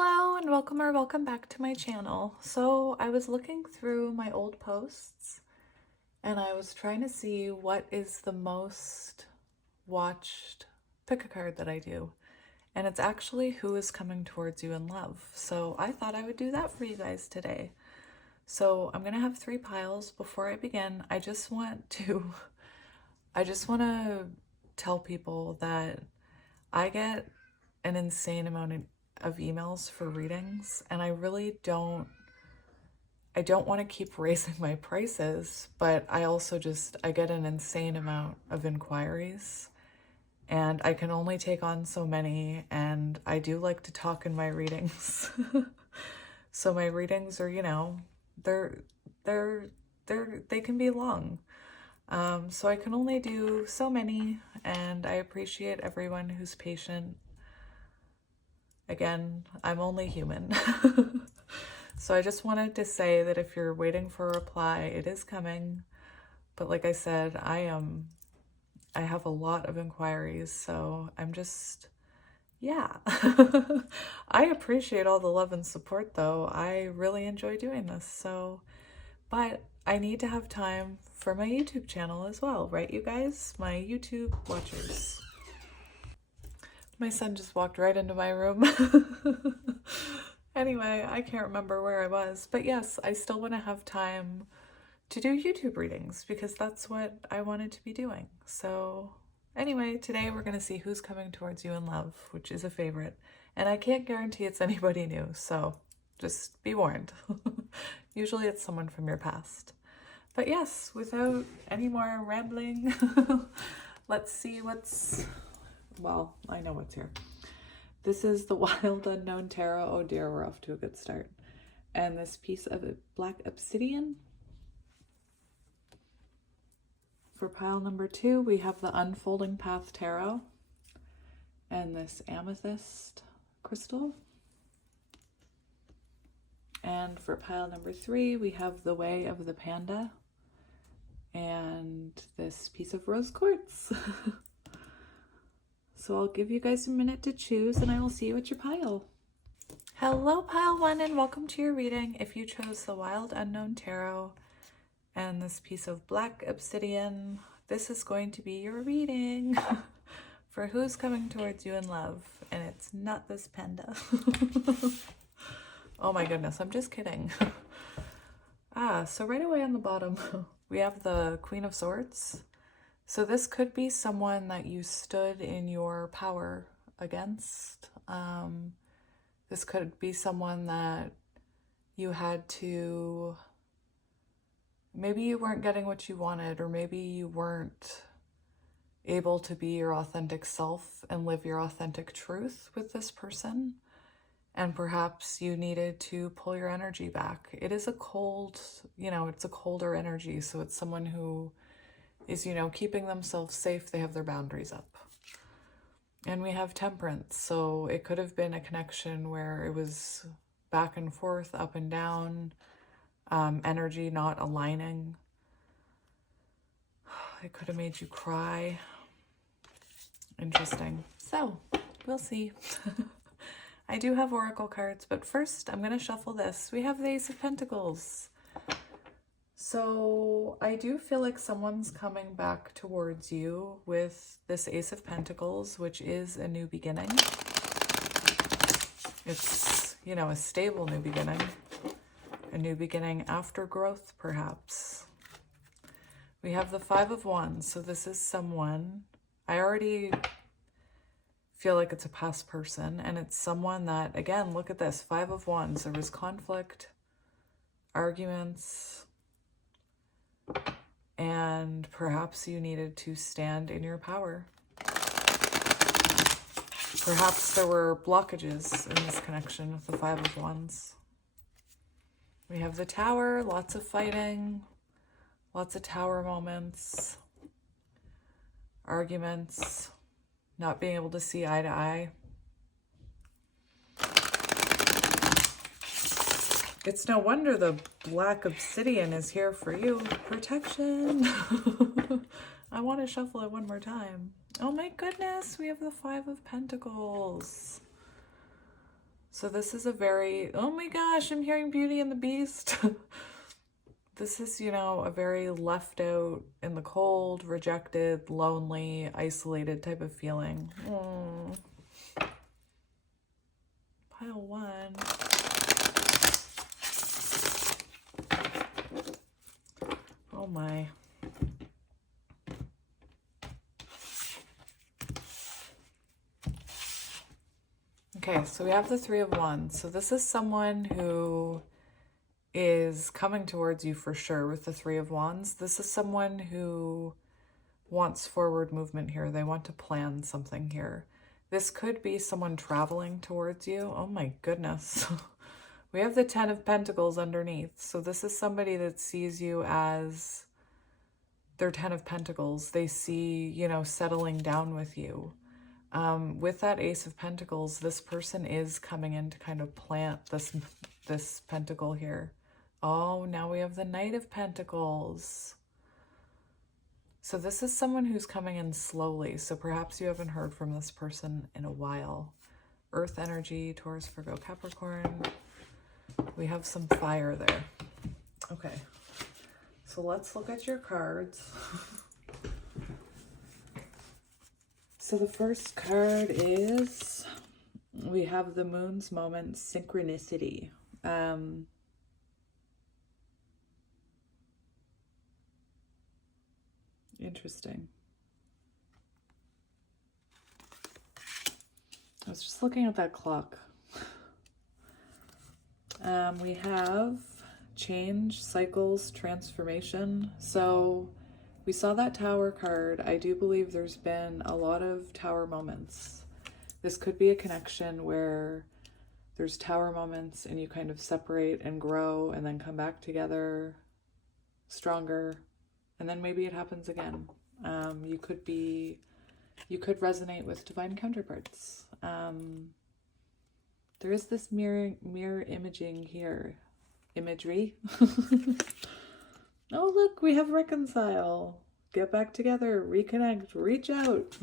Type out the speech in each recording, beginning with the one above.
Hello and welcome or welcome back to my channel. So I was looking through my old posts and I was trying to see what is the most watched pick a card that I do. And it's actually who is coming towards you in love. So I thought I would do that for you guys today. So I'm going to have 3 piles. Before I begin, I just want to tell people that I get an insane amount of emails for readings, and I don't want to keep raising my prices, but I also I get an insane amount of inquiries, and I can only take on so many, and I do like to talk in my readings. So my readings are, they can be long. So I can only do so many, and I appreciate everyone who's patient. Again, I'm only human. So I just wanted to say that if you're waiting for a reply, it is coming. But like I said, I have a lot of inquiries, so yeah. I appreciate all the love and support though. I really enjoy doing this. But I need to have time for my YouTube channel as well, right, you guys? My YouTube watchers. My son just walked right into my room. Anyway, I can't remember where I was, but yes, I still want to have time to do YouTube readings because that's what I wanted to be doing. So anyway, today we're going to see who's coming towards you in love, which is a favorite. And I can't guarantee it's anybody new, so just be warned. Usually it's someone from your past. But yes, without any more rambling, let's see well, I know what's here. This is the Wild Unknown Tarot. Oh dear, we're off to a good start. And this piece of black obsidian. For pile number 2, we have the Unfolding Path Tarot. And this amethyst crystal. And for pile number 3, we have the Way of the Panda. And this piece of rose quartz. So I'll give you guys a minute to choose and I will see you at your pile. Hello pile 1 and welcome to your reading. If you chose the Wild Unknown Tarot and this piece of black obsidian, this is going to be your reading for who's coming towards you in love. And it's not this panda. Oh my goodness, I'm just kidding. So right away on the bottom, we have the Queen of Swords. So this could be someone that you stood in your power against. This could be someone that you had to, maybe you weren't getting what you wanted, or maybe you weren't able to be your authentic self and live your authentic truth with this person. And perhaps you needed to pull your energy back. It is a cold, it's a colder energy. So it's someone who is, keeping themselves safe. They have their boundaries up. And we have Temperance. So it could have been a connection where it was back and forth, up and down, energy not aligning. It could have made you cry. Interesting. So we'll see. I do have oracle cards, but first I'm going to shuffle this. We have the Ace of Pentacles. So I do feel like someone's coming back towards you with this Ace of Pentacles, which is a new beginning. It's, a stable new beginning. A new beginning after growth, perhaps. We have the Five of Wands. So this is someone, I already feel like it's a past person, and it's someone that, again, look at this, Five of Wands. There was conflict, arguments, and perhaps you needed to stand in your power. Perhaps there were blockages in this connection with the Five of Wands. We have the Tower, lots of fighting, lots of tower moments, arguments, not being able to see eye to eye. It's no wonder the black obsidian is here for you. Protection. I want to shuffle it one more time. Oh my goodness, we have the Five of Pentacles. So this is a very, oh my gosh, I'm hearing Beauty and the Beast. This is, you know, a very left out in the cold, rejected, lonely, isolated type of feeling. Pile one. Oh my. Okay, so we have the Three of Wands. So this is someone who is coming towards you for sure with the Three of Wands. This is someone who wants forward movement here. They want to plan something here. This could be someone traveling towards you. Oh my goodness. We have the Ten of Pentacles underneath. So this is somebody that sees you as their Ten of Pentacles. They see, you know, settling down with you. With that Ace of Pentacles, this person is coming in to kind of plant this pentacle here. Oh, now we have the Knight of Pentacles. So this is someone who's coming in slowly. So perhaps you haven't heard from this person in a while. Earth energy, Taurus, Virgo, Capricorn. We have some fire there. Okay. So let's look at your cards. So the first card is, we have the Moon's Moment, Synchronicity. Interesting. I was just looking at that clock. We have change, cycles, transformation. So we saw that Tower card. I do believe there's been a lot of Tower moments. This could be a connection where there's Tower moments and you kind of separate and grow and then come back together stronger. And then maybe it happens again. You could resonate with divine counterparts. There is this mirror imaging here. Imagery. Oh, look, we have reconcile. Get back together, reconnect, reach out.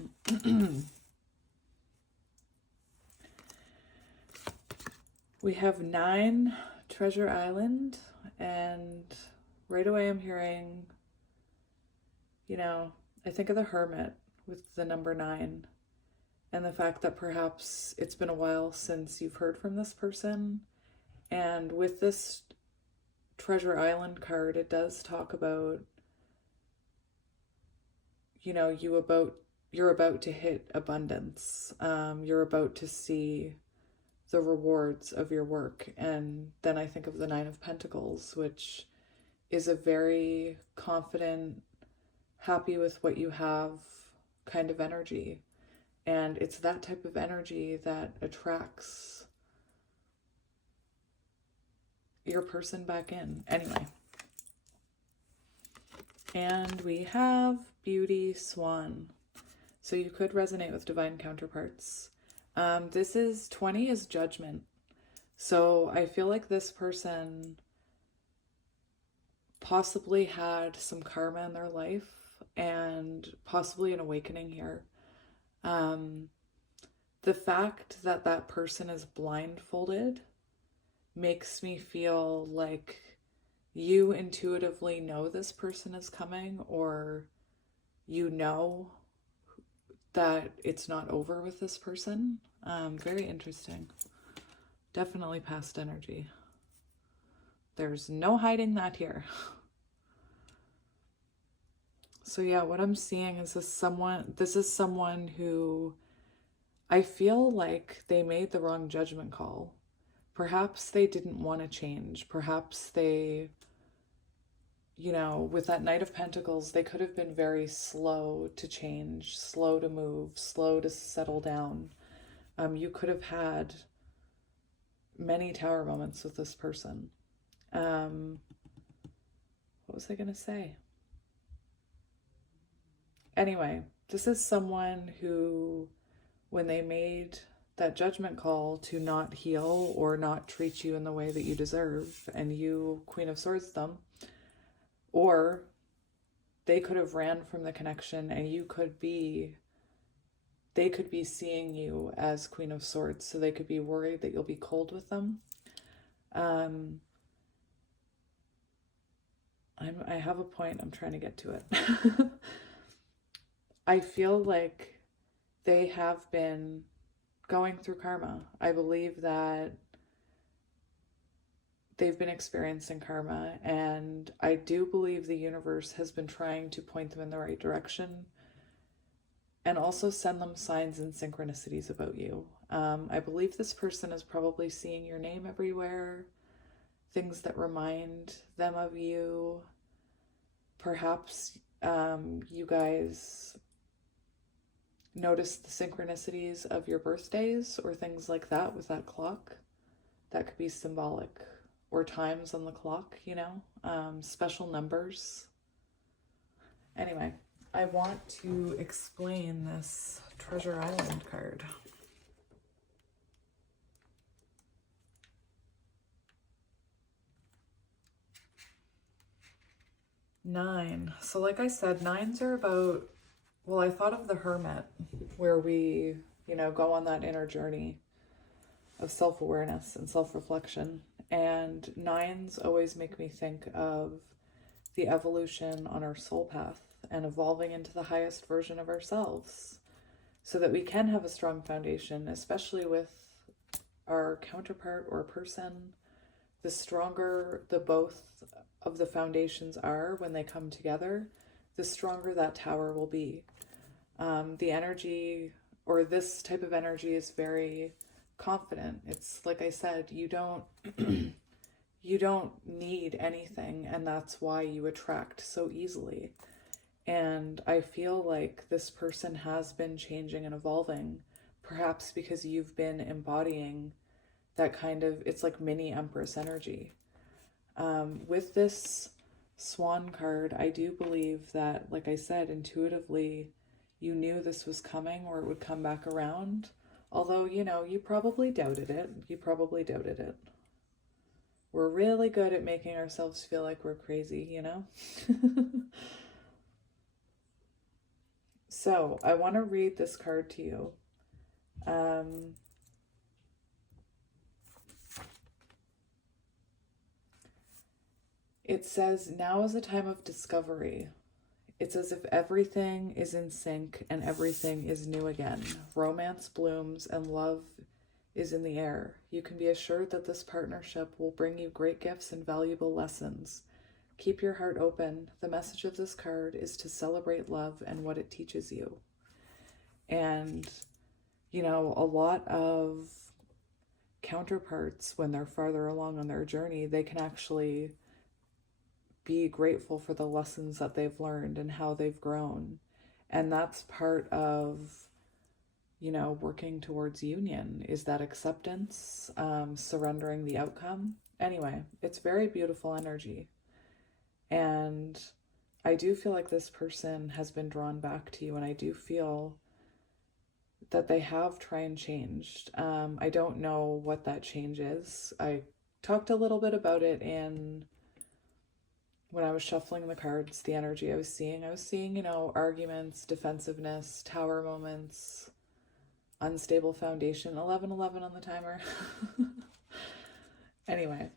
We have 9, Treasure Island, and right away I'm hearing, you know, I think of the Hermit with the number 9 and the fact that perhaps it's been a while since you've heard from this person. And with this Treasure Island card, it does talk about, you know, you're about to hit abundance. You're about to see the rewards of your work. And then I think of the 9 of Pentacles, which is a very confident, happy with what you have kind of energy. And it's that type of energy that attracts your person back in. Anyway. And we have Beauty, Swan. So you could resonate with divine counterparts. This is 20 is Judgment. So I feel like this person possibly had some karma in their life and possibly an awakening here. The fact that that person is blindfolded makes me feel like you intuitively know this person is coming, or you know that it's not over with this person. Very interesting. Definitely past energy. There's no hiding that here. So yeah, what I'm seeing is this is someone who I feel like they made the wrong judgment call. Perhaps they didn't want to change. Perhaps they, you know, with that Knight of Pentacles, they could have been very slow to change, slow to move, slow to settle down. You could have had many Tower moments with this person. What was I going to say? Anyway, this is someone who, when they made that judgment call to not heal or not treat you in the way that you deserve, and you Queen of Swords them, or they could have ran from the connection and you could be they could be seeing you as Queen of Swords, so they could be worried that you'll be cold with them. I have a point. I'm trying to get to it. I feel like they have been going through karma. I believe that they've been experiencing karma, and I do believe the universe has been trying to point them in the right direction and also send them signs and synchronicities about you. I believe this person is probably seeing your name everywhere, things that remind them of you. Perhaps you guys notice the synchronicities of your birthdays or things like that with that clock. That could be symbolic. Or times on the clock, you know, special numbers. Anyway, I want to explain this Treasure Island card. Nine. So like I said, nines are about, well, I thought of the Hermit, where we, you know, go on that inner journey of self-awareness and self-reflection. And nines always make me think of the evolution on our soul path and evolving into the highest version of ourselves so that we can have a strong foundation, especially with our counterpart or person. The stronger the both of the foundations are when they come together, the stronger that tower will be. The energy, or this type of energy, is very confident. It's like I said, you don't you don't need anything, and that's why you attract so easily. And I feel like this person has been changing and evolving, perhaps because you've been embodying that kind of, it's like mini Empress energy. With this Swan card, I do believe that, like I said, intuitively you knew this was coming, or it would come back around. Although, you know, you probably doubted it. You probably doubted it. We're really good at making ourselves feel like we're crazy, you know? So, I want to read this card to you. It says, now is a time of discovery. It's as if everything is in sync and everything is new again. Romance blooms and love is in the air. You can be assured that this partnership will bring you great gifts and valuable lessons. Keep your heart open. The message of this card is to celebrate love and what it teaches you. And, you know, a lot of counterparts, when they're farther along on their journey, they can actually be grateful for the lessons that they've learned and how they've grown. And that's part of, you know, working towards union, is that acceptance, surrendering the outcome. Anyway, it's very beautiful energy. And I do feel like this person has been drawn back to you, and I do feel that they have tried and changed. I don't know what that change is. I talked a little bit about it when I was shuffling the cards, the energy I was seeing, you know, arguments, defensiveness, tower moments, unstable foundation, 11:11 on the timer. Anyway,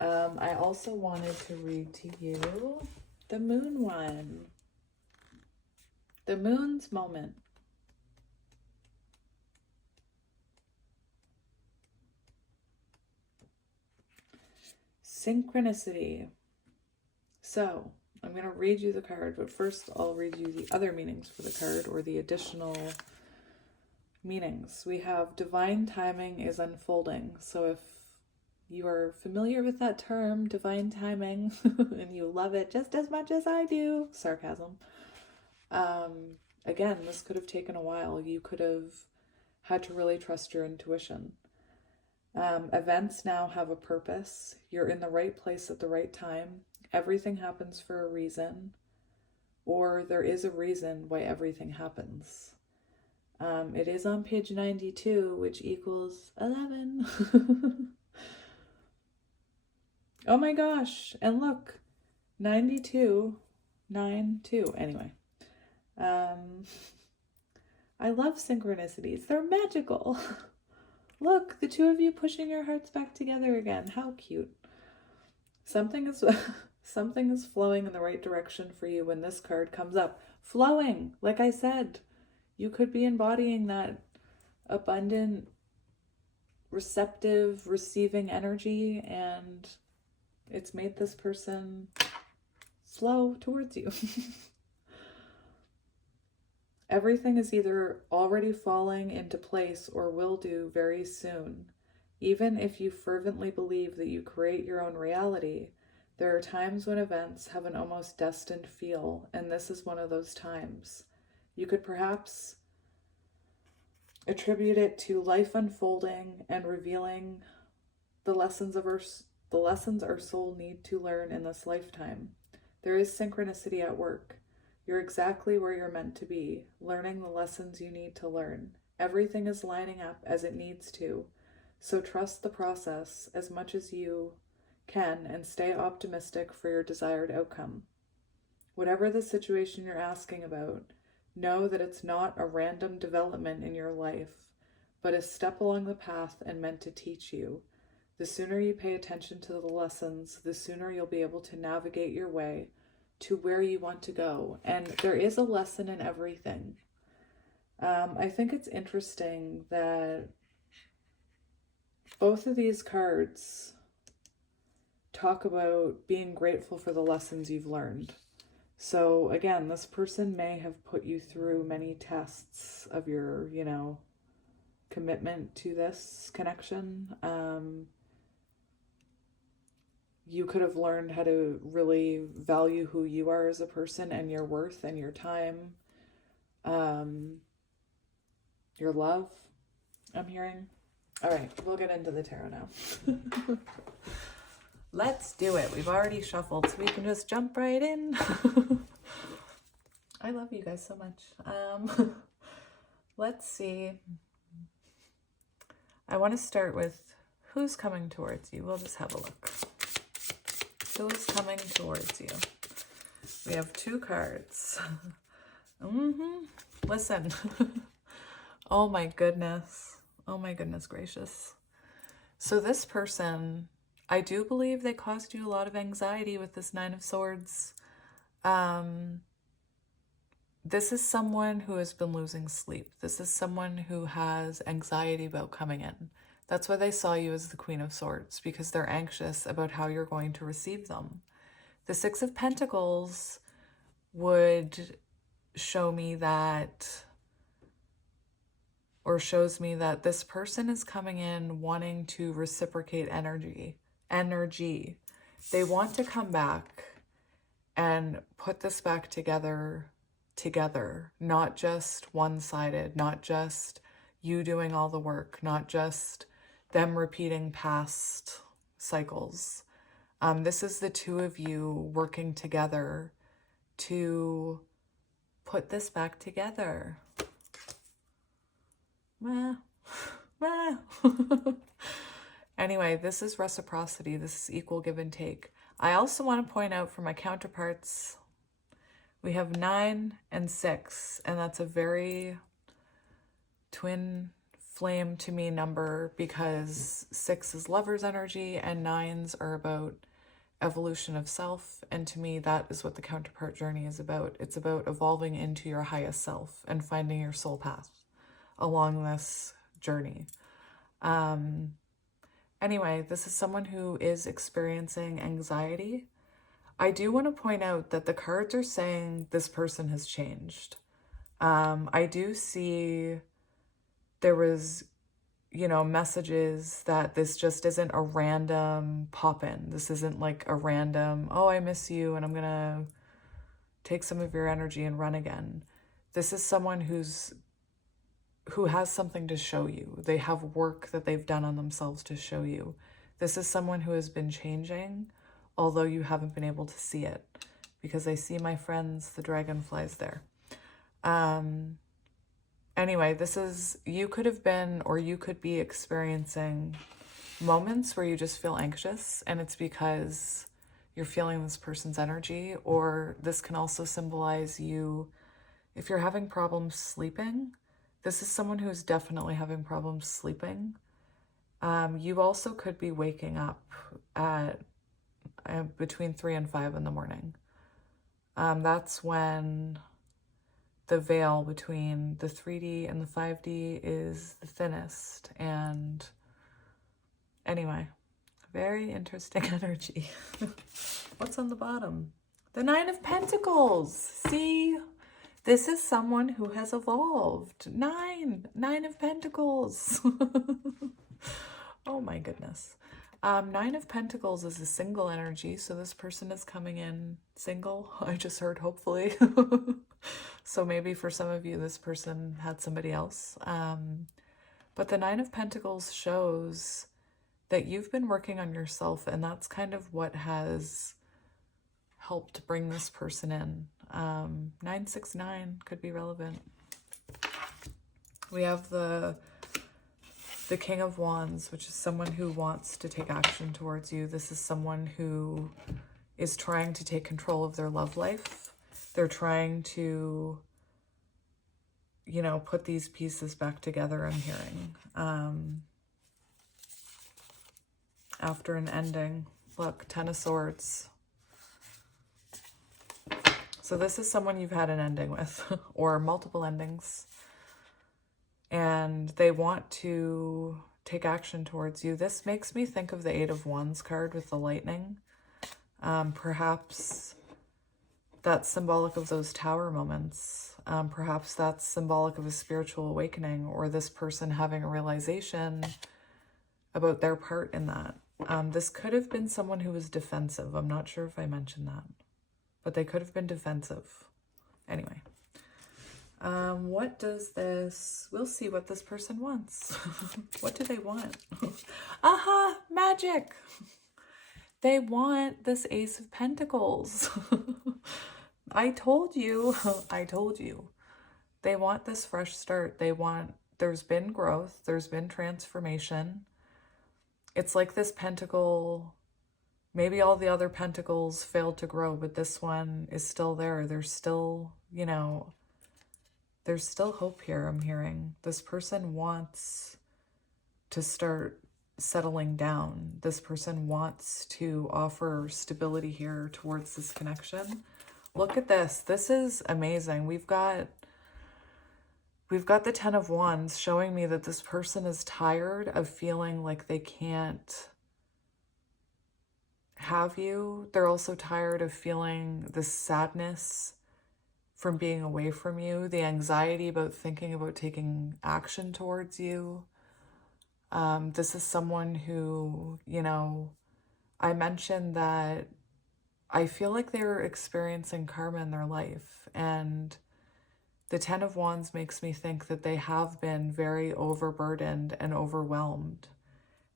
I also wanted to read to you the moon one. The moon's moment. Synchronicity. So, I'm going to read you the card, but first I'll read you the other meanings for the card, or the additional meanings. We have divine timing is unfolding. So if you are familiar with that term, divine timing, and you love it just as much as I do, sarcasm. Again, this could have taken a while. You could have had to really trust your intuition. Events now have a purpose. You're in the right place at the right time. Everything happens for a reason, or there is a reason why everything happens. It is on page 92, which equals 11. Oh my gosh, and look, 92, 9, 2. Anyway, I love synchronicities. They're magical. Look, the two of you pushing your hearts back together again. How cute. Something is something is flowing in the right direction for you when this card comes up. Flowing, like I said. You could be embodying that abundant, receptive, receiving energy, and it's made this person flow towards you. Everything is either already falling into place or will do very soon. Even if you fervently believe that you create your own reality, there are times when events have an almost destined feel, and this is one of those times. You could perhaps attribute it to life unfolding and revealing the lessons our soul need to learn in this lifetime. There is synchronicity at work. You're exactly where you're meant to be, learning the lessons you need to learn. Everything is lining up as it needs to, so trust the process as much as you can and stay optimistic for your desired outcome. Whatever the situation you're asking about, know that it's not a random development in your life, but a step along the path and meant to teach you. The sooner you pay attention to the lessons, the sooner you'll be able to navigate your way to where you want to go. And there is a lesson in everything. I think it's interesting that both of these cards talk about being grateful for the lessons you've learned. So again, this person may have put you through many tests of your, commitment to this connection. You could have learned how to really value who you are as a person and your worth and your time, your love, I'm hearing. All right, we'll get into the tarot now. Let's do it. We've already shuffled, so we can just jump right in. I love you guys so much. Let's see. I want to start with who's coming towards you. We'll just have a look. Who's coming towards you? We have two cards. Listen. Oh my goodness. Oh my goodness gracious. So this person, I do believe they caused you a lot of anxiety with this Nine of Swords. This is someone who has been losing sleep. This is someone who has anxiety about coming in. That's why they saw you as the Queen of Swords, because they're anxious about how you're going to receive them. The Six of Pentacles would show me that, or shows me that this person is coming in wanting to reciprocate energy. They want to come back and put this back together, not just one-sided, not just you doing all the work, not just them repeating past cycles. This is the two of you working together to put this back together. Anyway, this is reciprocity. This is equal give and take. I also want to point out for my counterparts, we have 9 and 6, and that's a very twin flame to me number, because 6 is lover's energy and 9s are about evolution of self. And to me, that is what the counterpart journey is about. It's about evolving into your highest self and finding your soul path along this journey. Anyway, this is someone who is experiencing anxiety. I do want to point out that the cards are saying this person has changed. I do see there was, messages that this just isn't a random pop-in. This isn't like a random, oh, I miss you and I'm going to take some of your energy and run again. This is someone who has something to show you. They have work that they've done on themselves to show you. This is someone who has been changing, although you haven't been able to see it, because I see my friends, the dragonflies there. Anyway, you could have been, or you could be experiencing moments where you just feel anxious, and it's because you're feeling this person's energy. Or this can also symbolize you, if you're having problems sleeping, This is someone who's definitely having problems sleeping. You also could be waking up at between 3 and 5 in the morning. That's when the veil between the 3D and the 5D is the thinnest. And anyway, very interesting energy. What's on the bottom? The Nine of Pentacles. See, this is someone who has evolved. Nine of Pentacles. Oh my goodness. Nine of Pentacles is a single energy, so this person is coming in single. I just heard hopefully. So maybe for some of you, this person had somebody else. But the Nine of Pentacles shows that you've been working on yourself, and that's kind of what has helped bring this person in. 969 could be relevant. We have the King of Wands, which is someone who wants to take action towards you. This is someone who is trying to take control of their love life. They're trying to, you know, put these pieces back together, I'm hearing. After an ending. Look, Ten of Swords. So this is someone you've had an ending with, or multiple endings. And they want to take action towards you. This makes me think of the Eight of Wands card with the lightning. Perhaps that's symbolic of those tower moments. Perhaps that's symbolic of a spiritual awakening, or this person having a realization about their part in that. This could have been someone who was defensive. I'm not sure if I mentioned that, but they could have been defensive. Anyway, what does this, we'll see what this person wants. What do they want? Aha, magic. They want this Ace of Pentacles. I told you. They want this fresh start. There's been growth. There's been transformation. It's like this pentacle, maybe all the other pentacles failed to grow, but this one is still there. There's still, you know, there's still hope here, I'm hearing. This person wants to start settling down. This person wants to offer stability here towards this connection. Look at this. This is amazing. We've got the Ten of Wands showing me that this person is tired of feeling like they can't have you. They're also tired of feeling the sadness from being away from you, the anxiety about thinking about taking action towards you. This is someone who, you know, I mentioned that I feel like they're experiencing karma in their life, and the Ten of Wands makes me think that they have been very overburdened and overwhelmed,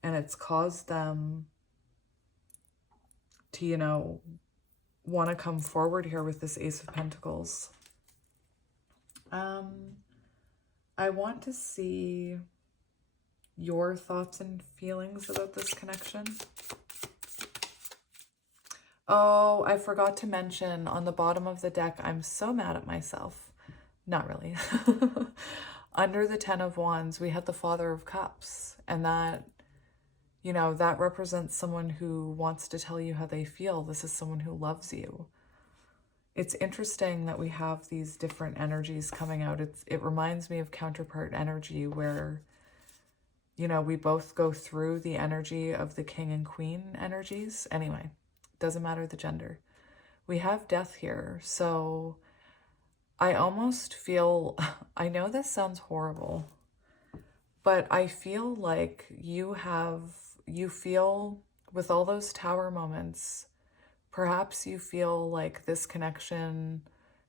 and it's caused them to, you know, want to come forward here with this Ace of Pentacles. I want to see your thoughts and feelings about this connection. Oh, I forgot to mention on the bottom of the deck, I'm so mad at myself. Not really. Under the Ten of Wands, we had the Father of Cups, and that, you know, that represents someone who wants to tell you how they feel. This is someone who loves you. It's interesting that we have these different energies coming out. It reminds me of counterpart energy where, you know, we both go through the energy of the King and Queen energies. Anyway, doesn't matter the gender. We have death here. So I almost feel, I know this sounds horrible, but I feel like you feel with all those tower moments, perhaps you feel like this connection,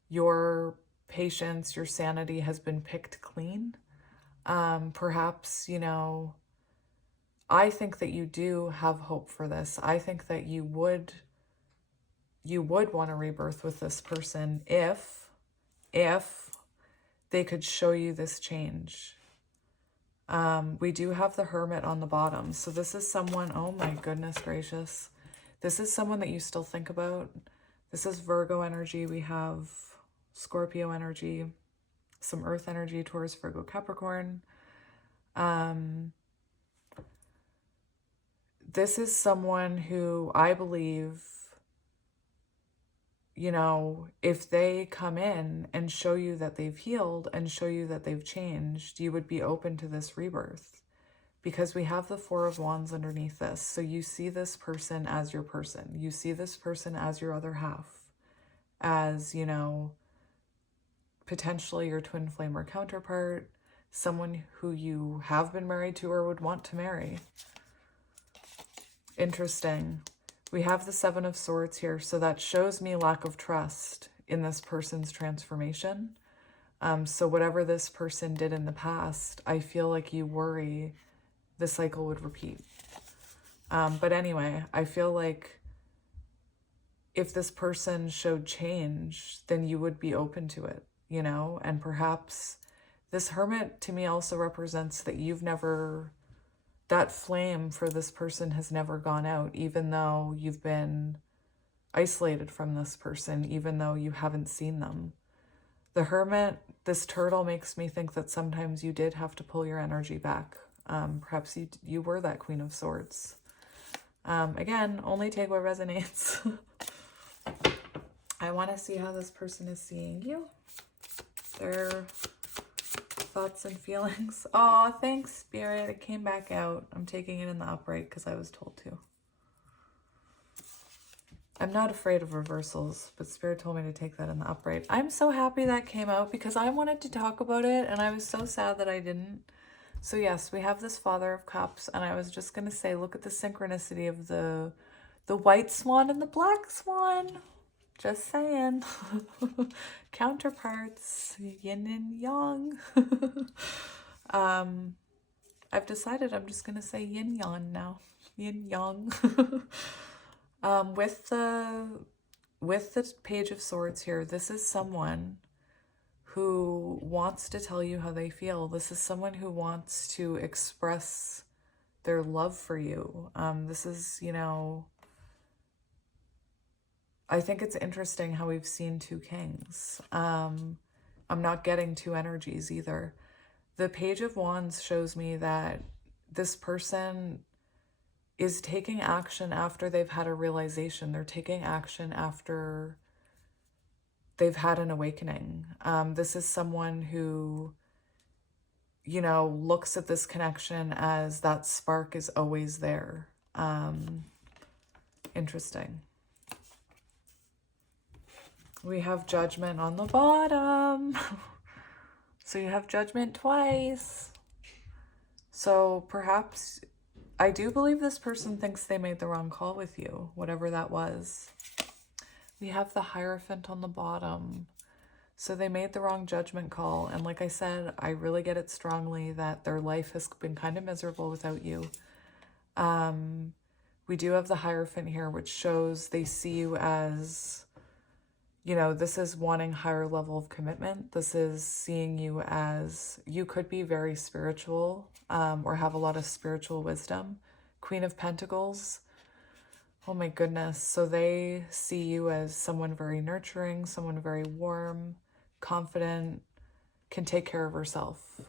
your patience, your sanity has been picked clean. Perhaps, you know, I think that you do have hope for this. I think that you would want to rebirth with this person if they could show you this change. We do have the Hermit on the bottom. So this is someone, oh my goodness gracious. This is someone that you still think about. This is Virgo energy. We have Scorpio energy. some earth energy, Taurus, Virgo, Capricorn. This is someone who I believe, you know, if they come in and show you that they've healed and show you that they've changed, you would be open to this rebirth, because we have the Four of Wands underneath this. So you see this person as your person. You see this person as your other half, as, you know, potentially your twin flame or counterpart, someone who you have been married to or would want to marry. Interesting. We have the Seven of Swords here, so that shows me lack of trust in this person's transformation. So whatever this person did in the past, I feel like you worry the cycle would repeat. But anyway, I feel like if this person showed change, then you would be open to it, you know? And perhaps this Hermit to me also represents that you've never, that flame for this person has never gone out, even though you've been isolated from this person, even though you haven't seen them. The Hermit, this turtle, makes me think that sometimes you did have to pull your energy back. Perhaps you were that Queen of Swords. Again, only take what resonates. I want to see how this person is seeing you. Their thoughts and feelings. Oh, thanks, Spirit. It came back out. I'm taking it in the upright because I was told to. I'm not afraid of reversals, but Spirit told me to take that in the upright. I'm so happy that came out because I wanted to talk about it and I was so sad that I didn't. So yes, we have this Father of Cups, and I was just going to say, look at the synchronicity of the white swan and the black swan. Just saying. Counterparts, yin and yang. I've decided I'm just going to say yin yang now. Yin yang. With the Page of Swords here, this is someone who wants to tell you how they feel. This is someone who wants to express their love for you. This is, you know, I think it's interesting how we've seen two kings. I'm not getting two energies either. The Page of Wands shows me that this person is taking action after they've had a realization. They're taking action after they've had an awakening. This is someone who, you know, looks at this connection as that spark is always there. Interesting. We have Judgment on the bottom. So you have Judgment twice. So perhaps, I do believe this person thinks they made the wrong call with you, whatever that was. We have the Hierophant on the bottom. So they made the wrong judgment call. And like I said, I really get it strongly that their life has been kind of miserable without you. We do have the Hierophant here, which shows they see you as, you know, this is wanting higher level of commitment. This is seeing you as, you could be very spiritual, or have a lot of spiritual wisdom. Queen of Pentacles. Oh my goodness. So they see you as someone very nurturing, someone very warm, confident, can take care of herself.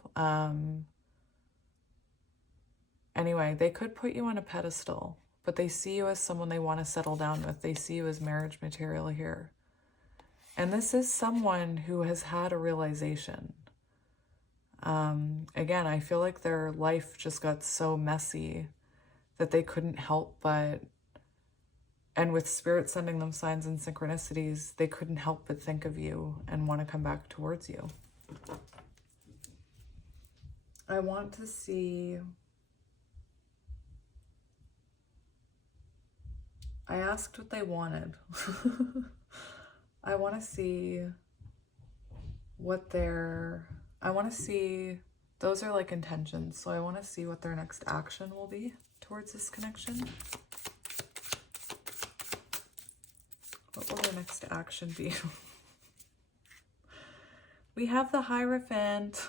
Anyway, they could put you on a pedestal, but they see you as someone they want to settle down with. They see you as marriage material here. And this is someone who has had a realization. Again, I feel like their life just got so messy that they couldn't help but, and with Spirit sending them signs and synchronicities, they couldn't help but think of you and want to come back towards you. I want to see, I asked what they wanted. I want to see what I want to see, those are like intentions. So I want to see what their next action will be towards this connection. What will their next action be? We have the Hierophant.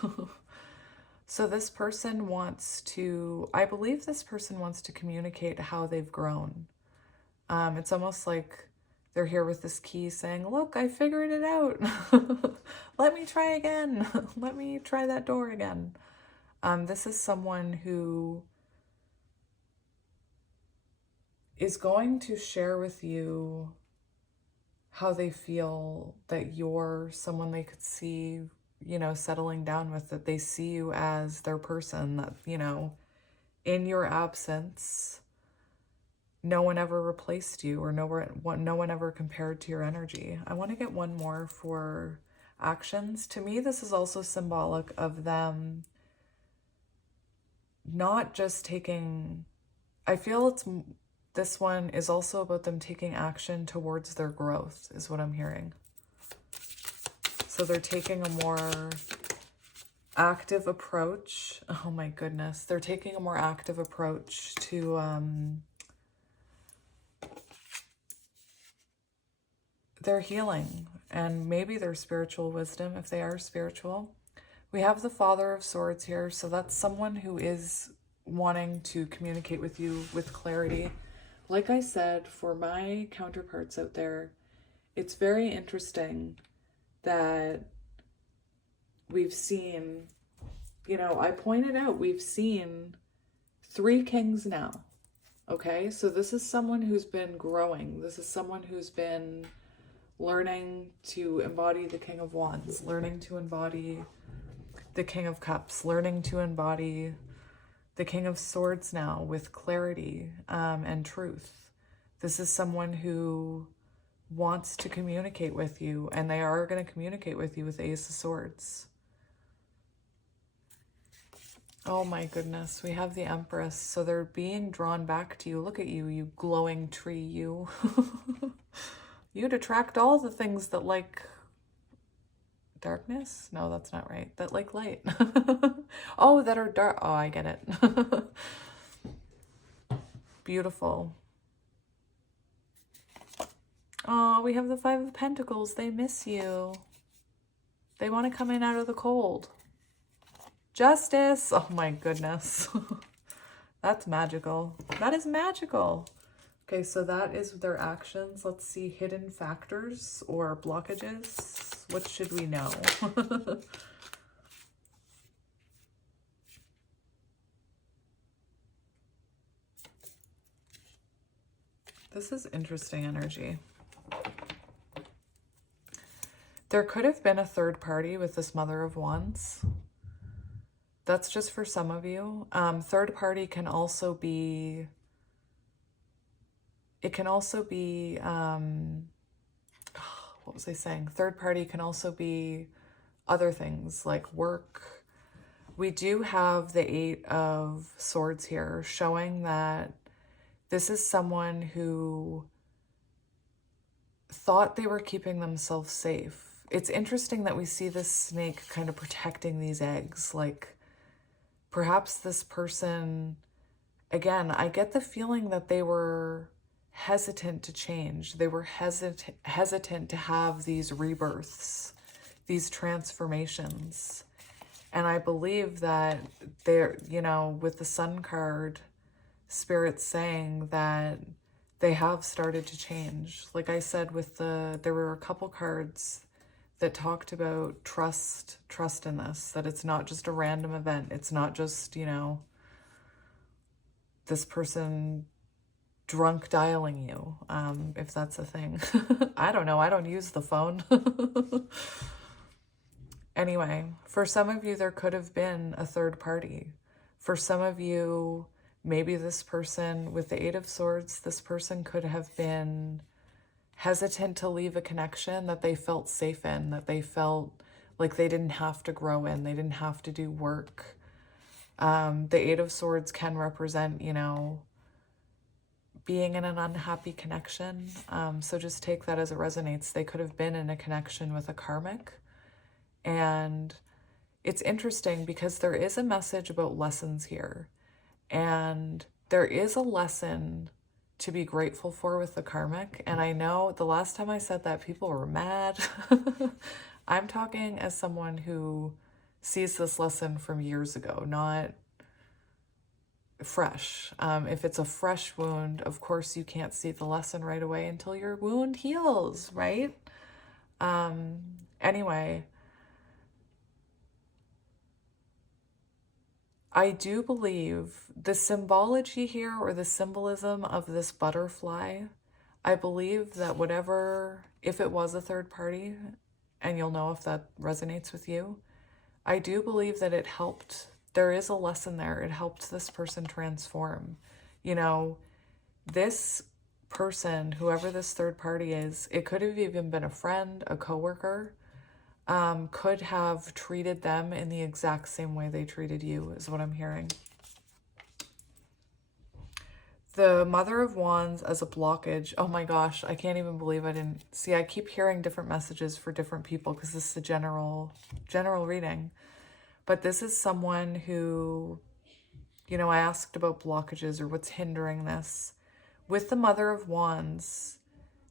So this person wants to, I believe this person wants to communicate how they've grown. It's almost like They're here with this key saying, look, I figured it out. Let me try again. Let me try that door again. This is someone who is going to share with you how they feel that you're someone they could see, settling down with, that they see you as their person, that, in your absence, no one ever replaced you, or no one ever compared to your energy. I want to get one more for actions. To me, this is also symbolic of them not just taking, I feel this one is also about them taking action towards their growth, is what I'm hearing. So they're taking a more active approach. Oh my goodness. They're taking a more active approach to their healing and maybe their spiritual wisdom, if they are spiritual. We have the Father of Swords here, so that's someone who is wanting to communicate with you with clarity. Like I said, for my counterparts out there, it's very interesting that we've seen, I pointed out, we've seen 3 kings now. Okay, so this is someone who's been growing. This is someone who's been learning to embody the King of Wands, learning to embody the King of Cups, learning to embody the King of Swords now with clarity and truth. This is someone who wants to communicate with you, and they are going to communicate with you with the Ace of Swords. Oh my goodness, we have the Empress. So they're being drawn back to you. Look at you, you glowing tree, you. You'd attract all the things that like darkness? No, that's not right. That like light. Oh, that are dark. Oh, I get it. Beautiful. Oh, we have the 5 of Pentacles. They miss you. They want to come in out of the cold. Justice. Oh my goodness. That's magical. That is magical. Okay, so that is their actions. Let's see, hidden factors or blockages. What should we know? This is interesting energy. There could have been a third party with this Mother of Wands. That's just for some of you. Third party can also be... It can also be, what was I saying? Third party can also be other things like work. We do have the 8 of Swords here, showing that this is someone who thought they were keeping themselves safe. It's interesting that we see this snake kind of protecting these eggs. Like, perhaps this person, again, I get the feeling that they were hesitant to change. They were hesitant to have these rebirths, these transformations. And I believe that they're, with the Sun card, Spirit's saying that they have started to change. Like I said, there were a couple cards that talked about trust in this, that it's not just a random event. It's not just, this person drunk dialing you, if that's a thing. I don't know. I don't use the phone. Anyway, for some of you, there could have been a third party. For some of you, maybe this person with the 8 of Swords, this person could have been hesitant to leave a connection that they felt safe in, that they felt like they didn't have to grow in, they didn't have to do work. The 8 of Swords can represent, being in an unhappy connection. So just take that as it resonates. They could have been in a connection with a karmic. And it's interesting because there is a message about lessons here. And there is a lesson to be grateful for with the karmic. And I know the last time I said that, people were mad. I'm talking as someone who sees this lesson from years ago, not fresh. If it's a fresh wound, of course, you can't see the lesson right away until your wound heals, right? Anyway, I do believe the symbology here, or the symbolism of this butterfly, I believe that whatever, if it was a third party, and you'll know if that resonates with you, I do believe that it helped. There is a lesson there. It helped this person transform. You know, this person, whoever this third party is, it could have even been a friend, a coworker, could have treated them in the exact same way they treated you, is what I'm hearing. The Mother of Wands as a blockage. Oh my gosh, I can't even believe I didn't see. I keep hearing different messages for different people because this is a general reading. But this is someone who, you know, I asked about blockages or what's hindering this. With the Mother of Wands,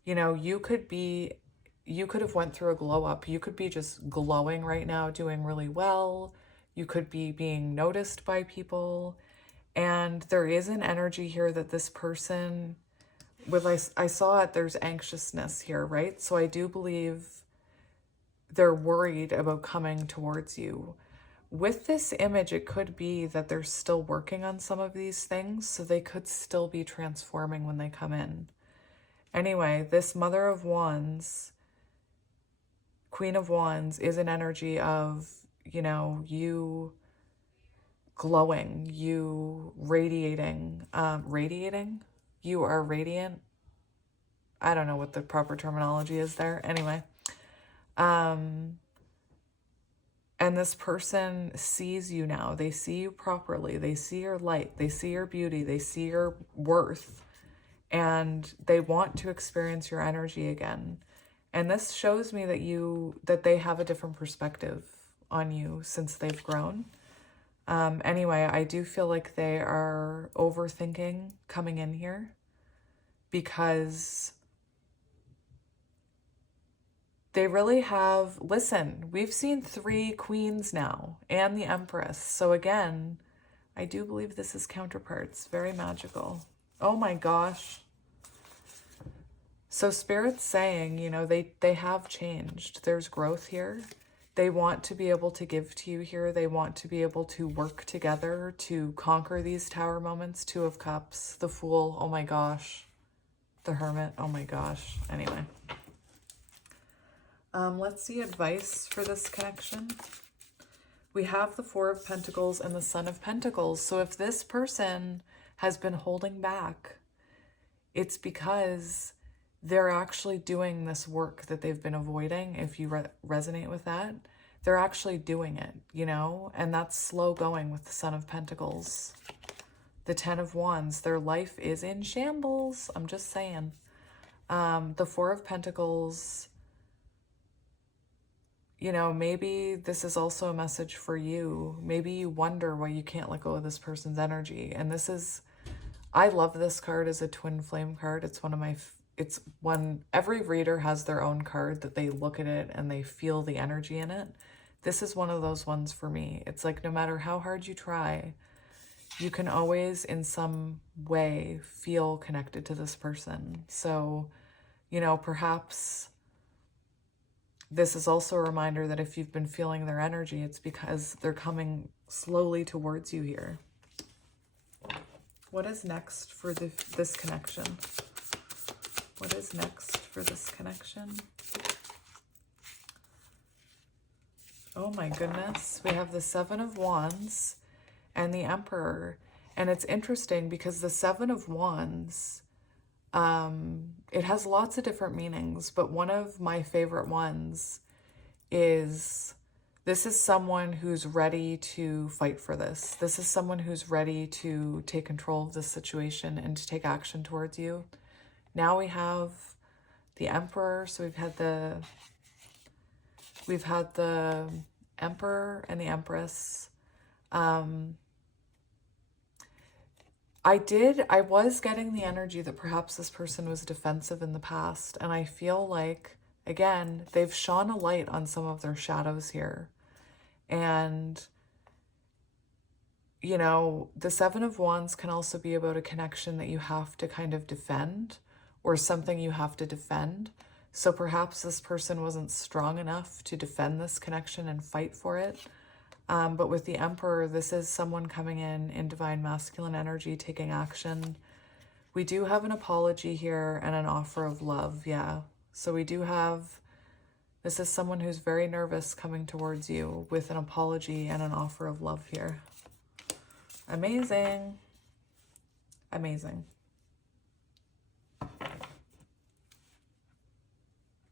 you know, you could have went through a glow up. You could be just glowing right now, doing really well. You could be being noticed by people. And there is an energy here that this person, I saw it, there's anxiousness here, right? So I do believe they're worried about coming towards you. With this image, it could be that they're still working on some of these things, so they could still be transforming when they come in. Anyway, this Mother of Wands, Queen of Wands, is an energy of, you know, you glowing, you radiating, you are radiant. I don't know what the proper terminology is there. Anyway, and this person sees you now. They see you properly. They see your light. They see your beauty. They see your worth. And they want to experience your energy again. And this shows me that they have a different perspective on you since they've grown. Anyway, I do feel like they are overthinking coming in here because they really have, listen, we've seen 3 queens now and the Empress. So again, I do believe this is counterparts. Very magical. Oh my gosh. So Spirit's saying, you know, they have changed. There's growth here. They want to be able to give to you here. They want to be able to work together to conquer these Tower moments. 2 of Cups, the Fool, oh my gosh. The Hermit, oh my gosh. Anyway. Let's see advice for this connection. We have the 4 of Pentacles and the Son of Pentacles. So if this person has been holding back, it's because they're actually doing this work that they've been avoiding. If you resonate with that, they're actually doing it, you know, and that's slow going with the Son of Pentacles. The 10 of Wands, their life is in shambles. I'm just saying. The 4 of Pentacles, you know, maybe this is also a message for you. Maybe you wonder why you can't let go of this person's energy. And this is, I love this card as a twin flame card. It's one of my, every reader has their own card that they look at it and they feel the energy in it. This is one of those ones for me. It's like, no matter how hard you try, you can always in some way feel connected to this person. So, you know, perhaps this is also a reminder that if you've been feeling their energy, it's because they're coming slowly towards you here. What is next for this connection? What is next for this connection? Oh my goodness. We have the 7 of Wands and the Emperor. And it's interesting because the 7 of Wands, it has lots of different meanings, but one of my favorite ones is, this is someone who's ready to fight for this. This is someone who's ready to take control of this situation and to take action towards you. Now we have the Emperor, so we've had the Emperor and the Empress. I was getting the energy that perhaps this person was defensive in the past, and I feel like, again, they've shone a light on some of their shadows here. And you know, the Seven of Wands can also be about a connection that you have to kind of defend, or something you have to defend. So perhaps this person wasn't strong enough to defend this connection and fight for it. But with the Emperor, this is someone coming in divine masculine energy, taking action. We do have an apology here and an offer of love, yeah. So we do have, this is someone who's very nervous coming towards you with an apology and an offer of love here. Amazing. Amazing.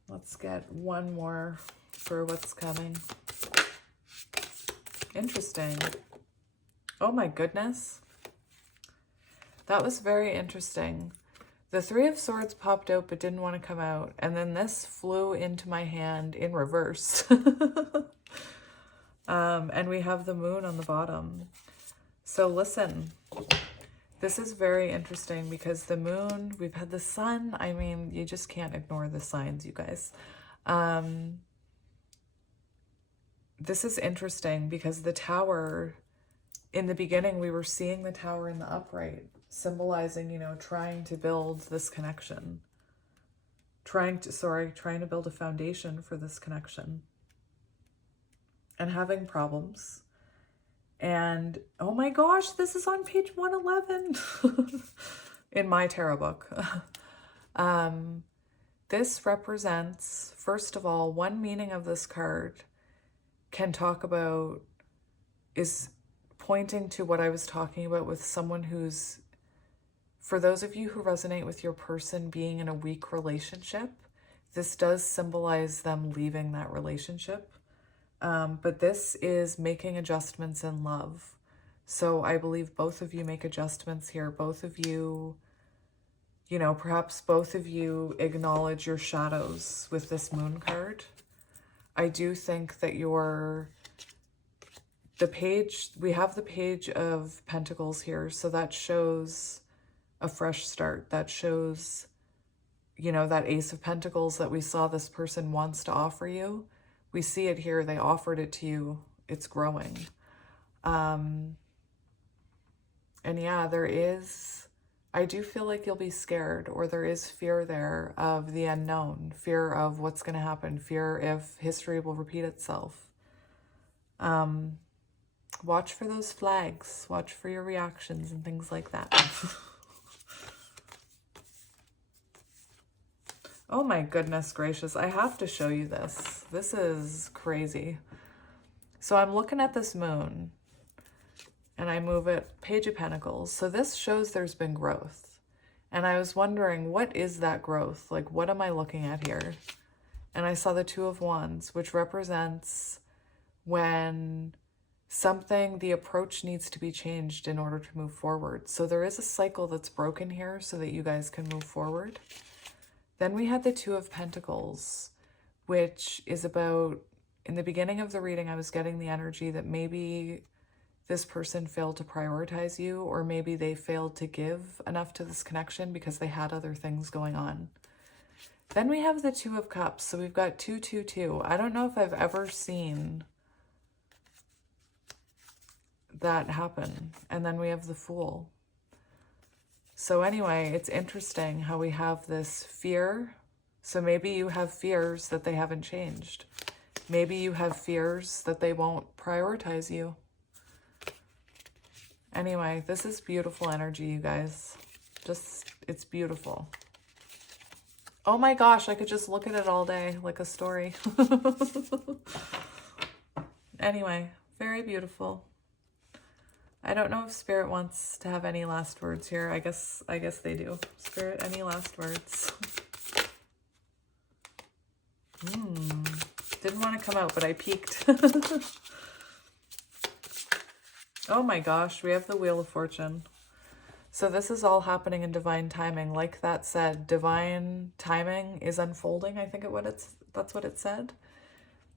Let's get one more for what's coming. Interesting. Oh my goodness. That was very interesting. The Three of Swords popped out but didn't want to come out. And then this flew into my hand in reverse. And we have the Moon on the bottom. So listen, this is very interesting because the Moon, we've had the Sun. I mean, you just can't ignore the signs, you guys. This is interesting because the Tower, in the beginning, we were seeing the Tower in the upright, symbolizing, you know, trying to build this connection. Trying to build a foundation for this connection. And having problems. And, oh my gosh, this is on page 111 in my tarot book. This represents, first of all, one meaning of this card can talk about, is pointing to what I was talking about with someone who's, for those of you who resonate with your person being in a weak relationship, this does symbolize them leaving that relationship. But this is making adjustments in love. So I believe both of you make adjustments here. Both of you, you know, perhaps both of you acknowledge your shadows with this Moon card. I do think that we have the Page of Pentacles here. So that shows a fresh start. That shows, you know, that Ace of Pentacles that we saw this person wants to offer you. We see it here. They offered it to you. It's growing. And yeah, I do feel like you'll be scared, or there is fear there of the unknown, fear of what's going to happen, fear if history will repeat itself. Watch for those flags. Watch for your reactions and things like that. Oh my goodness gracious, I have to show you this. This is crazy. So I'm looking at this Moon and I move it, Page of Pentacles. So this shows there's been growth. And I was wondering, what is that growth? Like, what am I looking at here? And I saw the Two of Wands, which represents when the approach needs to be changed in order to move forward. So there is a cycle that's broken here so that you guys can move forward. Then we had the Two of Pentacles, which is about, in the beginning of the reading, I was getting the energy that maybe this person failed to prioritize you, or maybe they failed to give enough to this connection because they had other things going on. Then we have the Two of Cups. So we've got 2, 2, 2. I don't know if I've ever seen that happen. And then we have the Fool. So anyway, it's interesting how we have this fear. So maybe you have fears that they haven't changed. Maybe you have fears that they won't prioritize you. Anyway, this is beautiful energy, you guys. It's beautiful. Oh my gosh, I could just look at it all day like a story. Anyway, very beautiful. I don't know if Spirit wants to have any last words here. I guess they do. Spirit, any last words? Didn't want to come out, but I peeked. Oh my gosh, we have the Wheel of Fortune. So this is all happening in divine timing. Like that said, divine timing is unfolding. I think that's what it said.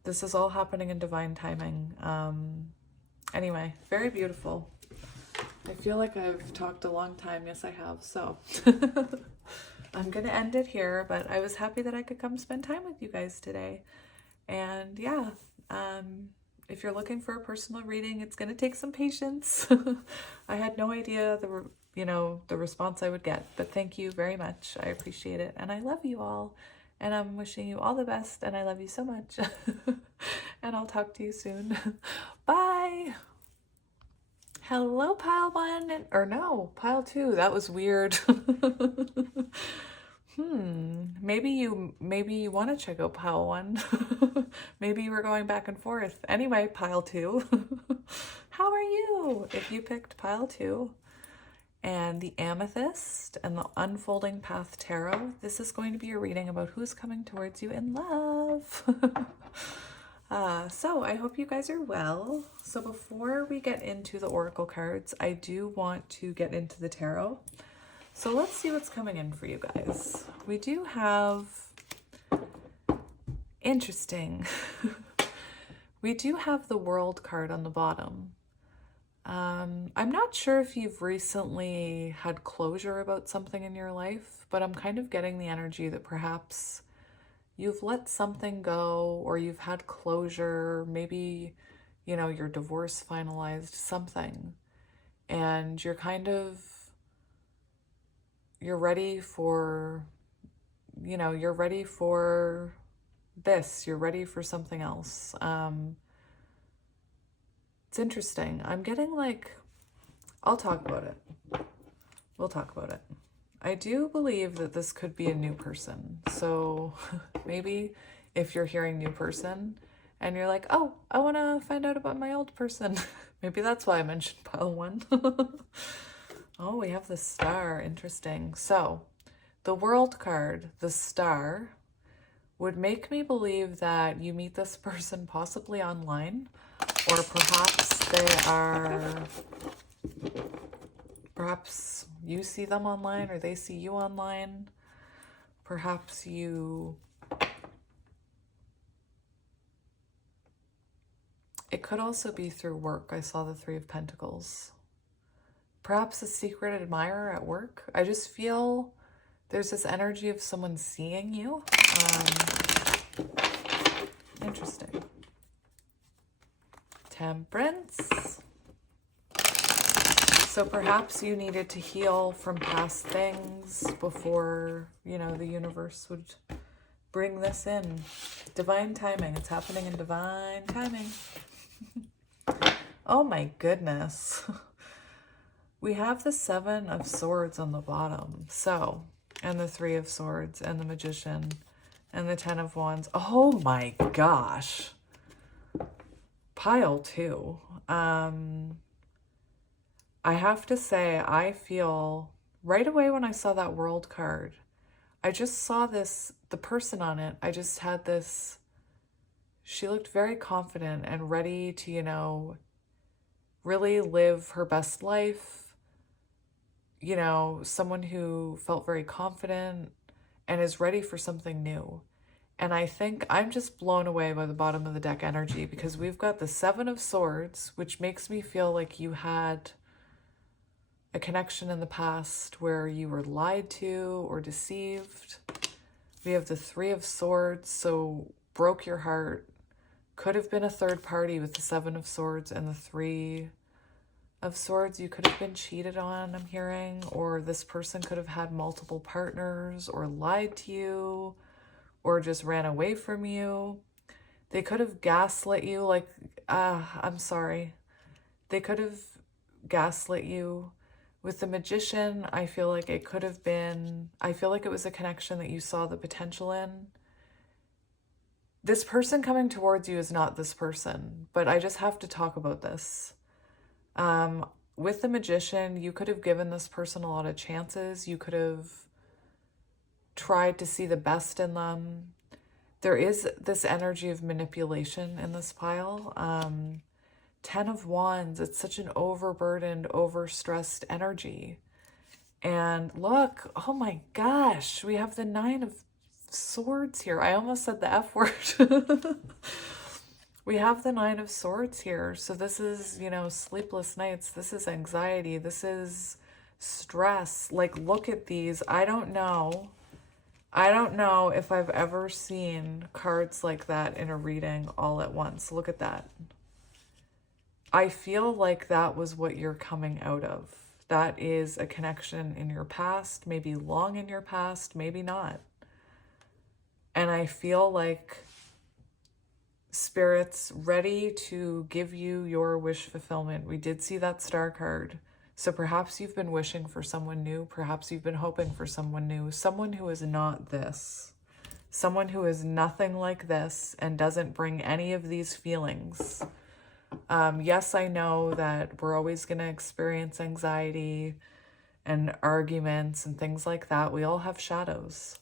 This is all happening in divine timing. Anyway, very beautiful. I feel like I've talked a long time. Yes, I have. So I'm going to end it here, but I was happy that I could come spend time with you guys today. And yeah, if you're looking for a personal reading, it's going to take some patience. I had no idea the response I would get, but thank you very much. I appreciate it. And I love you all. And I'm wishing you all the best. And I love you so much. And I'll talk to you soon. Bye. Hello, pile 1. Or no, pile 2. That was weird. Maybe you want to check out pile 1. Maybe you were going back and forth. Anyway, pile 2. How are you? If you picked pile 2 and the Amethyst and the Unfolding Path Tarot, this is going to be a reading about who's coming towards you in love. So I hope you guys are well. So before we get into the oracle cards, I do want to get into the tarot. So let's see what's coming in for you guys. We do have, interesting, we do have the World card on the bottom. I'm not sure if you've recently had closure about something in your life, but I'm kind of getting the energy that perhaps you've let something go or you've had closure. Maybe, your divorce finalized, something, and you're ready for, you're ready for this, you're ready for something else. It's interesting. I'm getting I'll talk about it. We'll talk about it. I do believe that this could be a new person. So maybe if you're hearing new person and you're like, oh, I want to find out about my old person. Maybe that's why I mentioned pile 1. Oh, we have the Star. Interesting. So the World card, the Star, would make me believe that you meet this person possibly online, or perhaps you see them online or they see you online. Perhaps it could also be through work. I saw the 3 of Pentacles. Perhaps a secret admirer at work. I just feel there's this energy of someone seeing you. Interesting. Temperance. So perhaps you needed to heal from past things before, the universe would bring this in. Divine timing. It's happening in divine timing. Oh my goodness. We have the 7 of Swords on the bottom. So, and the 3 of Swords and the Magician and the 10 of Wands. Oh my gosh. Pile 2. I have to say, I feel right away when I saw that World card, I just saw the person on it. I just had this, she looked very confident and ready to, really live her best life. Someone who felt very confident and is ready for something new. And I think I'm just blown away by the bottom of the deck energy, because we've got the 7 of Swords, which makes me feel like you had a connection in the past where you were lied to or deceived. We have the 3 of Swords, so broke your heart. Could have been a third party with the 7 of Swords and the 3 of Swords. You could have been cheated on, I'm hearing, or this person could have had multiple partners or lied to you or just ran away from you. They could have gaslit you, I'm sorry. They could have gaslit you. With the Magician, I feel like it could have been, I feel like it was a connection that you saw the potential in. This person coming towards you is not this person, but I just have to talk about this. With the Magician, you could have given this person a lot of chances. You could have tried to see the best in them. There is this energy of manipulation in this pile. 10 of Wands, it's such an overburdened, overstressed energy. And look, oh my gosh, we have the 9 of Swords here. I almost said the F word. We have the 9 of Swords here. So this is, sleepless nights. This is anxiety. This is stress. Look at these. I don't know if I've ever seen cards like that in a reading all at once. Look at that. I feel like that was what you're coming out of. That is a connection in your past, maybe long in your past, maybe not. And I feel like Spirit's ready to give you your wish fulfillment. We did see that star card. So perhaps you've been wishing for someone new. Perhaps you've been hoping for someone new. Someone who is not this. Someone who is nothing like this and doesn't bring any of these feelings. Yes, I know that we're always going to experience anxiety and arguments and things like that. We all have shadows.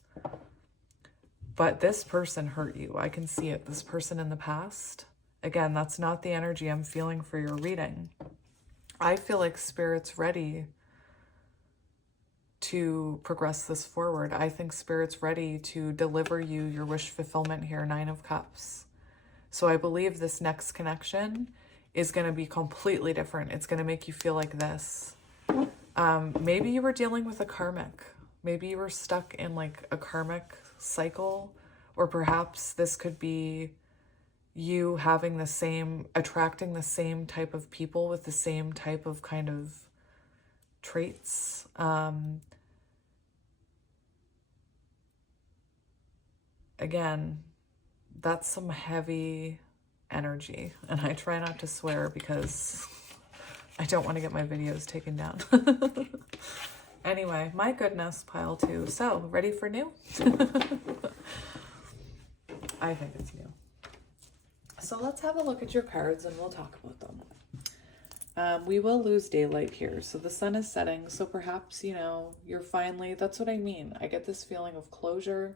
But this person hurt you. I can see it. This person in the past. Again, that's not the energy I'm feeling for your reading. I feel like Spirit's ready to progress this forward. I think Spirit's ready to deliver you your wish fulfillment here, 9 of Cups. So I believe this next connection is going to be completely different. It's going to make you feel like this. Maybe you were dealing with a karmic. Maybe you were stuck in like a karmic cycle, or perhaps this could be you having attracting the same type of people with the same type of kind of traits. Again, that's some heavy energy, and I try not to swear because I don't want to get my videos taken down. Anyway, my goodness, pile 2. So, ready for new? I think it's new. So let's have a look at your cards and we'll talk about them. We will lose daylight here. So the sun is setting. So perhaps, you know, you're finally, that's what I mean. I get this feeling of closure.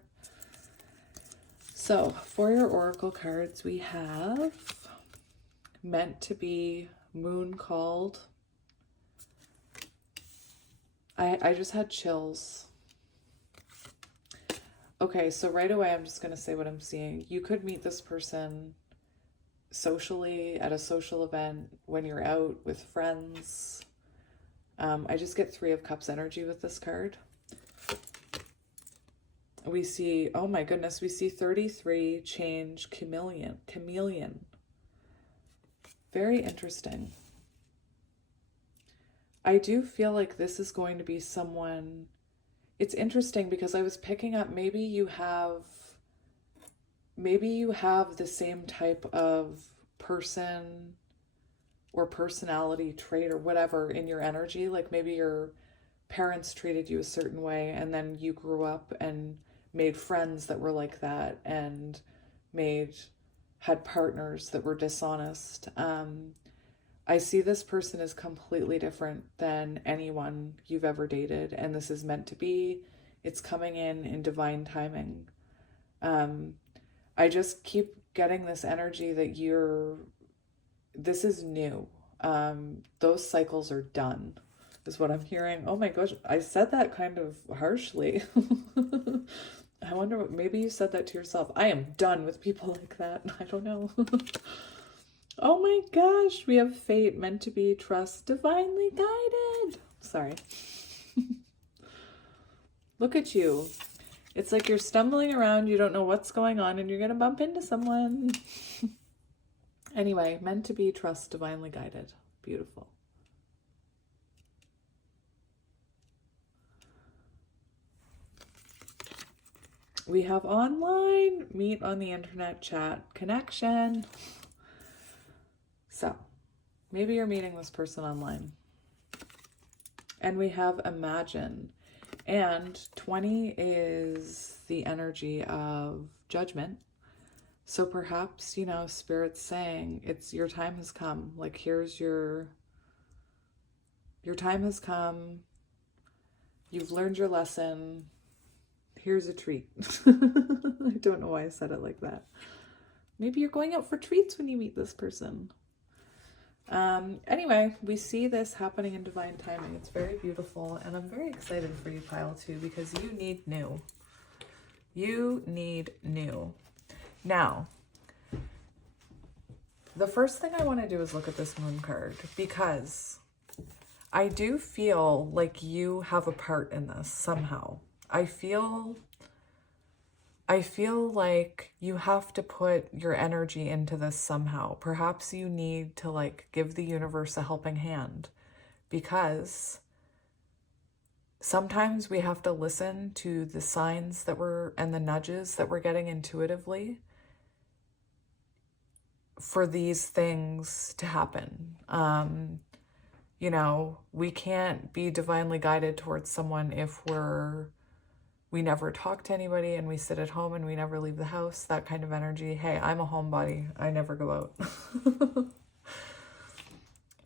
So for your oracle cards, we have meant to be, moon called. I just had chills. Okay, so right away, I'm just going to say what I'm seeing. You could meet this person socially at a social event, when you're out with friends. I just get 3 of Cups energy with this card. We see, oh my goodness, we see 33 change chameleon. Very interesting. I do feel like this is going to be someone. It's interesting because I was picking up, maybe you have the same type of person or personality trait or whatever in your energy. Like maybe your parents treated you a certain way and then you grew up and made friends that were like that and had partners that were dishonest. I see this person is completely different than anyone you've ever dated, and this is meant to be. It's coming in divine timing. I just keep getting this energy that this is new. Those cycles are done, is what I'm hearing. Oh my gosh, I said that kind of harshly. I wonder, maybe you said that to yourself. I am done with people like that. I don't know. Oh my gosh, we have fate, meant to be, trust, divinely guided. Sorry. Look at you. It's like you're stumbling around, you don't know what's going on, and you're going to bump into someone. Anyway, meant to be, trust, divinely guided. Beautiful. We have online, meet on the internet, chat, connection. So, maybe you're meeting this person online. And we have imagine. And 20 is the energy of judgment. So perhaps, you know, Spirit's saying, your time has come. Like, here's your time has come. You've learned your lesson. Here's a treat. I don't know why I said it like that. Maybe you're going out for treats when you meet this person. Anyway, we see this happening in divine timing. It's very beautiful, and I'm very excited for you, pile 2, because you need new. You need new. Now, the first thing I want to do is look at this moon card, because I do feel like you have a part in this somehow. I feel I feel like you have to put your energy into this somehow. Perhaps you need to like give the universe a helping hand, because sometimes we have to listen to the signs that and the nudges that we're getting intuitively for these things to happen. You know, we can't be divinely guided towards someone if we never talk to anybody and we sit at home and we never leave the house, that kind of energy. Hey, I'm a homebody. I never go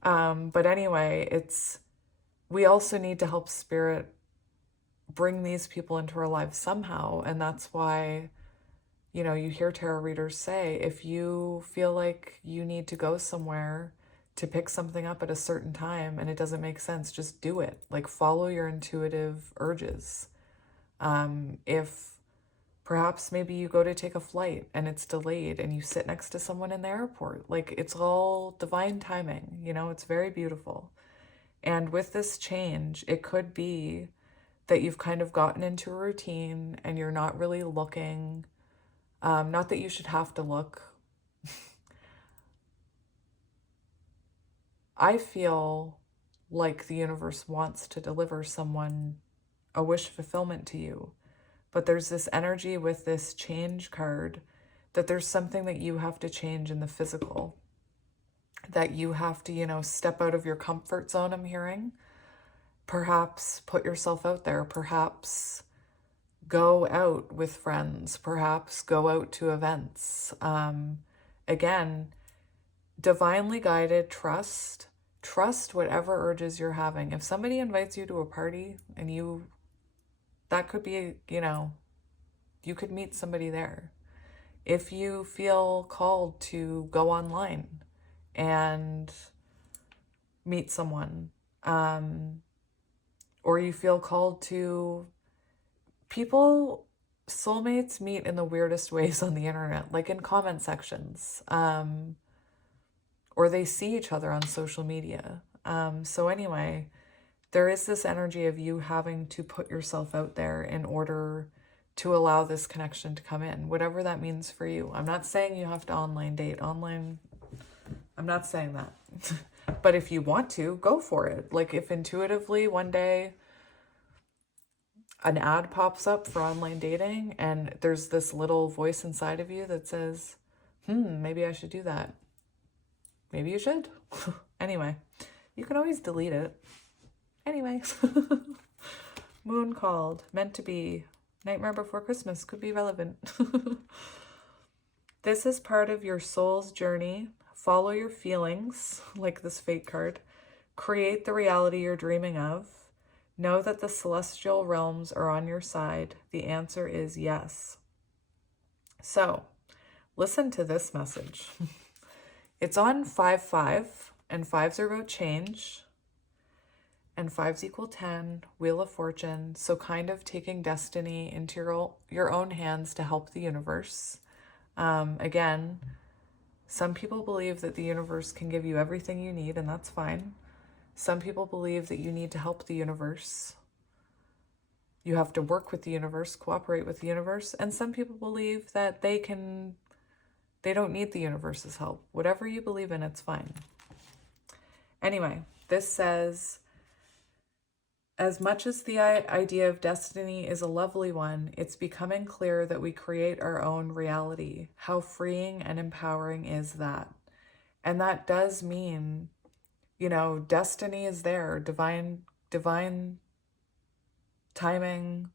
out. But anyway, we also need to help spirit bring these people into our lives somehow. And that's why, you know, you hear tarot readers say, if you feel like you need to go somewhere to pick something up at a certain time and it doesn't make sense, just do it. Like, follow your intuitive urges. If perhaps maybe you go to take a flight and it's delayed and you sit next to someone in the airport, like, it's all divine timing, you know, it's very beautiful. And with this change, it could be that you've kind of gotten into a routine and you're not really looking, not that you should have to look. I feel like the universe wants to deliver someone a wish fulfillment to you. But there's this energy with this change card that there's something that you have to change in the physical. That you have to, you know, step out of your comfort zone, I'm hearing. Perhaps put yourself out there. Perhaps go out with friends. Perhaps go out to events. Again, divinely guided, trust whatever urges you're having. If somebody invites you to a party and that could be, you know, you could meet somebody there. If you feel called to go online and meet someone, or you feel called to, soulmates meet in the weirdest ways on the internet, like in comment sections, or they see each other on social media. So anyway, there is this energy of you having to put yourself out there in order to allow this connection to come in, whatever that means for you. I'm not saying you have to online date. I'm not saying that. But if you want to, go for it. Like, if intuitively one day an ad pops up for online dating and there's this little voice inside of you that says, maybe I should do that. Maybe you should. Anyway, you can always delete it. Anyway, Moon called, meant to be, Nightmare Before Christmas could be relevant. This is part of your soul's journey. Follow your feelings, like this fate card. Create the reality you're dreaming of. Know that the celestial realms are on your side. The answer is yes. So, listen to this message. It's on 5-5, and 5s are about change. And 5s equal 10, Wheel of Fortune. So kind of taking destiny into your own hands to help the universe. Again, some people believe that the universe can give you everything you need, and that's fine. Some people believe that you need to help the universe. You have to work with the universe, cooperate with the universe. And some people believe that they don't need the universe's help. Whatever you believe in, it's fine. Anyway, this says, as much as the idea of destiny is a lovely one, it's becoming clear that we create our own reality. How freeing and empowering is that? And that does mean, you know, destiny is there, divine timing,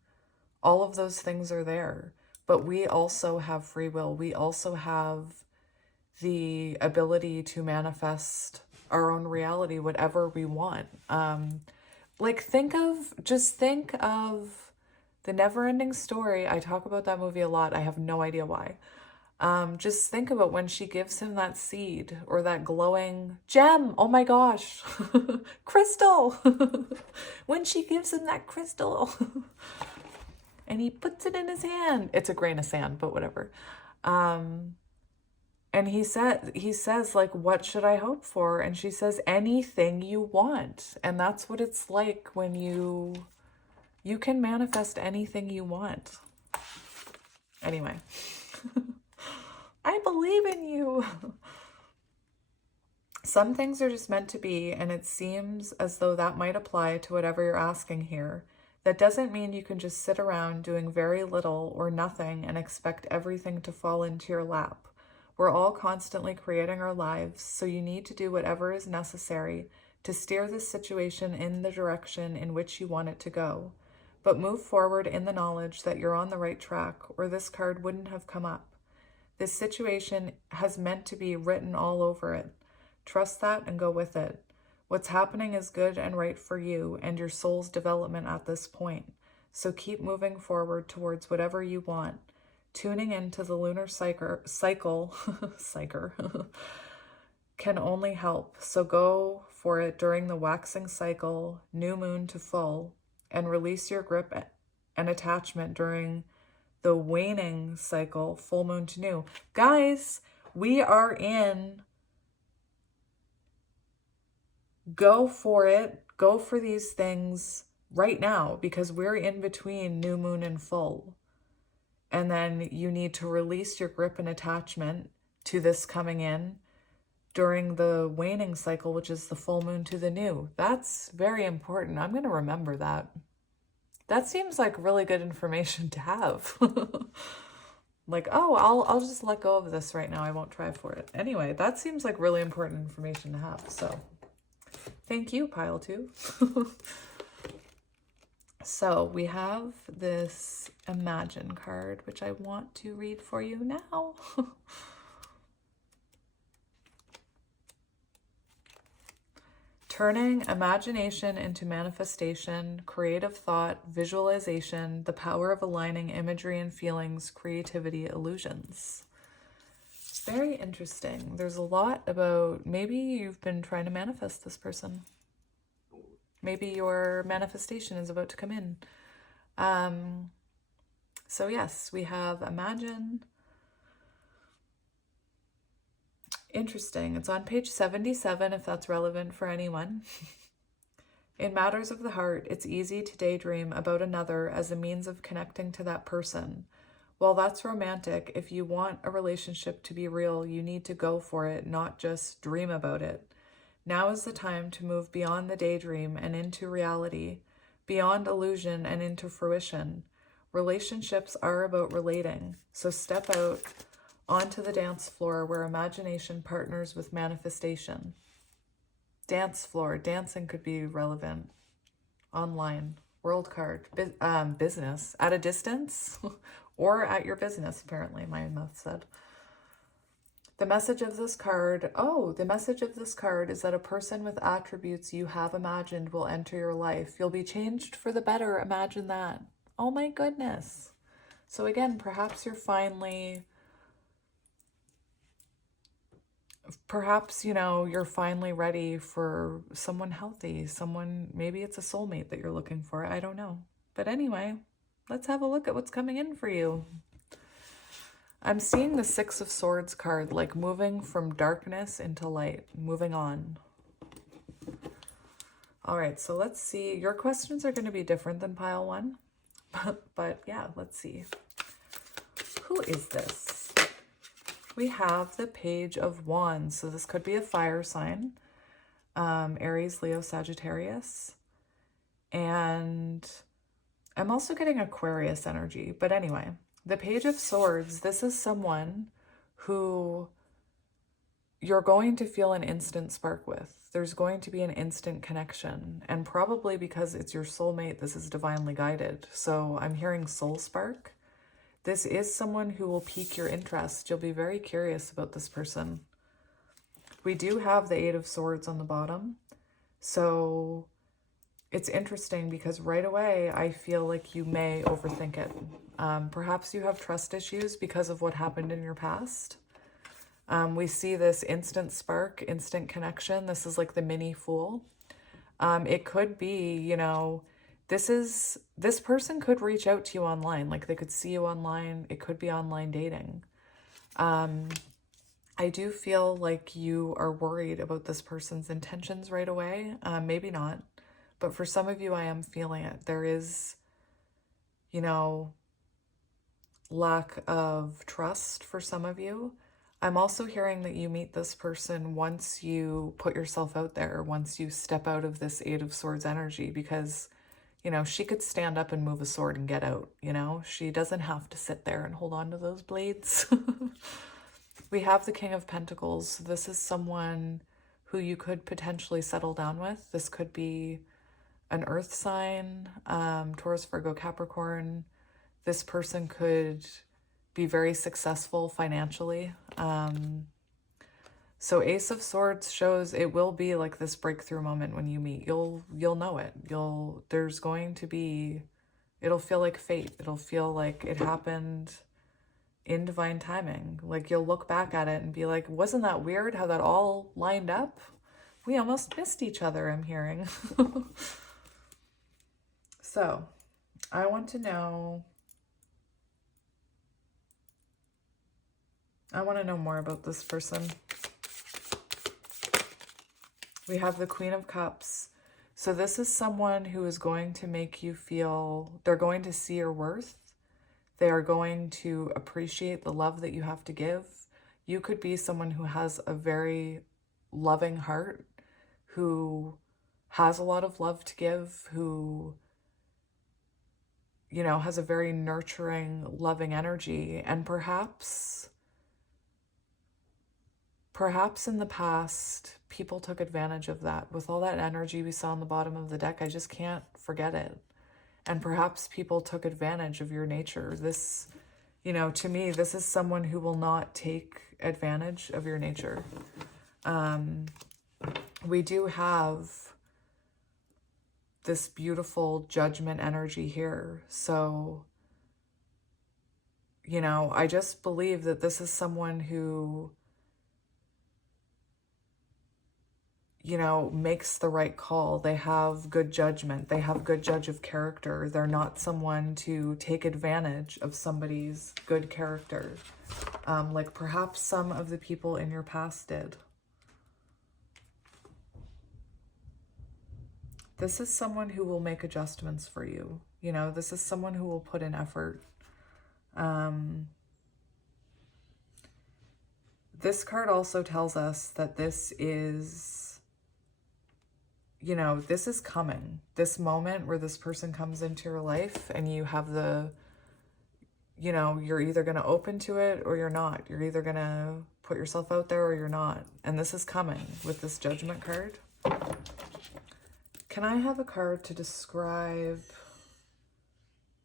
all of those things are there. But we also have free will. We also have the ability to manifest our own reality, whatever we want. Like, think of the Never-Ending Story. I talk about that movie a lot. I have no idea why. Just think about when she gives him that seed or that glowing gem. Oh my gosh. Crystal. When she gives him that crystal and he puts it in his hand. It's a grain of sand, but whatever. And he says, like, what should I hope for? And she says, anything you want. And that's what it's like when you can manifest anything you want. Anyway, I believe in you. Some things are just meant to be, and it seems as though that might apply to whatever you're asking here. That doesn't mean you can just sit around doing very little or nothing and expect everything to fall into your lap. We're all constantly creating our lives, so you need to do whatever is necessary to steer this situation in the direction in which you want it to go. But move forward in the knowledge that you're on the right track, or this card wouldn't have come up. This situation has meant to be written all over it. Trust that and go with it. What's happening is good and right for you and your soul's development at this point. So keep moving forward towards whatever you want. Tuning into the lunar cycle can only help. So go for it during the waxing cycle, new moon to full, and release your grip and attachment during the waning cycle, full moon to new. Guys, we are in. Go for it. Go for these things right now, because we're in between new moon and full. And then you need to release your grip and attachment to this coming in during the waning cycle, which is the full moon to the new. That's very important. I'm going to remember that. That seems like really good information to have. Like, oh, I'll just let go of this right now. I won't try for it. Anyway, that seems like really important information to have. So thank you, pile 2. So we have this Imagine card, which I want to read for you now. Turning imagination into manifestation, creative thought, visualization, the power of aligning imagery and feelings, creativity, illusions. Very interesting. There's a lot about, maybe you've been trying to manifest this person. Maybe your manifestation is about to come in. So yes, we have Imagine. Interesting. It's on page 77, if that's relevant for anyone. In matters of the heart, it's easy to daydream about another as a means of connecting to that person. While that's romantic, if you want a relationship to be real, you need to go for it, not just dream about it. Now is the time to move beyond the daydream and into reality, beyond illusion and into fruition. Relationships are about relating, so step out onto the dance floor where imagination partners with manifestation. Dance floor, dancing could be relevant. Online, world card, business, at a distance or at your business, apparently, my mouth said. The message of this card, is that a person with attributes you have imagined will enter your life. You'll be changed for the better. Imagine that. Oh my goodness. So again, perhaps you're finally ready for someone healthy, maybe it's a soulmate that you're looking for. I don't know. But anyway, let's have a look at what's coming in for you. I'm seeing the 6 of Swords card, like moving from darkness into light, moving on. All right, so let's see. Your questions are going to be different than pile 1. But yeah, let's see. Who is this? We have the Page of Wands. So this could be a fire sign. Aries, Leo, Sagittarius. And I'm also getting Aquarius energy. But anyway, the Page of Swords, this is someone who you're going to feel an instant spark with. There's going to be an instant connection. And probably because it's your soulmate, this is divinely guided. So I'm hearing soul spark. This is someone who will pique your interest. You'll be very curious about this person. We do have the 8 of Swords on the bottom. So it's interesting because right away, I feel like you may overthink it. Perhaps you have trust issues because of what happened in your past. We see this instant spark, instant connection. This is like the mini Fool. It could be, this person could reach out to you online. Like they could see you online. It could be online dating. I do feel like you are worried about this person's intentions right away. Maybe not. But for some of you, I am feeling it. There is, lack of trust for some of you. I'm also hearing that you meet this person once you put yourself out there, once you step out of this Eight of Swords energy, because, you know, she could stand up and move a sword and get out, you know? She doesn't have to sit there and hold on to those blades. We have the King of Pentacles. This is someone who you could potentially settle down with. This could be an earth sign, Taurus, Virgo, Capricorn. This person could be very successful financially. So Ace of Swords shows it will be like this breakthrough moment when you meet. You'll know it. There's going to be, it'll feel like fate. It'll feel like it happened in divine timing. Like you'll look back at it and be like, wasn't that weird how that all lined up? We almost missed each other, I'm hearing. So I want to know more about this person. We have the Queen of Cups. So this is someone who is going to make you feel, they're going to see your worth. They are going to appreciate the love that you have to give. You could be someone who has a very loving heart, who has a lot of love to give, who, you know, has a very nurturing, loving energy. And perhaps in the past, people took advantage of that. With all that energy we saw on the bottom of the deck, I just can't forget it. And perhaps people took advantage of your nature. This, you know, to me, this is someone who will not take advantage of your nature. We do have this beautiful judgment energy here. So, you know, I just believe that this is someone who, you know, makes the right call. They have good judgment. They have good judge of character. They're not someone to take advantage of somebody's good character. Like perhaps some of the people in your past did. This is someone who will make adjustments for you. You know, this is someone who will put in effort. This card also tells us that this is, you know, this is coming. This moment where this person comes into your life and you have the, you know, you're either going to open to it or you're not. You're either going to put yourself out there or you're not. And this is coming with this Judgment card. Can I have a card to describe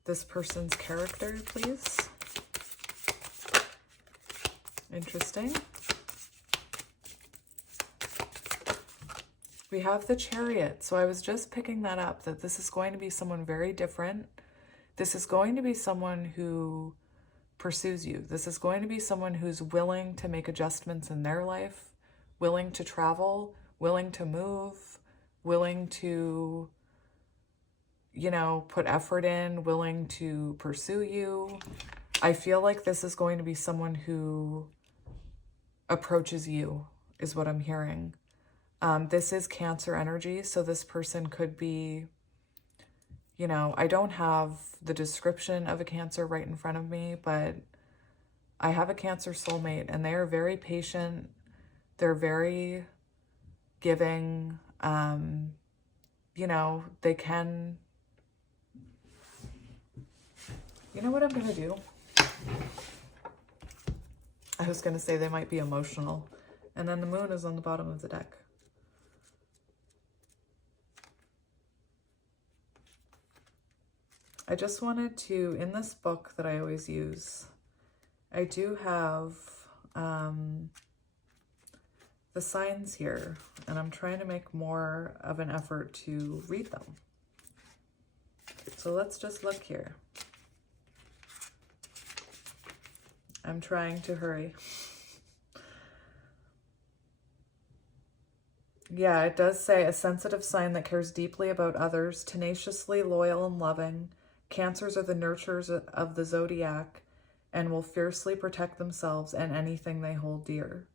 this person's character, please? Interesting. We have the Chariot. So I was just picking that up, that this is going to be someone very different. This is going to be someone who pursues you. This is going to be someone who's willing to make adjustments in their life, willing to travel, willing to move, willing to, you know, put effort in, willing to pursue you. I feel like this is going to be someone who approaches you, is what I'm hearing. This is Cancer energy, so this person could be, you know, I don't have the description of a Cancer right in front of me, but I have a Cancer soulmate, and they are very patient. They're very giving. You know, they can, you know what I'm going to do? I was going to say they might be emotional. And then the Moon is on the bottom of the deck. I just wanted to, in this book that I always use, I do have the signs here, and I'm trying to make more of an effort to read them. So let's just look here. I'm trying to hurry. Yeah, it does say a sensitive sign that cares deeply about others, tenaciously loyal and loving. Cancers are the nurturers of the zodiac and will fiercely protect themselves and anything they hold dear.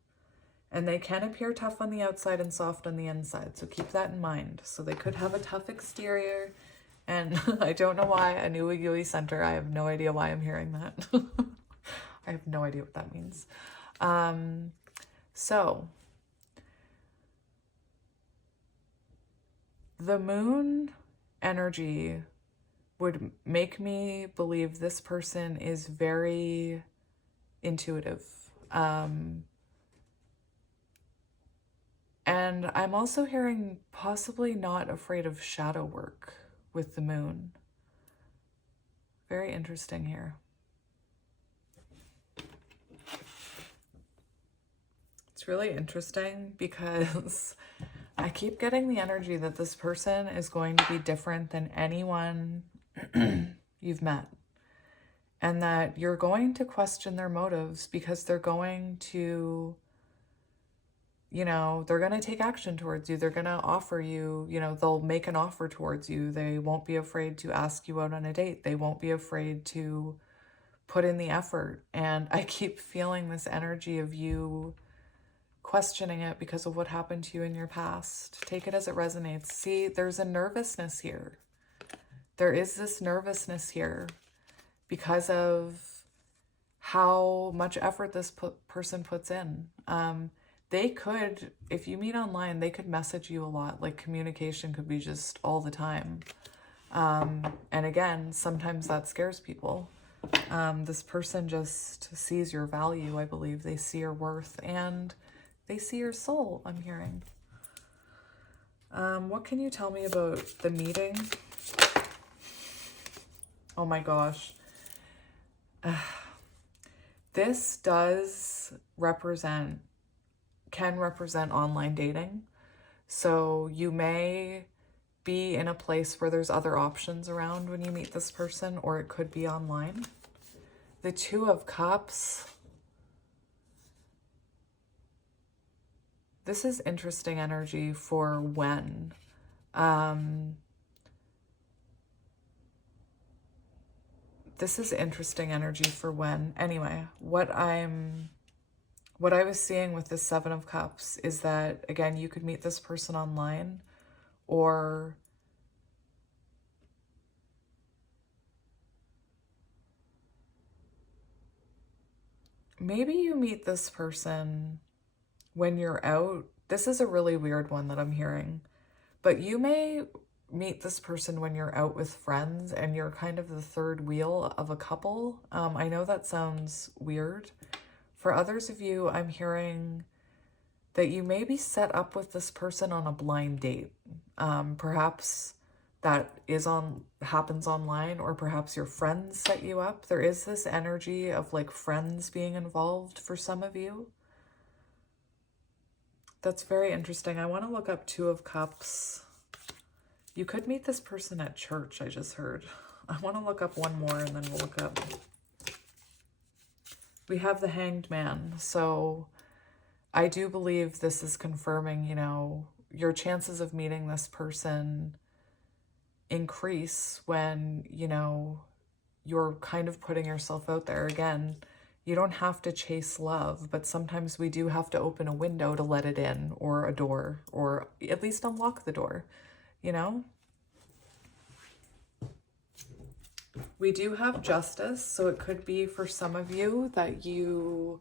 And they can appear tough on the outside and soft on the inside, so keep that in mind. So they could have a tough exterior, And I don't know why, a new Yui center. I have no idea why I'm hearing that. I have no idea what that means. So the moon energy would make me believe this person is very intuitive. And I'm also hearing possibly not afraid of shadow work with the moon. Very interesting here. It's really interesting because I keep getting the energy that this person is going to be different than anyone you've met. And that you're going to question their motives because they're going to, you know, they're going to take action towards you. They're going to offer you, you know, they'll make an offer towards you. They won't be afraid to ask you out on a date. They won't be afraid to put in the effort. And I keep feeling this energy of you questioning it because of what happened to you in your past. Take it as it resonates. See, there's a nervousness here. There is this nervousness here because of how much effort this person puts in. They could, if you meet online, they could message you a lot. Like communication could be just all the time. And again, sometimes that scares people. This person just sees your value, I believe. They see your worth and they see your soul, I'm hearing. What can you tell me about the meeting? Oh my gosh. This can represent online dating. So you may be in a place where there's other options around when you meet this person, or it could be online. The Two of Cups. This is interesting energy for when. This is interesting energy for when. Anyway, what I was seeing with the Seven of Cups is that, again, you could meet this person online, or maybe you meet this person when you're out. This is a really weird one that I'm hearing, but you may meet this person when you're out with friends and you're kind of the third wheel of a couple. I know that sounds weird. For others of you, I'm hearing that you may be set up with this person on a blind date. Perhaps that happens online, or perhaps your friends set you up. There is this energy of like friends being involved for some of you. That's very interesting. I want to look up Two of Cups. You could meet this person at church, I just heard. I want to look up one more and then we'll look up. We have the Hanged Man. So I do believe this is confirming, you know, your chances of meeting this person increase when, you know, you're kind of putting yourself out there. Again, you don't have to chase love, but sometimes we do have to open a window to let it in, or a door, or at least unlock the door, you know? We do have Justice, so it could be for some of you that you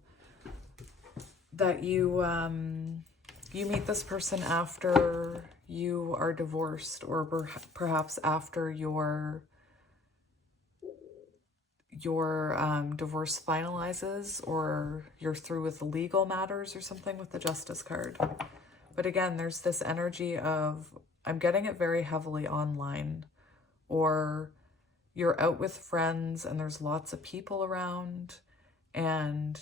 meet this person after you are divorced, or perhaps after your divorce finalizes, or you're through with legal matters or something with the Justice card. But again, there's this energy of, I'm getting it very heavily online, or you're out with friends and there's lots of people around and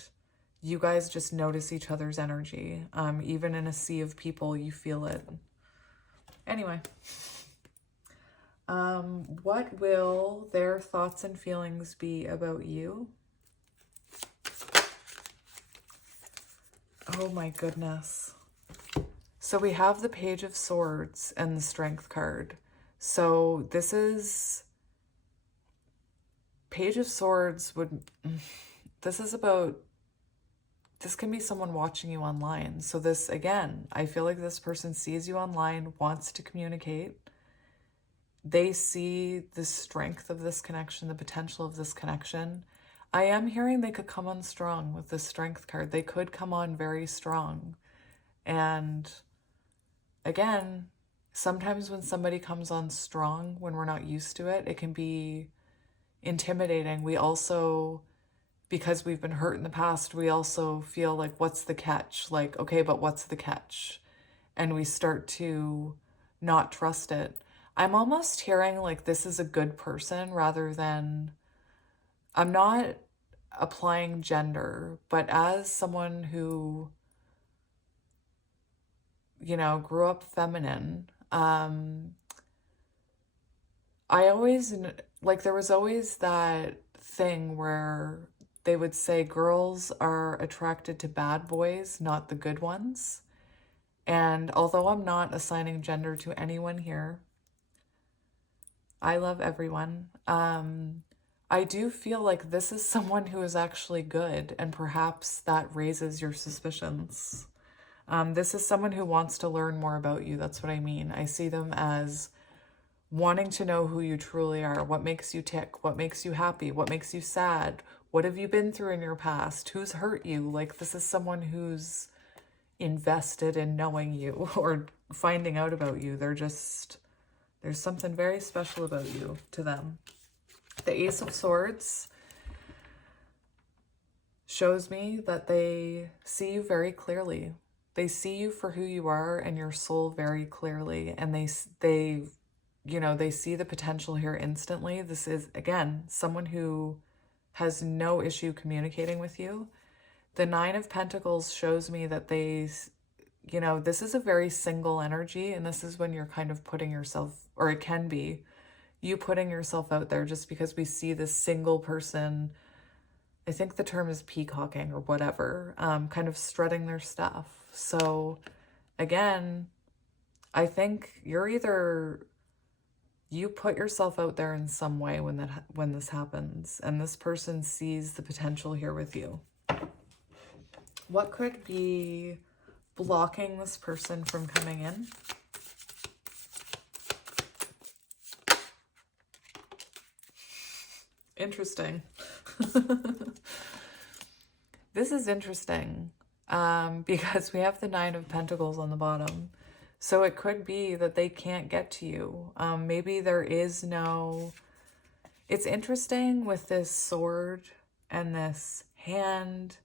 you guys just notice each other's energy. Even in a sea of people, you feel it. Anyway, what will their thoughts and feelings be about you? Oh my goodness. So we have the Page of Swords and the Strength card. So this is Page of Swords this can be someone watching you online. So this, again, I feel like this person sees you online, wants to communicate. they see the strength of this connection, the potential of this connection. I am hearing they could come on strong with the Strength card. They could come on very strong. And again, sometimes when somebody comes on strong, when we're not used to it, it can be intimidating. We also, because we've been hurt in the past, we also feel like, what's the catch? Like, okay, but what's the catch? And we start to not trust it. I'm almost hearing like this is a good person rather than, I'm not applying gender, but as someone who, you know, grew up feminine, I always, like, there was always that thing where they would say girls are attracted to bad boys, not the good ones. And although I'm not assigning gender to anyone here, I love everyone. I do feel like this is someone who is actually good, and perhaps that raises your suspicions. This is someone who wants to learn more about you. That's what I mean. I see them as wanting to know who you truly are, what makes you tick, what makes you happy, what makes you sad, what have you been through in your past, who's hurt you. Like, this is someone who's invested in knowing you or finding out about you. There's something very special about you to them. The Ace of Swords shows me that they see you very clearly. They see you for who you are and your soul very clearly, and they you know, they see the potential here instantly. This is, again, someone who has no issue communicating with you. The Nine of Pentacles shows me that they, you know, this is a very single energy, and this is when you're kind of putting yourself, or it can be, you putting yourself out there, just because we see this single person, I think the term is peacocking or whatever, kind of strutting their stuff. So again, I think you put yourself out there in some way when this happens, and this person sees the potential here with you. What could be blocking this person from coming in? Interesting. This is interesting because we have the Nine of Pentacles on the bottom. So it could be that they can't get to you. Maybe there is no... It's interesting with this sword and this hand.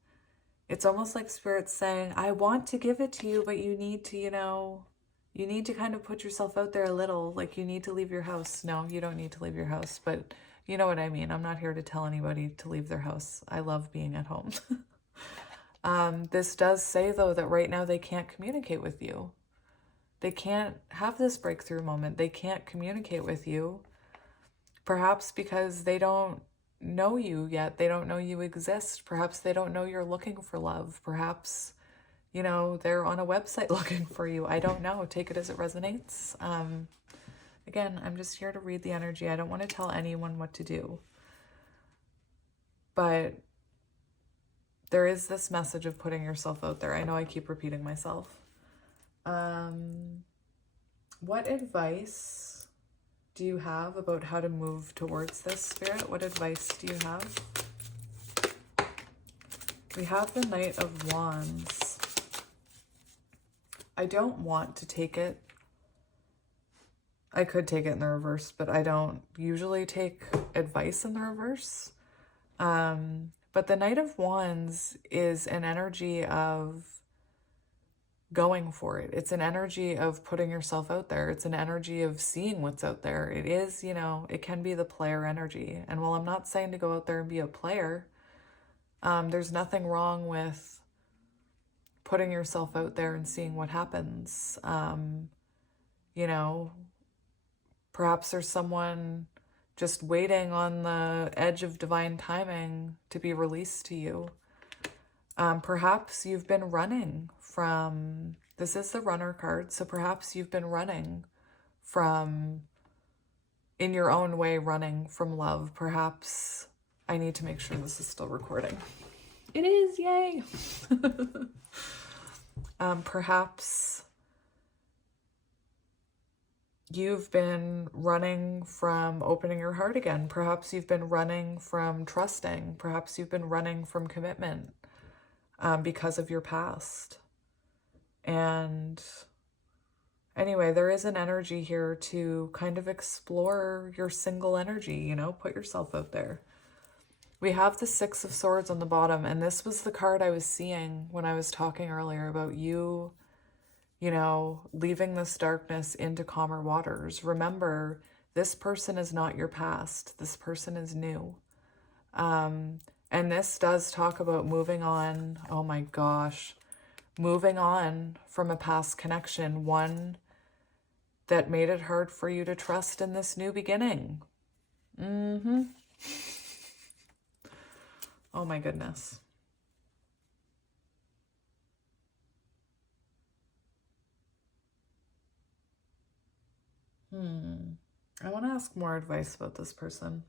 It's almost like Spirit's saying, I want to give it to you, but you need to, you know, you need to kind of put yourself out there a little. Like, you need to leave your house. No, you don't need to leave your house, but you know what I mean. I'm not here to tell anybody to leave their house. I love being at home. This does say, though, that right now they can't communicate with you. They can't have this breakthrough moment. They can't communicate with you, perhaps because they don't know you yet. They don't know you exist. Perhaps they don't know you're looking for love. Perhaps, you know, they're on a website looking for you. I don't know. Take it as it resonates. Again, I'm just here to read the energy. I don't want to tell anyone what to do. But there is this message of putting yourself out there. I know I keep repeating myself. What advice do you have about how to move towards this, Spirit? What advice do you have? We have the Knight of Wands. I don't want to take it. I could take it in the reverse, but I don't usually take advice in the reverse. But the Knight of Wands is an energy of going for it. It's an energy of putting yourself out there. It's an energy of seeing what's out there. It is, you know, it can be the player energy. And while I'm not saying to go out there and be a player, there's nothing wrong with putting yourself out there and seeing what happens. You know, perhaps there's someone just waiting on the edge of divine timing to be released to you. Perhaps you've been running from, this is the Runner card, so perhaps you've been running from, in your own way, running from love. Perhaps, I need to make sure this is still recording. It is, yay! Perhaps you've been running from opening your heart again. Perhaps you've been running from trusting. Perhaps you've been running from commitment because of your past. And anyway, there is an energy here to kind of explore your single energy, you know, put yourself out there. We have the Six of Swords on the bottom, and this was the card I was seeing when I was talking earlier about you, you know, leaving this darkness into calmer waters. Remember, this person is not your past. This person is new. And this does talk about moving on. Oh my gosh. Moving on from a past connection, one that made it hard for you to trust in this new beginning. Oh my goodness. I want to ask more advice about this person.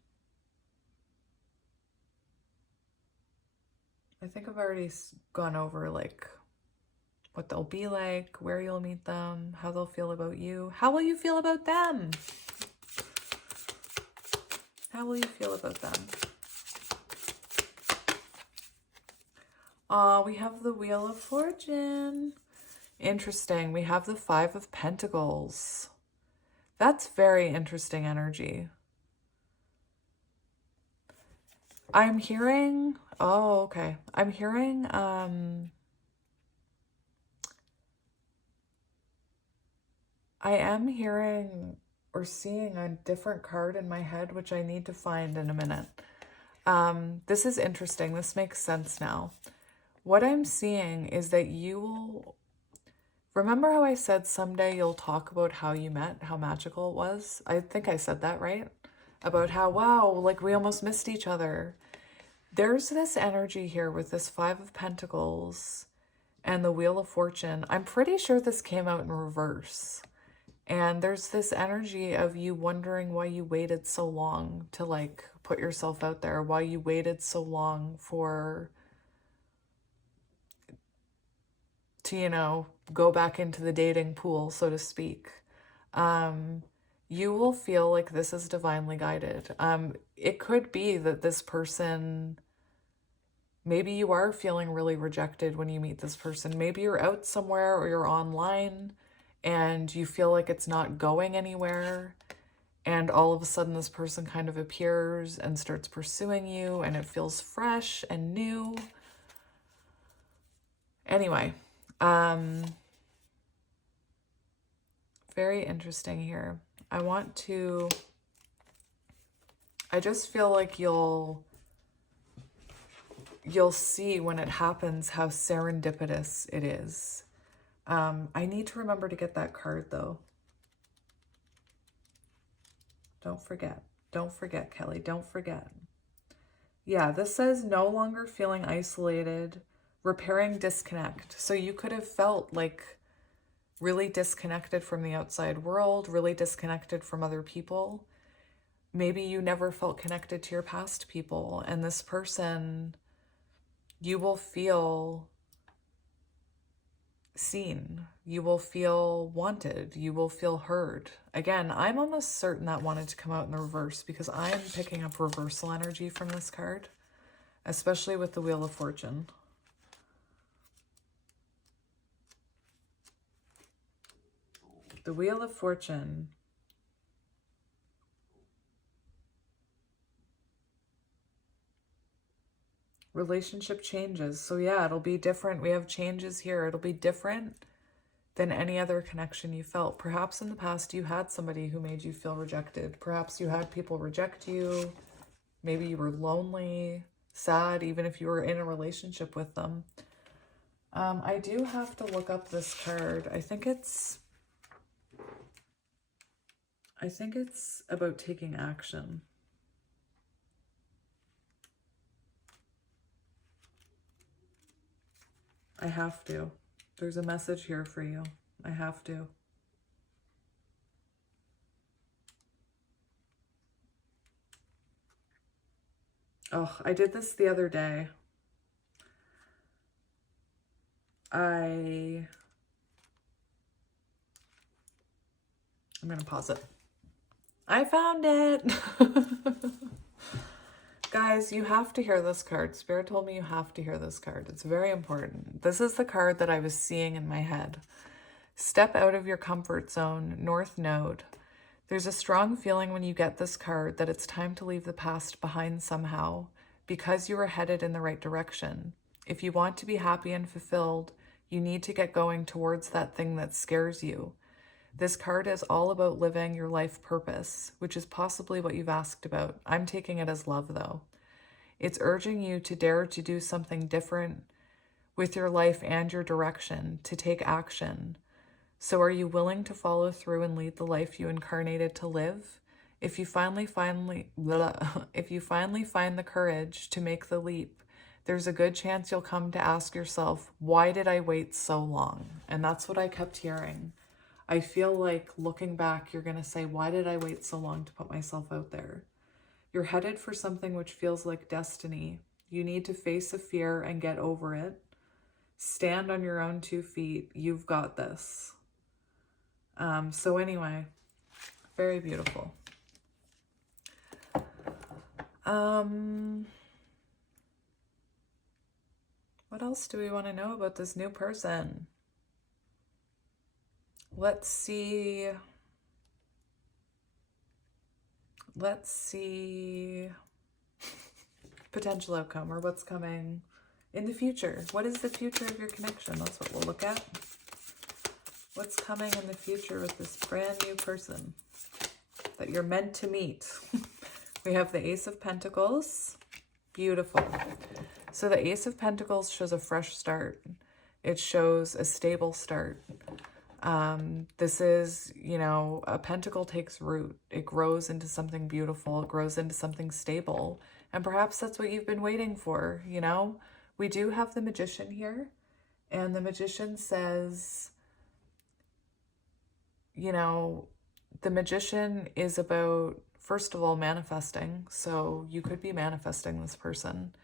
I think I've already gone over like what they'll be like, where you'll meet them, how they'll feel about you. How will you feel about them? How will you feel about them? We have the Wheel of Fortune. Interesting. We have the Five of Pentacles. That's very interesting energy. I'm hearing, oh, okay. I'm hearing, I am hearing or seeing a different card in my head, which I need to find in a minute. This is interesting. This makes sense now. What I'm seeing is that you will, remember how I said someday you'll talk about how you met, how magical it was? I think I said that, right? About how, wow, like we almost missed each other. There's this energy here with this Five of Pentacles and the Wheel of Fortune. I'm pretty sure this came out in reverse. And there's this energy of you wondering why you waited so long to like put yourself out there, why you waited so long to, you know, go back into the dating pool, so to speak. You will feel like this is divinely guided. It could be that this person, maybe you are feeling really rejected when you meet this person. Maybe you're out somewhere or you're online and you feel like it's not going anywhere. And all of a sudden this person kind of appears and starts pursuing you and it feels fresh and new. Anyway, very interesting here. I just feel like you'll see when it happens how serendipitous it is. I need to remember to get that card though. Don't forget. Don't forget, Kelly. Don't forget. Yeah, this says no longer feeling isolated, repairing disconnect. So you could have felt like really disconnected from the outside world, really disconnected from other people. Maybe you never felt connected to your past people, and this person, you will feel seen. You will feel wanted. You will feel heard. Again, I'm almost certain that wanted to come out in the reverse because I'm picking up reversal energy from this card, especially with the Wheel of Fortune. The Wheel of Fortune. Relationship changes. So yeah, it'll be different. We have changes here. It'll be different than any other connection you felt. Perhaps in the past you had somebody who made you feel rejected. Perhaps you had people reject you. Maybe you were lonely, sad, even if you were in a relationship with them. I do have to look up this card. I think it's about taking action. I have to. There's a message here for you. I have to. Oh, I did this the other day. I'm going to pause it. I found it. Guys, you have to hear this card. Spirit told me you have to hear this card. It's very important. This is the card that I was seeing in my head. Step out of your comfort zone, North Node. There's a strong feeling when you get this card that it's time to leave the past behind somehow because you are headed in the right direction. If you want to be happy and fulfilled, you need to get going towards that thing that scares you. This card is all about living your life purpose, which is possibly what you've asked about. I'm taking it as love, though. It's urging you to dare to do something different with your life and your direction, to take action. So are you willing to follow through and lead the life you incarnated to live? If you finally find the courage to make the leap, there's a good chance you'll come to ask yourself, why did I wait so long? And that's what I kept hearing. I feel like looking back, you're going to say, why did I wait so long to put myself out there? You're headed for something which feels like destiny. You need to face a fear and get over it. Stand on your own 2 feet. You've got this. So anyway, very beautiful. What else do we want to know about this new person? Let's see. Potential outcome, or what's coming in the future. What is the future of your connection? That's what we'll look at. What's coming in the future with this brand new person that you're meant to meet? We have the Ace of Pentacles. Beautiful. So the Ace of Pentacles shows a fresh start. It shows a stable start. This is, you know, a pentacle takes root. It grows into something beautiful. It grows into something stable. And perhaps that's what you've been waiting for, you know? We do have the Magician here. And the Magician says, you know, the Magician is about, first of all, manifesting. So you could be manifesting this person.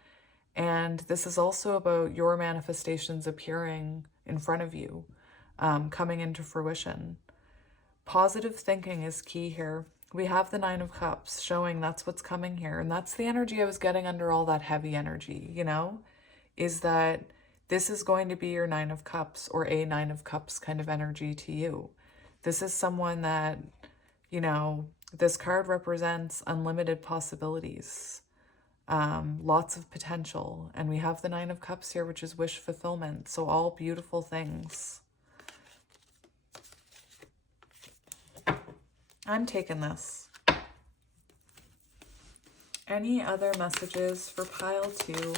And this is also about your manifestations appearing in front of you. Coming into fruition. Positive thinking is key here. We have the Nine of Cups showing that's what's coming here. And that's the energy I was getting under all that heavy energy, you know, is that this is going to be your Nine of Cups or a Nine of Cups kind of energy to you. This is someone that, you know, this card represents unlimited possibilities, lots of potential. And we have the Nine of Cups here, which is wish fulfillment. So all beautiful things. I'm taking this. Any other messages for pile 2?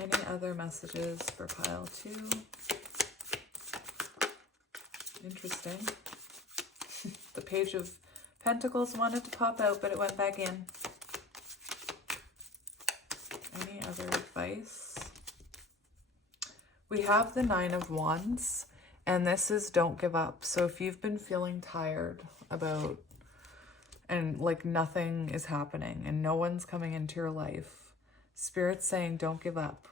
Any other messages for pile 2? Interesting. The Page of Pentacles wanted to pop out, but it went back in. Any other advice? We have the Nine of Wands. And this is don't give up. So if you've been feeling tired about, and like nothing is happening and no one's coming into your life, Spirit's saying don't give up.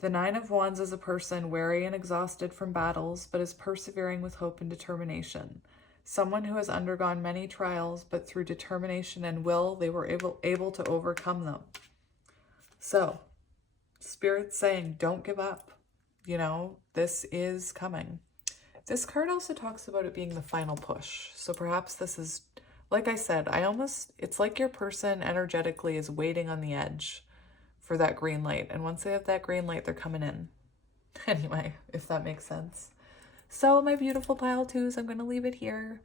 The Nine of Wands is a person weary and exhausted from battles, but is persevering with hope and determination. Someone who has undergone many trials, but through determination and will, they were able to overcome them. So, Spirit's saying don't give up. You know, this is coming. This card also talks about it being the final push. So perhaps this is, like I said, it's like your person energetically is waiting on the edge for that green light. And once they have that green light, they're coming in. Anyway, if that makes sense. So my beautiful pile 2s, I'm going to leave it here.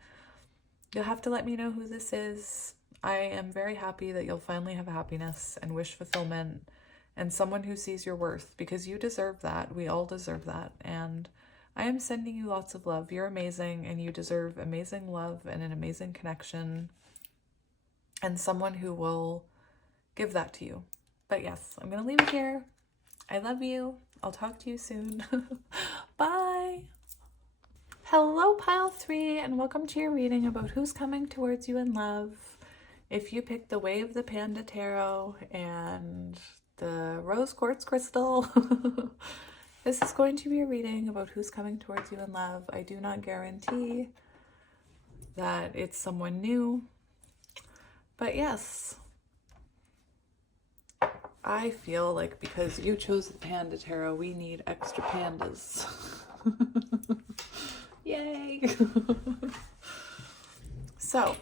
You'll have to let me know who this is. I am very happy that you'll finally have happiness and wish fulfillment. And someone who sees your worth, because you deserve that. We all deserve that. And I am sending you lots of love. You're amazing, and you deserve amazing love and an amazing connection. And someone who will give that to you. But yes, I'm going to leave it here. I love you. I'll talk to you soon. Bye. Hello, pile 3, and welcome to your reading about who's coming towards you in love. If you picked the Way of the Panda Tarot and the Rose Quartz Crystal, This is going to be a reading about who's coming towards you in love. I do not guarantee that it's someone new, but yes, I feel like because you chose the Panda Tarot, we need extra pandas. Yay! So,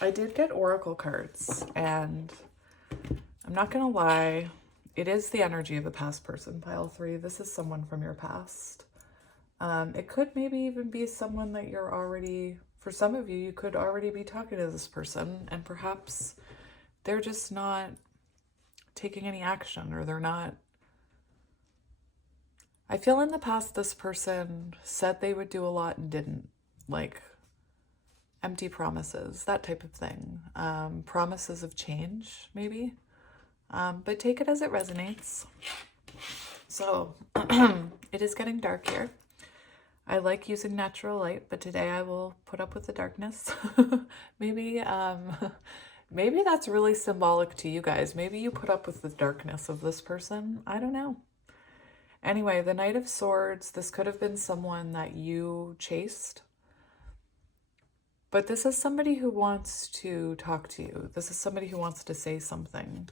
I did get oracle cards, and I'm not gonna lie, it is the energy of a past person, pile 3. This is someone from your past. It could maybe even be someone that you're already, for some of you, you could already be talking to this person, and perhaps they're just not taking any action, or they're not. I feel in the past this person said they would do a lot and didn't, like empty promises, that type of thing. Promises of change, maybe. But take it as it resonates. So it is getting dark here. I like using natural light, but today I will put up with the darkness. Maybe that's really symbolic to you guys. Maybe you put up with the darkness of this person. I don't know. Anyway, the Knight of Swords, this could have been someone that you chased. But this is somebody who wants to talk to you. This is somebody who wants to say something.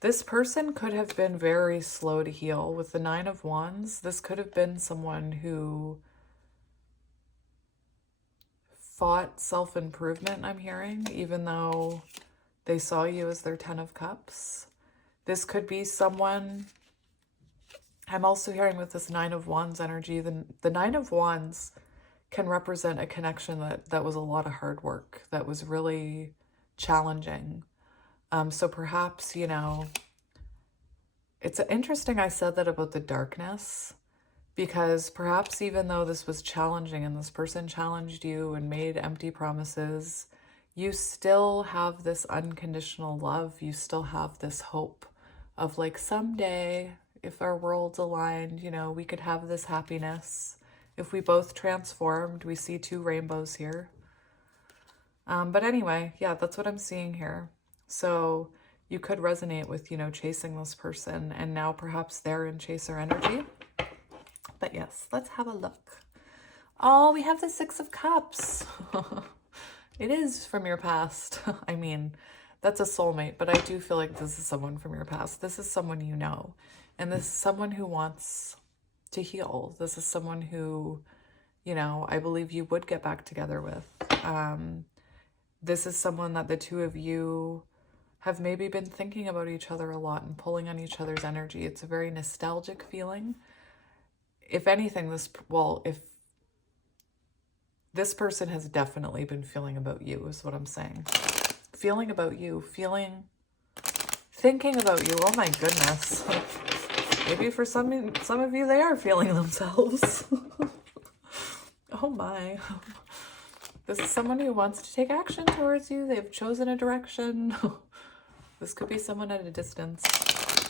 This person could have been very slow to heal. With the 9 of Wands, this could have been someone who fought self-improvement, I'm hearing, even though they saw you as their 10 of Cups. This could be someone, I'm also hearing with this 9 of Wands energy, the 9 of Wands can represent a connection that was a lot of hard work, that was really challenging. So perhaps, you know, it's interesting I said that about the darkness, because perhaps even though this was challenging and this person challenged you and made empty promises, you still have this unconditional love. You still have this hope of like someday, if our worlds aligned, you know, we could have this happiness. If we both transformed, we see 2 rainbows here. But anyway, yeah, that's what I'm seeing here. So you could resonate with, you know, chasing this person, and now perhaps they're in chaser energy. But yes, let's have a look. Oh, we have the 6 of Cups. It is from your past. I mean, that's a soulmate, but I do feel like this is someone from your past. This is someone you know, and this is someone who wants to heal. This is someone who, you know, I believe you would get back together with. This is someone that the 2 of you have maybe been thinking about each other a lot and pulling on each other's energy. It's a very nostalgic feeling. If anything, if this person has definitely been feeling about you, is what I'm saying. Feeling about you, thinking about you. Oh my goodness. Maybe for some of you, they are feeling themselves. Oh my. This is someone who wants to take action towards you. They've chosen a direction. This could be someone at a distance.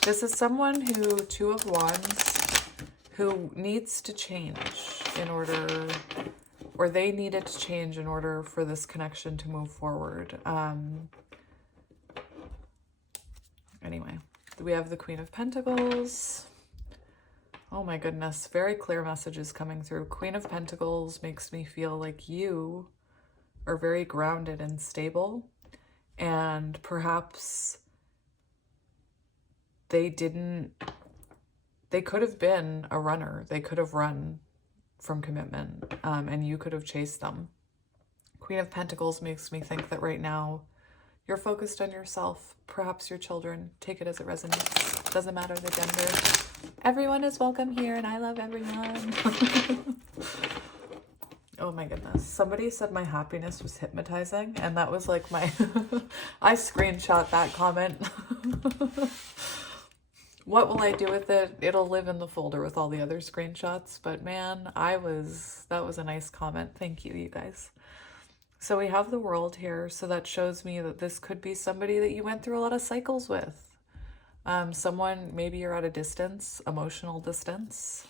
This is someone who, 2 of Wands, who needs to change in order, or they needed to change in order for this connection to move forward. Anyway, we have the Queen of Pentacles. Oh my goodness, very clear messages coming through. Queen of Pentacles makes me feel like you are very grounded and stable, and perhaps they could have been a runner. They could have run from commitment, and you could have chased them. Queen of Pentacles makes me think that right now you're focused on yourself, perhaps your children. Take it as it resonates. Doesn't matter the gender. Everyone is welcome here, and I love everyone. Oh my goodness. Somebody said my happiness was hypnotizing, and that was like my... I screenshot that comment. What will I do with it? It'll live in the folder with all the other screenshots, but man, that was a nice comment. Thank you, you guys. So we have the World here, so that shows me that this could be somebody that you went through a lot of cycles with. Someone, maybe you're at a distance, emotional distance.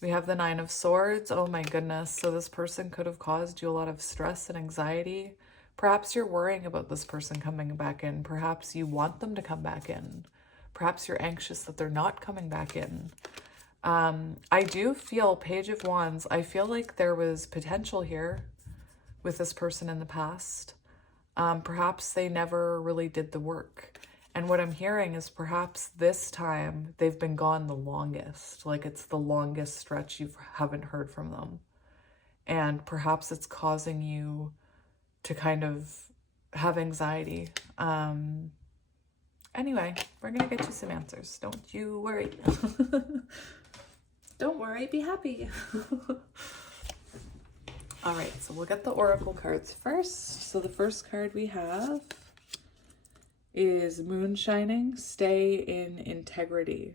We have the 9 of Swords. Oh my goodness. So this person could have caused you a lot of stress and anxiety. Perhaps you're worrying about this person coming back in. Perhaps you want them to come back in. Perhaps you're anxious that they're not coming back in. I do feel Page of Wands. I feel like there was potential here with this person in the past. Perhaps they never really did the work. And what I'm hearing is perhaps this time they've been gone the longest. Like it's the longest stretch you haven't heard from them. And perhaps it's causing you to kind of have anxiety. Anyway, we're going to get you some answers. Don't you worry. Don't worry, be happy. All right, so we'll get the oracle cards first. So the first card we have is Moon Shining, Stay in Integrity.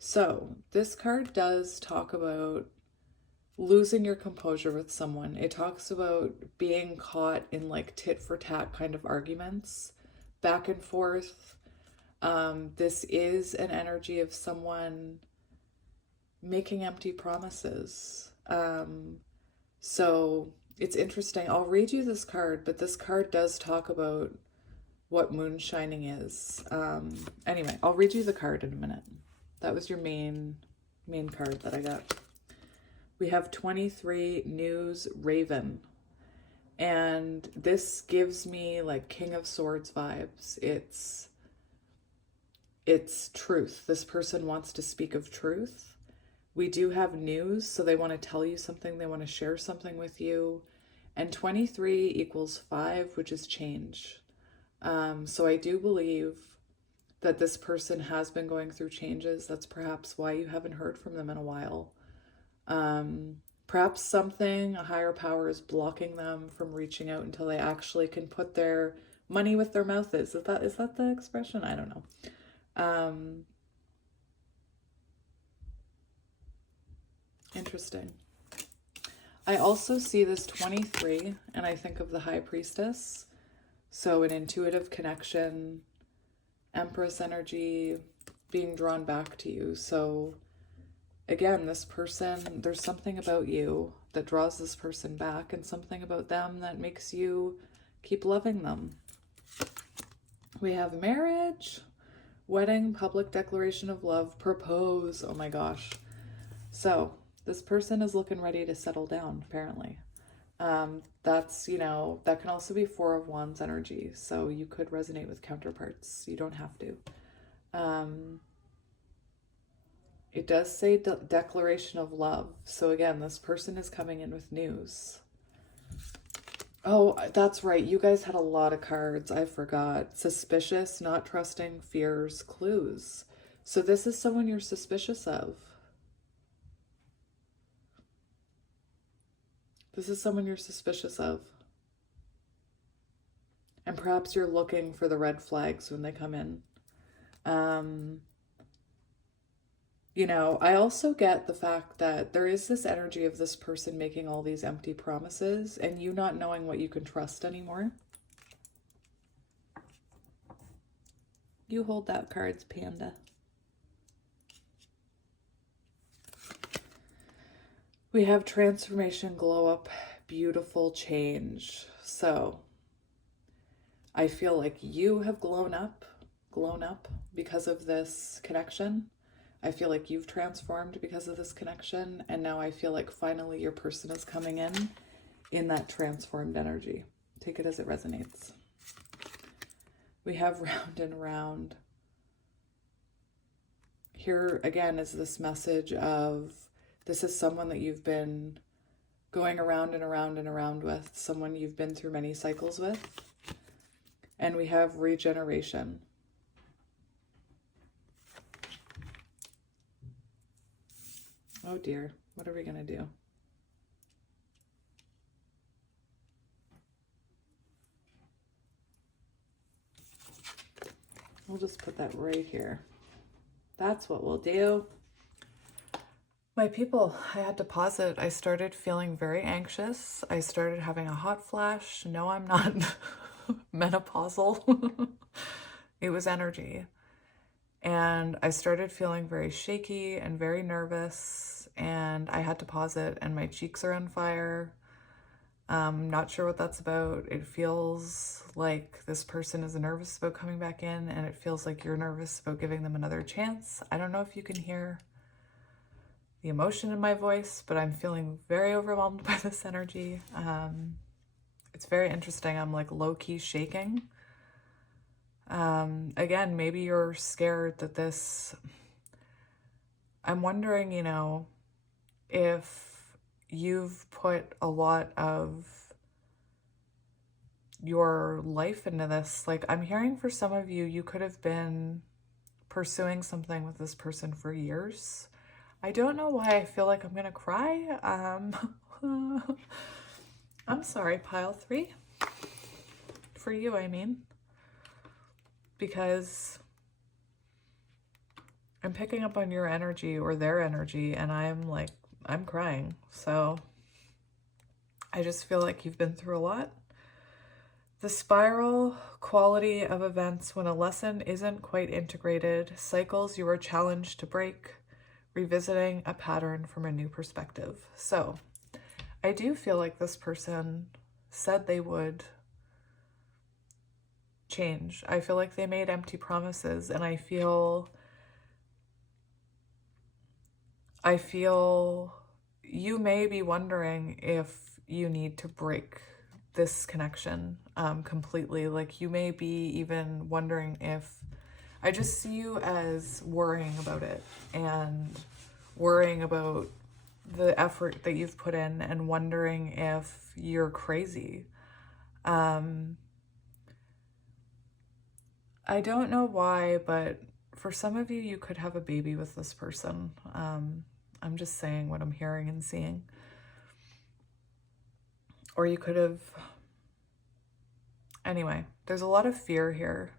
So this card does talk about losing your composure with someone. It talks about being caught in like tit for tat kind of arguments, back and forth. This is an energy of someone making empty promises. So it's interesting. I'll read you this card, but this card does talk about what moon shining is. Anyway, I'll read you the card in a minute. That was your main card that I got. We have 23 News Raven. And this gives me like King of Swords vibes. It's truth. This person wants to speak of truth. We do have news, so they want to tell you something. They want to share something with you. And 23 equals 5, which is change. So I do believe that this person has been going through changes. That's perhaps why you haven't heard from them in a while. Perhaps something, a higher power is blocking them from reaching out until they actually can put their money with their mouth is. Is that the expression? I don't know. Interesting. I also see this 23 and I think of the High Priestess. So an intuitive connection, Empress energy being drawn back to you. So again, this person, there's something about you that draws this person back and something about them that makes you keep loving them. We have marriage, wedding, public declaration of love, propose. Oh my gosh. So this person is looking ready to settle down, apparently. That's, that can also be Four of Wands energy. So you could resonate with counterparts. You don't have to. It does say declaration of love. So again, this person is coming in with news. Oh, that's right. You guys had a lot of cards. I forgot. Suspicious, not trusting, fears, clues. So this is someone you're suspicious of. This is someone you're suspicious of. And perhaps you're looking for the red flags when they come in. I also get the fact that there is this energy of this person making all these empty promises and you not knowing what you can trust anymore. You hold that cards, Panda. We have transformation, glow up, beautiful change. So I feel like you have grown up because of this connection. I feel like you've transformed because of this connection. And now I feel like finally your person is coming in that transformed energy. Take it as it resonates. We have round and round. Here again is this message of this is someone that you've been going around and around and around with, someone you've been through many cycles with. And we have regeneration. Oh dear, what are we going to do? We'll just put that right here. That's what we'll do. My people, I had to pause it. I started feeling very anxious. I started having a hot flash. No, I'm not menopausal. It was energy. And I started feeling very shaky and very nervous. And I had to pause it. And my cheeks are on fire. Not sure what that's about. It feels like this person is nervous about coming back in, and it feels like you're nervous about giving them another chance. I don't know if you can hear the emotion in my voice, but I'm feeling very overwhelmed by this energy. It's very interesting. I'm like low-key shaking. Again, maybe you're scared that this... I'm wondering, you know, if you've put a lot of your life into this. Like, I'm hearing for some of you, you could have been pursuing something with this person for years. I don't know why I feel like I'm gonna cry. I'm sorry, pile 3. For you, I mean. Because I'm picking up on your energy or their energy, and I'm crying. So I just feel like you've been through a lot. The spiral quality of events when a lesson isn't quite integrated, cycles you are challenged to break, revisiting a pattern from a new perspective. So I do feel like this person said they would change. I feel like they made empty promises, and I feel you may be wondering if you need to break this connection completely. Like, you may be even wondering if... I just see you as worrying about it and worrying about the effort that you've put in and wondering if you're crazy. I don't know why, but for some of you, you could have a baby with this person. I'm just saying what I'm hearing and seeing. Or you could have... Anyway, there's a lot of fear here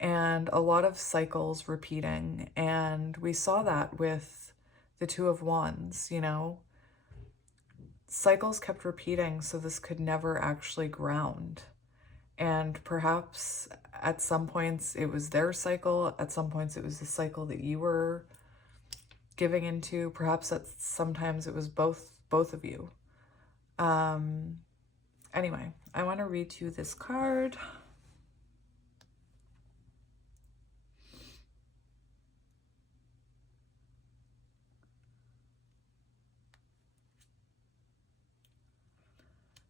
and a lot of cycles repeating. And we saw that with the Two of Wands, you know. Cycles kept repeating, so this could never actually ground. And perhaps at some points it was their cycle, at some points it was the cycle that you were giving into. Perhaps sometimes it was both of you. Anyway, I want to read you this card.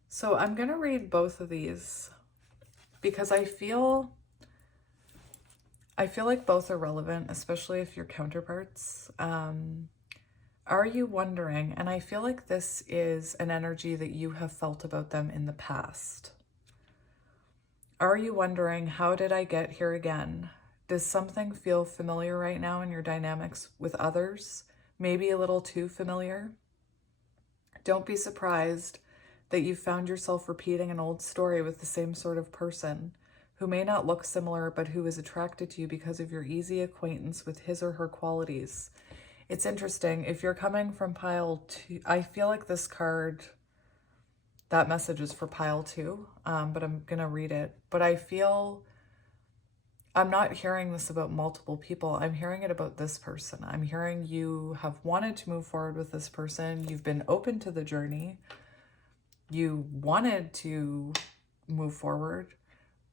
So I'm going to read both of these because I feel like both are relevant, especially if you're counterparts. Are you wondering, and I feel like this is an energy that you have felt about them in the past. Are you wondering, how did I get here again? Does something feel familiar right now in your dynamics with others? Maybe a little too familiar? Don't be surprised that you found yourself repeating an old story with the same sort of person who may not look similar, but who is attracted to you because of your easy acquaintance with his or her qualities. It's interesting. If you're coming from pile 2, I feel like this card, that message is for pile 2, but I'm going to read it. But I feel, I'm not hearing this about multiple people. I'm hearing it about this person. I'm hearing you have wanted to move forward with this person. You've been open to the journey. You wanted to move forward,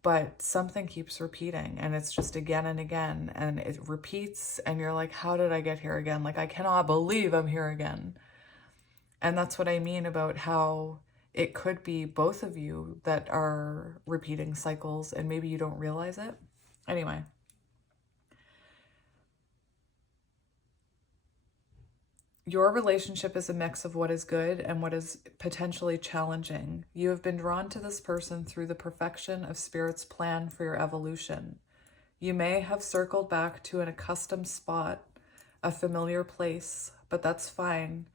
but something keeps repeating, and it's just again and again, and it repeats, and you're like, how did I get here again? Like, I cannot believe I'm here again. And that's what I mean about how it could be both of you that are repeating cycles, and maybe you don't realize it. Anyway. Your relationship is a mix of what is good and what is potentially challenging. You have been drawn to this person through the perfection of Spirit's plan for your evolution. You may have circled back to an accustomed spot, a familiar place, but that's fine,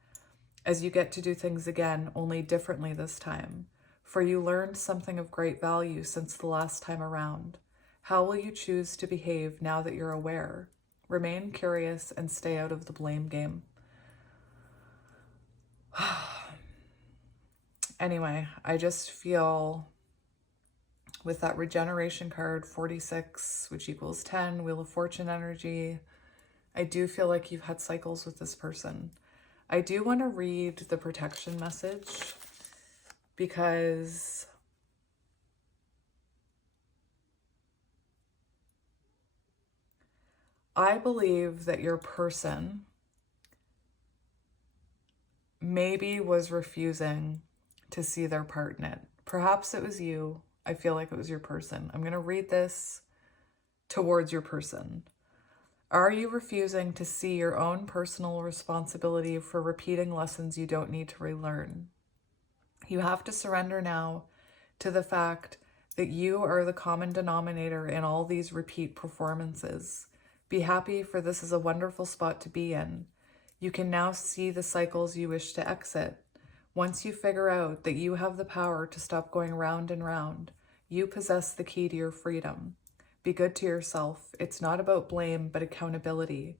as you get to do things again, only differently this time. For you learned something of great value since the last time around. How will you choose to behave now that you're aware? Remain curious and stay out of the blame game. Anyway, I just feel with that regeneration card, 46, which equals 10, Wheel of Fortune energy, I do feel like you've had cycles with this person. I do want to read the protection message because I believe that your person maybe was refusing to see their part in it. Perhaps it was you. I feel like it was your person. I'm going to read this towards your person. Are you refusing to see your own personal responsibility for repeating lessons you don't need to relearn? You have to surrender now to the fact that you are the common denominator in all these repeat performances. Be happy, for this is a wonderful spot to be in. You can now see the cycles you wish to exit. Once you figure out that you have the power to stop going round and round, you possess the key to your freedom. Be good to yourself. It's not about blame, but accountability.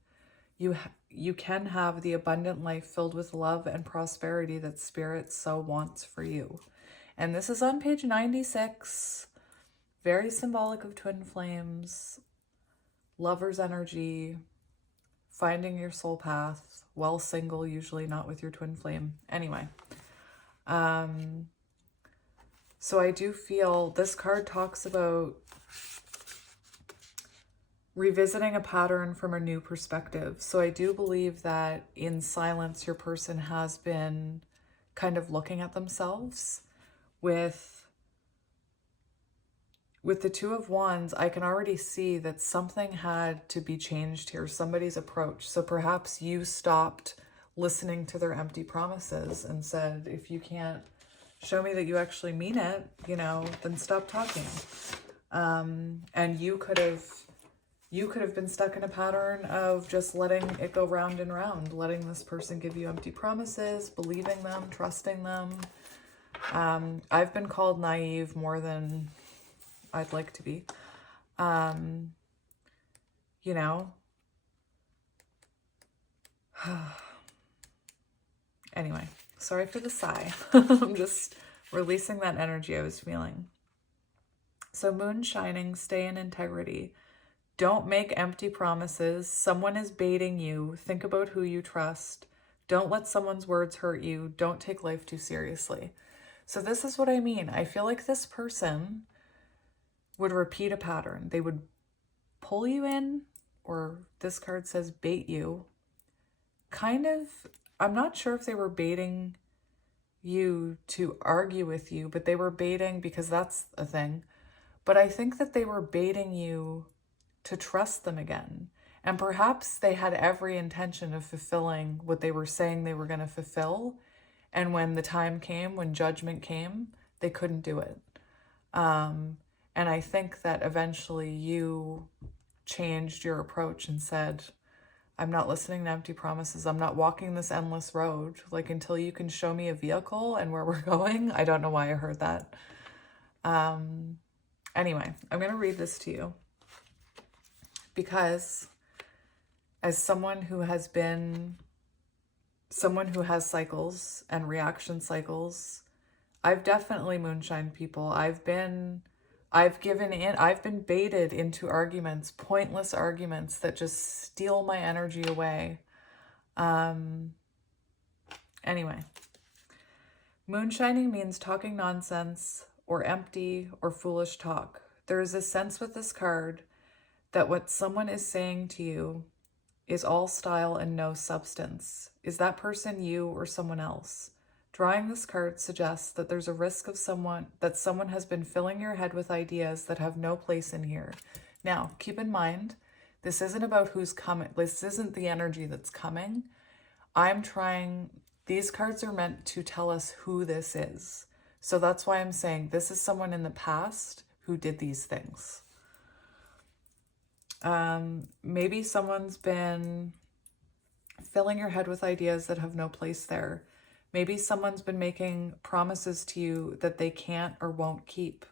You can have the abundant life filled with love and prosperity that Spirit so wants for you. And this is on page 96. Very symbolic of twin flames, lover's energy, finding your soul path, while single, usually not with your twin flame. Anyway, so I do feel this card talks about revisiting a pattern from a new perspective. So I do believe that in silence, your person has been kind of looking at themselves. With the Two of Wands, I can already see that something had to be changed here, somebody's approach. So perhaps you stopped listening to their empty promises and said, if you can't show me that you actually mean it, then stop talking. And you could have been stuck in a pattern of just letting it go round and round, letting this person give you empty promises, believing them, trusting them. I've been called naive more than I'd like to be. Anyway, sorry for the sigh. I'm just releasing that energy I was feeling. So moon shining, stay in integrity. Don't make empty promises. Someone is baiting you. Think about who you trust. Don't let someone's words hurt you. Don't take life too seriously. So this is what I mean. I feel like this person would repeat a pattern. They would pull you in, or this card says bait you. Kind of, I'm not sure if they were baiting you to argue with you, but they were baiting, because that's a thing. But I think that they were baiting you to trust them again. And perhaps they had every intention of fulfilling what they were saying they were going to fulfill. And when the time came, when judgment came, they couldn't do it. And I think that eventually you changed your approach and said, I'm not listening to empty promises. I'm not walking this endless road. Like, until you can show me a vehicle and where we're going. I don't know why I heard that. Anyway, I'm going to read this to you. Because as someone who has cycles and reaction cycles, I've definitely moonshined people. I've been baited into arguments, pointless arguments that just steal my energy away. Anyway, moonshining means talking nonsense or empty or foolish talk. There is a sense with this card that what someone is saying to you is all style and no substance. Is that person you or someone else? Drawing this card suggests that there's a risk of someone has been filling your head with ideas that have no place in here. Now, keep in mind, this isn't about who's coming. This isn't the energy that's coming. These cards are meant to tell us who this is. So that's why I'm saying this is someone in the past who did these things. Maybe someone's been filling your head with ideas that have no place there. Maybe someone's been making promises to you that they can't or won't keep.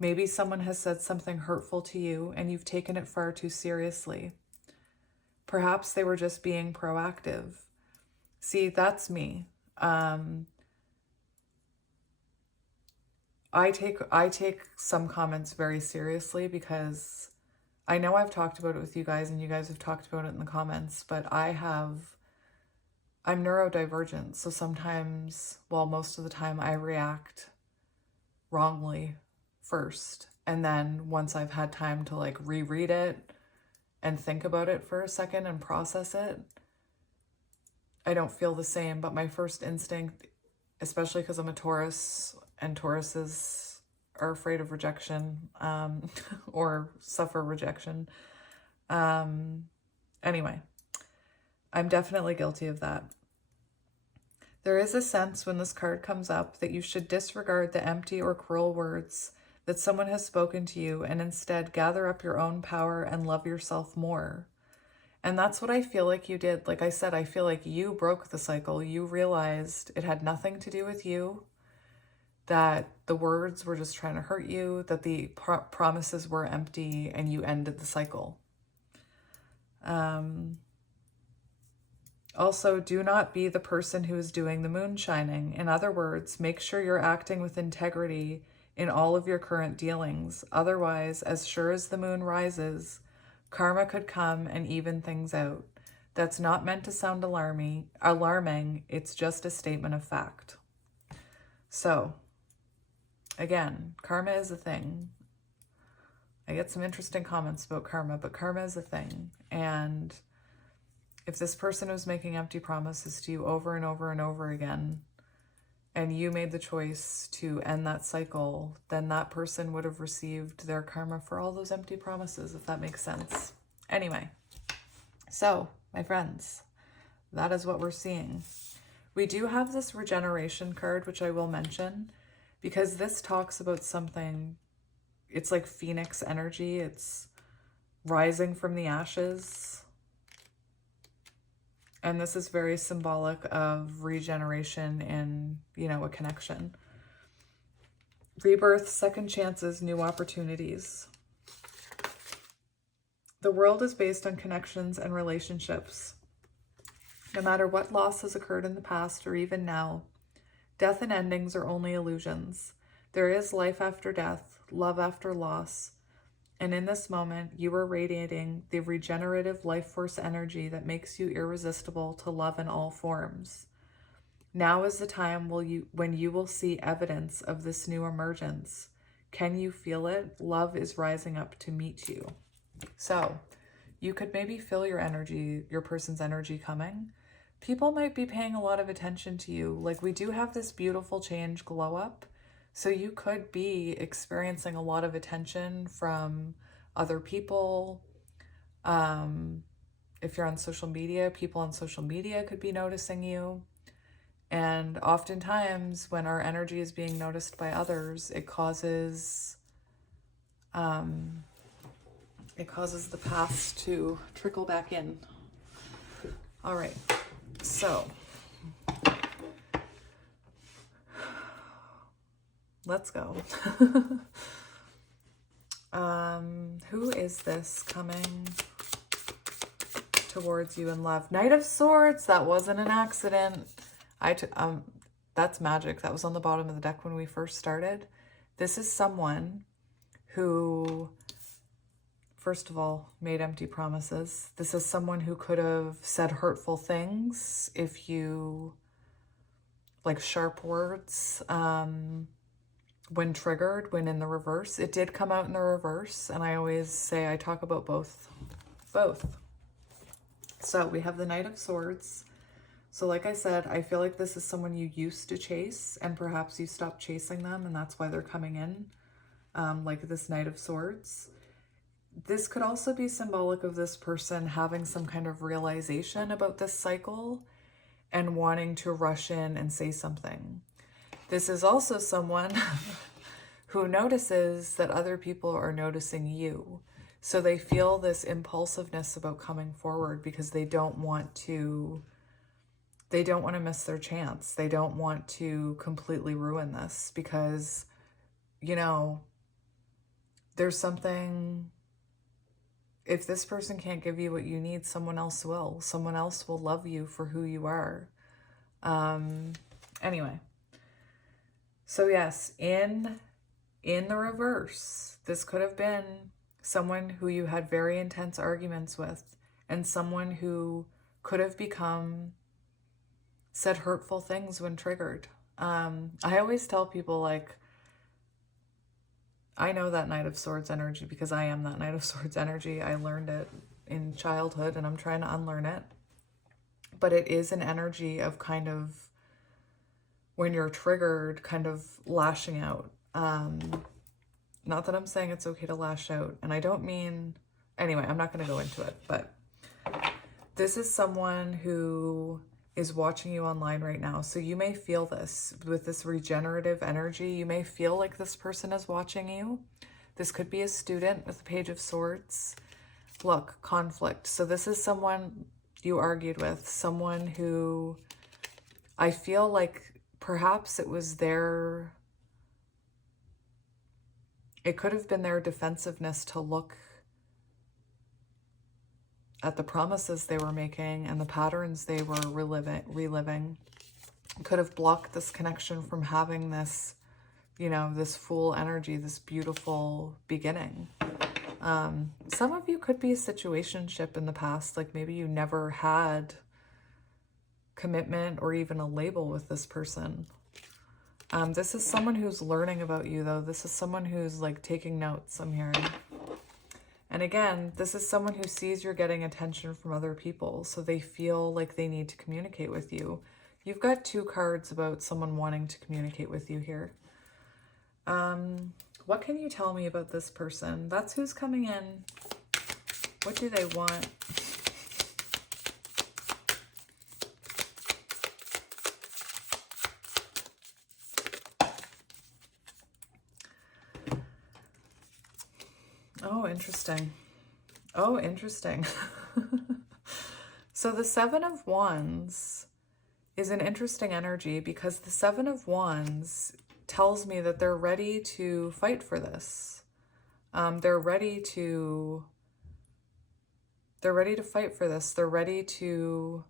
Maybe someone has said something hurtful to you and you've taken it far too seriously. Perhaps they were just being proactive. See, that's me. I take some comments very seriously, because I know I've talked about it with you guys and you guys have talked about it in the comments, but I have I'm neurodivergent, so sometimes, well, most of the time I react wrongly first. And then once I've had time to like reread it and think about it for a second and process it, I don't feel the same. But my first instinct, especially because I'm a Taurus and Tauruses are afraid of rejection, or suffer rejection. Anyway, I'm definitely guilty of that. There is a sense when this card comes up that you should disregard the empty or cruel words that someone has spoken to you and instead gather up your own power and love yourself more. And that's what I feel like you did. Like I said, I feel like you broke the cycle. You realized it had nothing to do with you, that the words were just trying to hurt you, that the promises were empty, and you ended the cycle. Also, do not be the person who is doing the moonshining. In other words, make sure you're acting with integrity in all of your current dealings. Otherwise, as sure as the moon rises, karma could come and even things out. That's not meant to sound alarming. It's just a statement of fact. So, again, karma is a thing. I get some interesting comments about karma, but karma is a thing. And if this person was making empty promises to you over and over and over again, and you made the choice to end that cycle, then that person would have received their karma for all those empty promises, if that makes sense. Anyway, so, my friends, that is what we're seeing. We do have this regeneration card, which I will mention, because this talks about something, it's like phoenix energy. It's rising from the ashes. And this is very symbolic of regeneration and, a connection. Rebirth, second chances, new opportunities. The world is based on connections and relationships. No matter what loss has occurred in the past or even now, death and endings are only illusions. There is life after death, love after loss. And in this moment, you are radiating the regenerative life force energy that makes you irresistible to love in all forms. Now is the time when you will see evidence of this new emergence. Can you feel it? Love is rising up to meet you. So you could maybe feel your energy, your person's energy coming. People might be paying a lot of attention to you. Like, we do have this beautiful change glow up. So you could be experiencing a lot of attention from other people. If you're on social media, people on social media could be noticing you. And oftentimes when our energy is being noticed by others, it causes the past to trickle back in. All right, so let's go. Who is this coming towards you in love? Knight of Swords. That wasn't an accident. That's magic. That was on the bottom of the deck when we first started. This is someone who, first of all, made empty promises. This is someone who could have said hurtful things if you, like sharp words, when triggered, when in the reverse. It did come out in the reverse, and I always say I talk about both. So we have the Knight of Swords. So like I said, I feel like this is someone you used to chase, and perhaps you stopped chasing them, and that's why they're coming in, like this Knight of Swords. This could also be symbolic of this person having some kind of realization about this cycle and wanting to rush in and say something. This is also someone who notices that other people are noticing you. So they feel this impulsiveness about coming forward because they don't want to miss their chance. They don't want to completely ruin this because, there's something, if this person can't give you what you need, someone else will. Someone else will love you for who you are. Anyway. So yes, in the reverse, this could have been someone who you had very intense arguments with, and someone who could have become said hurtful things when triggered. I always tell people, like, I know that Knight of Swords energy because I am that Knight of Swords energy. I learned it in childhood and I'm trying to unlearn it. But it is an energy of kind of, when you're triggered, kind of lashing out. Not that I'm saying it's okay to lash out. And I don't mean, anyway, I'm not going to go into it. But this is someone who is watching you online right now. So you may feel this with this regenerative energy. You may feel like this person is watching you. This could be a student with the Page of Swords. Look, conflict. So this is someone you argued with, someone who I feel like perhaps it was their, it could have been their defensiveness to look at the promises they were making and the patterns they were reliving could have blocked this connection from having this, you know, this full energy, this beautiful beginning. Some of you could be a situationship in the past, like maybe you never had commitment or even a label with this person. This is someone who's learning about you, though. This is someone who's like taking notes, I'm hearing. And again, this is someone who sees you're getting attention from other people, so they feel like they need to communicate with you. You've got 2 cards about someone wanting to communicate with you here. What can you tell me about this person? That's who's coming in. What do they want? Oh, interesting. Oh, interesting. So the 7 of Wands is an interesting energy because the 7 of Wands tells me that they're ready to fight for this. They're ready to fight for this. They're ready to,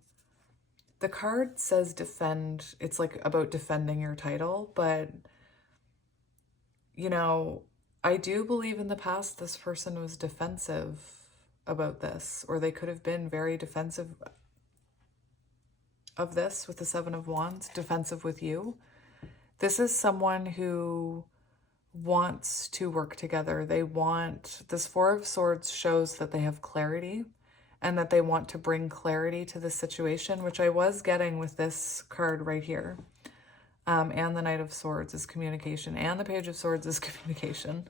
the card says defend. It's like about defending your title, but you know, I do believe in the past this person was defensive about this, or they could have been very defensive of this with the 7 of Wands, defensive with you. This is someone who wants to work together. They want, this 4 of Swords shows that they have clarity and that they want to bring clarity to the situation, which I was getting with this card right here. And the Knight of Swords is communication, and the Page of Swords is communication.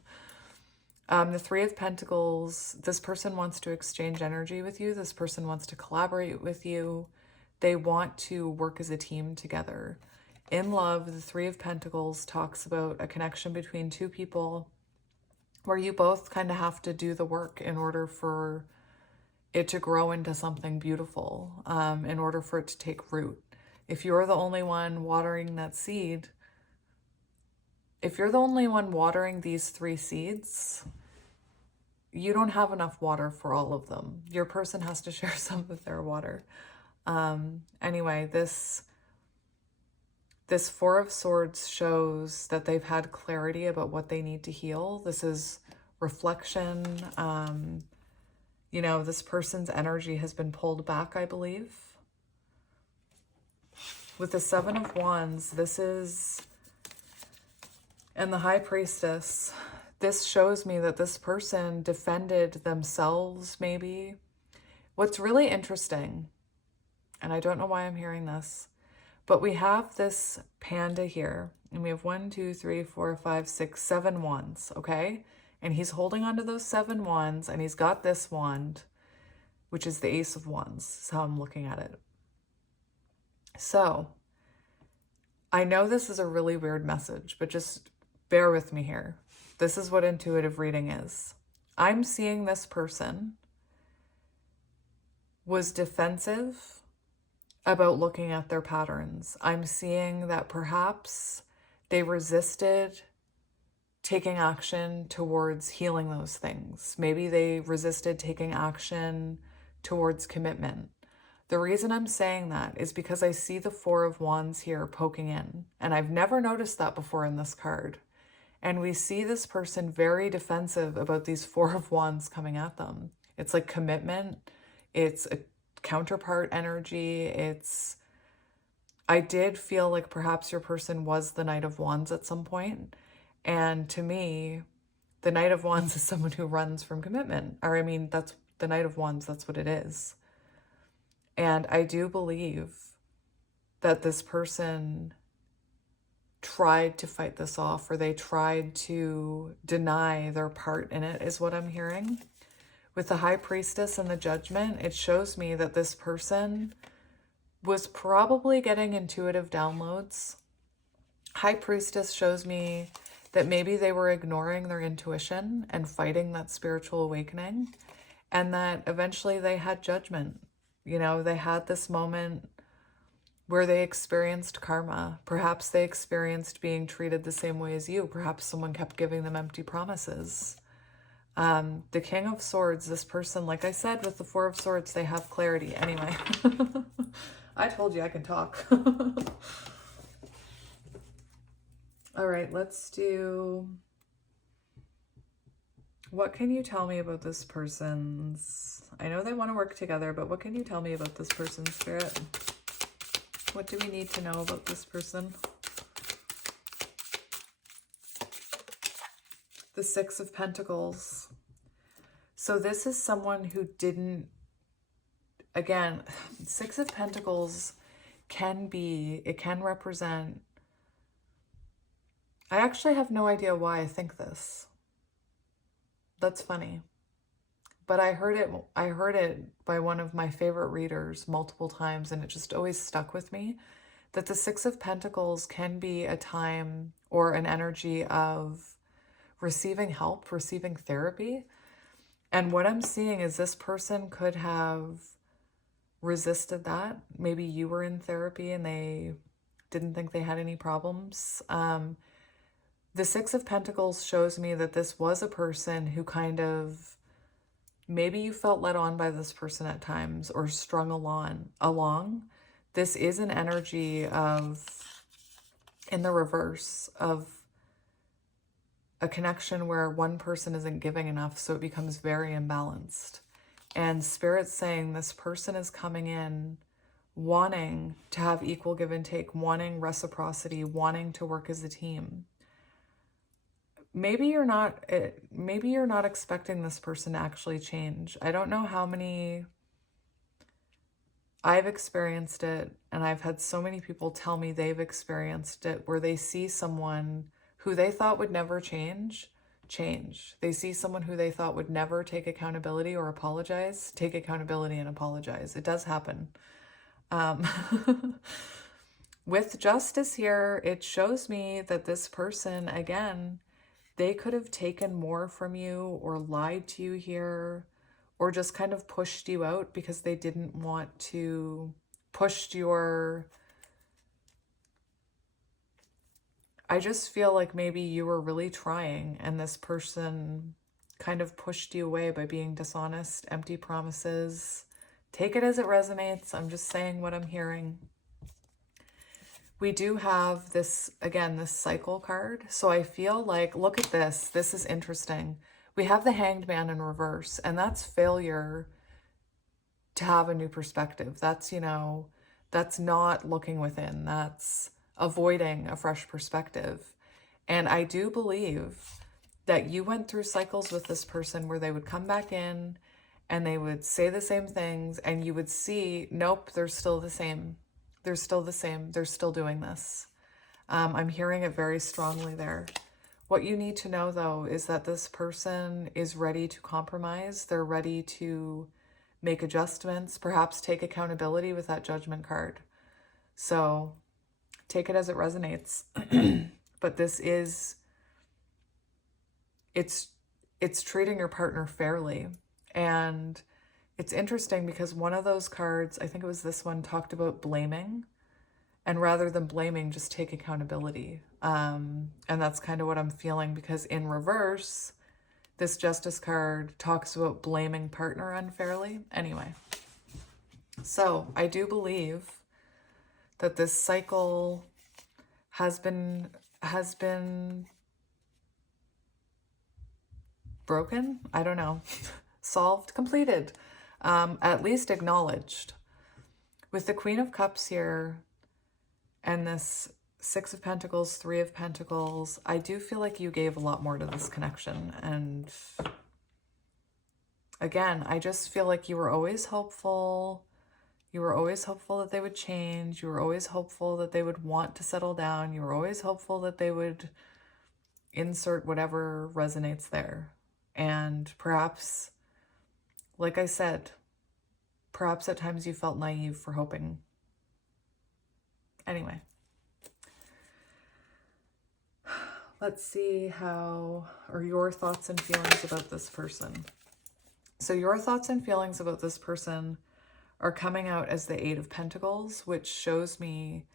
The 3 of Pentacles, this person wants to exchange energy with you. This person wants to collaborate with you. They want to work as a team together. In love, the 3 of Pentacles talks about a connection between 2 people where you both kind of have to do the work in order for it to grow into something beautiful, in order for it to take root. If you're the only one watering that seed, if you're the only one watering these 3 seeds, you don't have enough water for all of them. Your person has to share some of their water. Anyway, this 4 of Swords shows that they've had clarity about what they need to heal. This is reflection. You know, this person's energy has been pulled back, I believe. With the 7 of Wands, this is, and the High Priestess, this shows me that this person defended themselves, maybe. What's really interesting, and I don't know why I'm hearing this, but we have this panda here, and we have 1, 2, 3, 4, 5, 6, 7 wands, okay? And he's holding onto those 7 wands, and he's got this wand, which is the Ace of Wands, is how I'm looking at it. So, I know this is a really weird message, but just bear with me here. This is what intuitive reading is. I'm seeing this person was defensive about looking at their patterns. I'm seeing that perhaps they resisted taking action towards healing those things. Maybe they resisted taking action towards commitment. The reason I'm saying that is because I see the 4 of Wands here poking in, and I've never noticed that before in this card. And we see this person very defensive about these 4 of Wands coming at them. It's like commitment, it's a counterpart energy, it's I did feel like perhaps your person was the Knight of Wands at some point. And to me, the Knight of Wands is someone who runs from commitment. Or, I mean, that's the Knight of Wands, that's what it is. And I do believe that this person tried to fight this off, or they tried to deny their part in it, is what I'm hearing. With the High Priestess and the Judgment, it shows me that this person was probably getting intuitive downloads. High Priestess shows me that maybe they were ignoring their intuition and fighting that spiritual awakening, and that eventually they had judgment. You know, they had this moment where they experienced karma. Perhaps they experienced being treated the same way as you. Perhaps someone kept giving them empty promises. The King of Swords, this person, like I said, with the Four of Swords, they have clarity. Anyway, I told you I can talk. All right, let's do... What can you tell me about this person's... I know they want to work together, but what can you tell me about this person's spirit? What do we need to know about this person? The Six of Pentacles. So this is someone who didn't... Again, Six of Pentacles can be... It can represent... I actually have no idea why I think this. That's funny. But I heard it by one of my favorite readers multiple times, and it just always stuck with me, that the Six of Pentacles can be a time or an energy of receiving help, receiving therapy. And what I'm seeing is this person could have resisted that. Maybe you were in therapy and they didn't think they had any problems. The Six of Pentacles shows me that this was a person who kind of... Maybe you felt led on by this person at times or strung along. This is an energy of, in the reverse, of a connection where one person isn't giving enough, so it becomes very imbalanced. And Spirit's saying this person is coming in wanting to have equal give and take, wanting reciprocity, wanting to work as a team. Maybe you're not expecting this person to actually change. I don't know how many... I've experienced it, and I've had so many people tell me they've experienced it, where they see someone who they thought would never change. They see someone who they thought would never take accountability or apologize, take accountability and apologize. It does happen. With Justice here, it shows me that this person, again... They could have taken more from you or lied to you here, or just kind of pushed you out because they didn't want to push your... I just feel like maybe you were really trying and this person kind of pushed you away by being dishonest, empty promises. Take it as it resonates. I'm just saying what I'm hearing. We do have this, again, this cycle card. So I feel like, look at this. This is interesting. We have the Hanged Man in reverse, and that's failure to have a new perspective. That's, you know, that's not looking within. That's avoiding a fresh perspective. And I do believe that you went through cycles with this person where they would come back in and they would say the same things, and you would see, nope, they're still the same. They're still the same. They're still doing this. I'm hearing it very strongly there. What you need to know, though, is that this person is ready to compromise. They're ready to make adjustments, perhaps take accountability with that Judgment card. So take it as it resonates. But this is, it's treating your partner fairly. And it's interesting because one of those cards, I think it was this one, talked about blaming. And rather than blaming, just take accountability. And that's kind of what I'm feeling, because in reverse, this Justice card talks about blaming partner unfairly. Anyway, so I do believe that this cycle has been broken. I don't know. Solved, completed. At least acknowledged. With the Queen of Cups here, and this Six of Pentacles, Three of Pentacles, I do feel like you gave a lot more to this connection. And again, I just feel like you were always hopeful. You were always hopeful that they would change. You were always hopeful that they would want to settle down. You were always hopeful that they would insert whatever resonates there. And perhaps, like I said, perhaps at times you felt naive for hoping. Anyway. Let's see how, or your thoughts and feelings about this person. So your thoughts and feelings about this person are coming out as the Eight of Pentacles, which shows me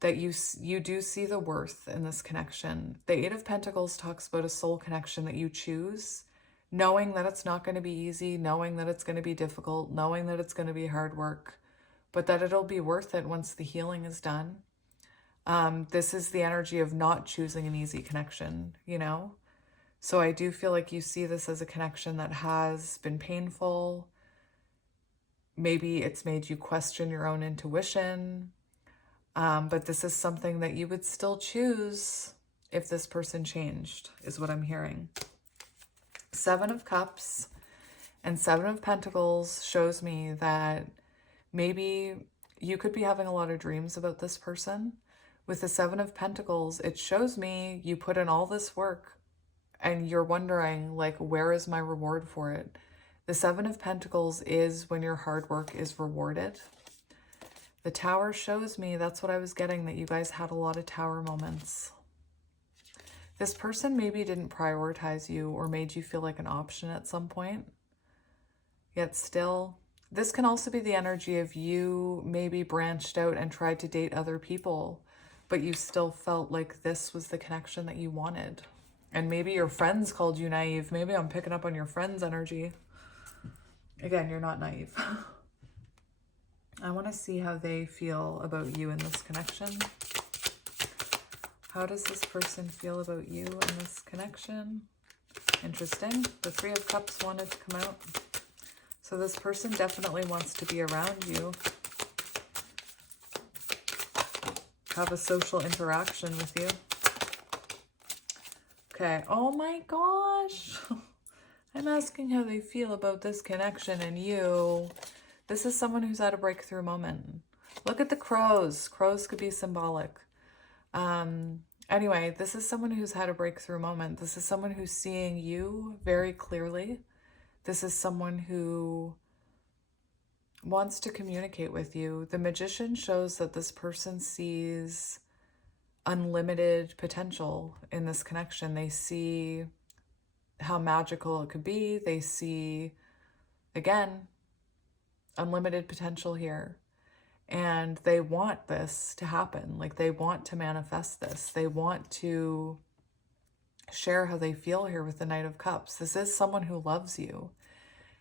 that you do see the worth in this connection. The Eight of Pentacles talks about a soul connection that you choose, knowing that it's not going to be easy, knowing that it's going to be difficult, knowing that it's going to be hard work, but that it'll be worth it once the healing is done. This is the energy of not choosing an easy connection, you know? So I do feel like you see this as a connection that has been painful. Maybe it's made you question your own intuition. But this is something that you would still choose if this person changed, is what I'm hearing. Seven of Cups and Seven of Pentacles shows me that maybe you could be having a lot of dreams about this person. With the Seven of Pentacles, it shows me you put in all this work and you're wondering, like, where is my reward for it? The Seven of Pentacles is when your hard work is rewarded. The Tower shows me, that's what I was getting, that you guys had a lot of Tower moments. This person maybe didn't prioritize you or made you feel like an option at some point. Yet still, this can also be the energy of you maybe branched out and tried to date other people, but you still felt like this was the connection that you wanted. And maybe your friends called you naive. Maybe I'm picking up on your friends' energy. Again, you're not naive. I want to see how they feel about you in this connection. How does this person feel about you in this connection? Interesting. The Three of Cups wanted to come out. So this person definitely wants to be around you. Have a social interaction with you. Okay. Oh my gosh. I'm asking how they feel about this connection and you. This is someone who's had a breakthrough moment. Look at the crows. Crows could be symbolic. Anyway, this is someone who's had a breakthrough moment. This is someone who's seeing you very clearly. This is someone who wants to communicate with you. The Magician shows that this person sees unlimited potential in this connection. They see how magical it could be. They see, again, unlimited potential here. And they want this to happen. Like, they want to manifest this. They want to share how they feel here with the Knight of Cups. This is someone who loves you.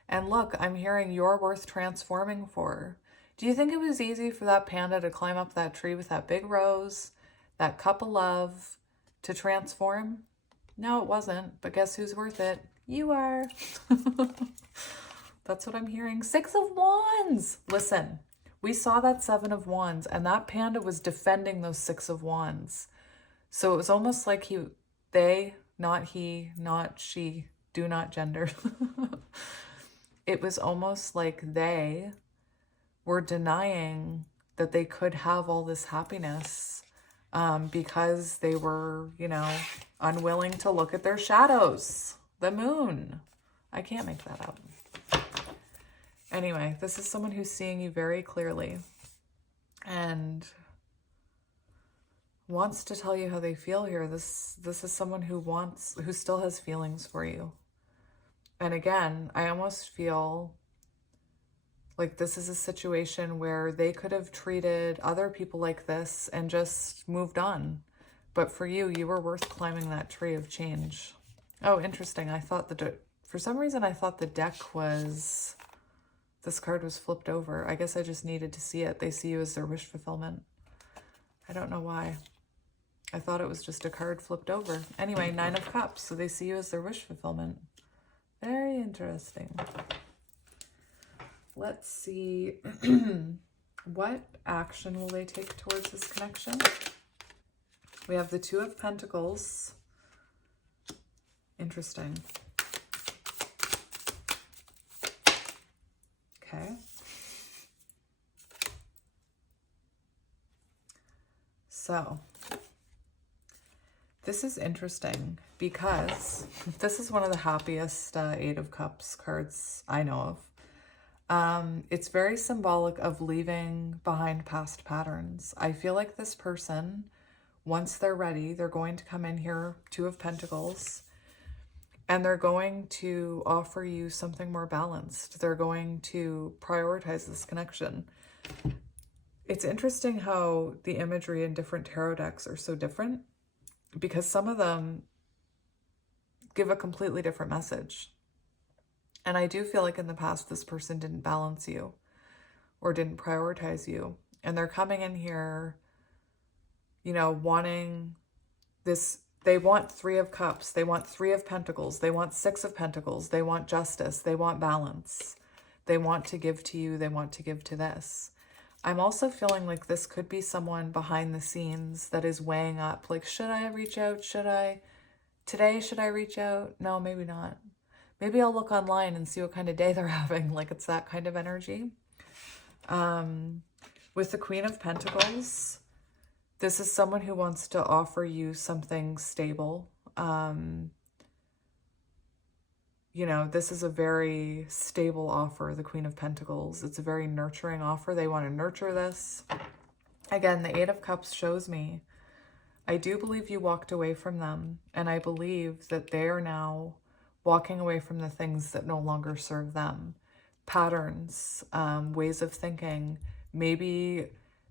And look, I'm hearing you're worth transforming for. Do you think it was easy for that panda to climb up that tree with that big rose, that cup of love, to transform? No, it wasn't. But guess who's worth it? You are. That's what I'm hearing. Six of Wands. Listen, we saw that Seven of Wands, and that panda was defending those Six of Wands. So it was almost like they, not he, not she, do not gender. It was almost like they were denying that they could have all this happiness because they were, you know, unwilling to look at their shadows. The moon. I can't make that up. Anyway, this is someone who's seeing you very clearly and wants to tell you how they feel here. This is someone who still has feelings for you. And again, I almost feel like this is a situation where they could have treated other people like this and just moved on. But for you, you were worth climbing that tree of change. Oh, interesting. I thought for some reason, I thought the deck was, this card was flipped over. I guess I just needed to see it. They see you as their wish fulfillment. I don't know why. I thought it was just a card flipped over. Anyway, Nine of Cups. So they see you as their wish fulfillment. Very interesting. Let's see What action will they take towards this connection? We have the Two of Pentacles. Interesting. Okay. So, this is interesting because this is one of the happiest Eight of Cups cards I know of. It's very symbolic of leaving behind past patterns. I feel like this person, once they're ready, they're going to come in here, Two of Pentacles, and they're going to offer you something more balanced. They're going to prioritize this connection. It's interesting how the imagery in different tarot decks are so different, because some of them give a completely different message. And I do feel like in the past, this person didn't balance you or didn't prioritize you. And they're coming in here, you know, wanting this. They want Three of Cups. They want Three of Pentacles. They want Six of Pentacles. They want justice. They want balance. They want to give to you. They want to give to this. I'm also feeling like this could be someone behind the scenes that is weighing up, like, should I reach out? Should I reach out? No, maybe not. Maybe I'll look online and see what kind of day they're having. Like, it's that kind of energy. With the Queen of Pentacles, this is someone who wants to offer you something stable. You know, this is a very stable offer, the Queen of Pentacles. It's a very nurturing offer. They want to nurture this. Again, the Eight of Cups shows me, I do believe you walked away from them, and I believe that they are now walking away from the things that no longer serve them. Patterns, ways of thinking, maybe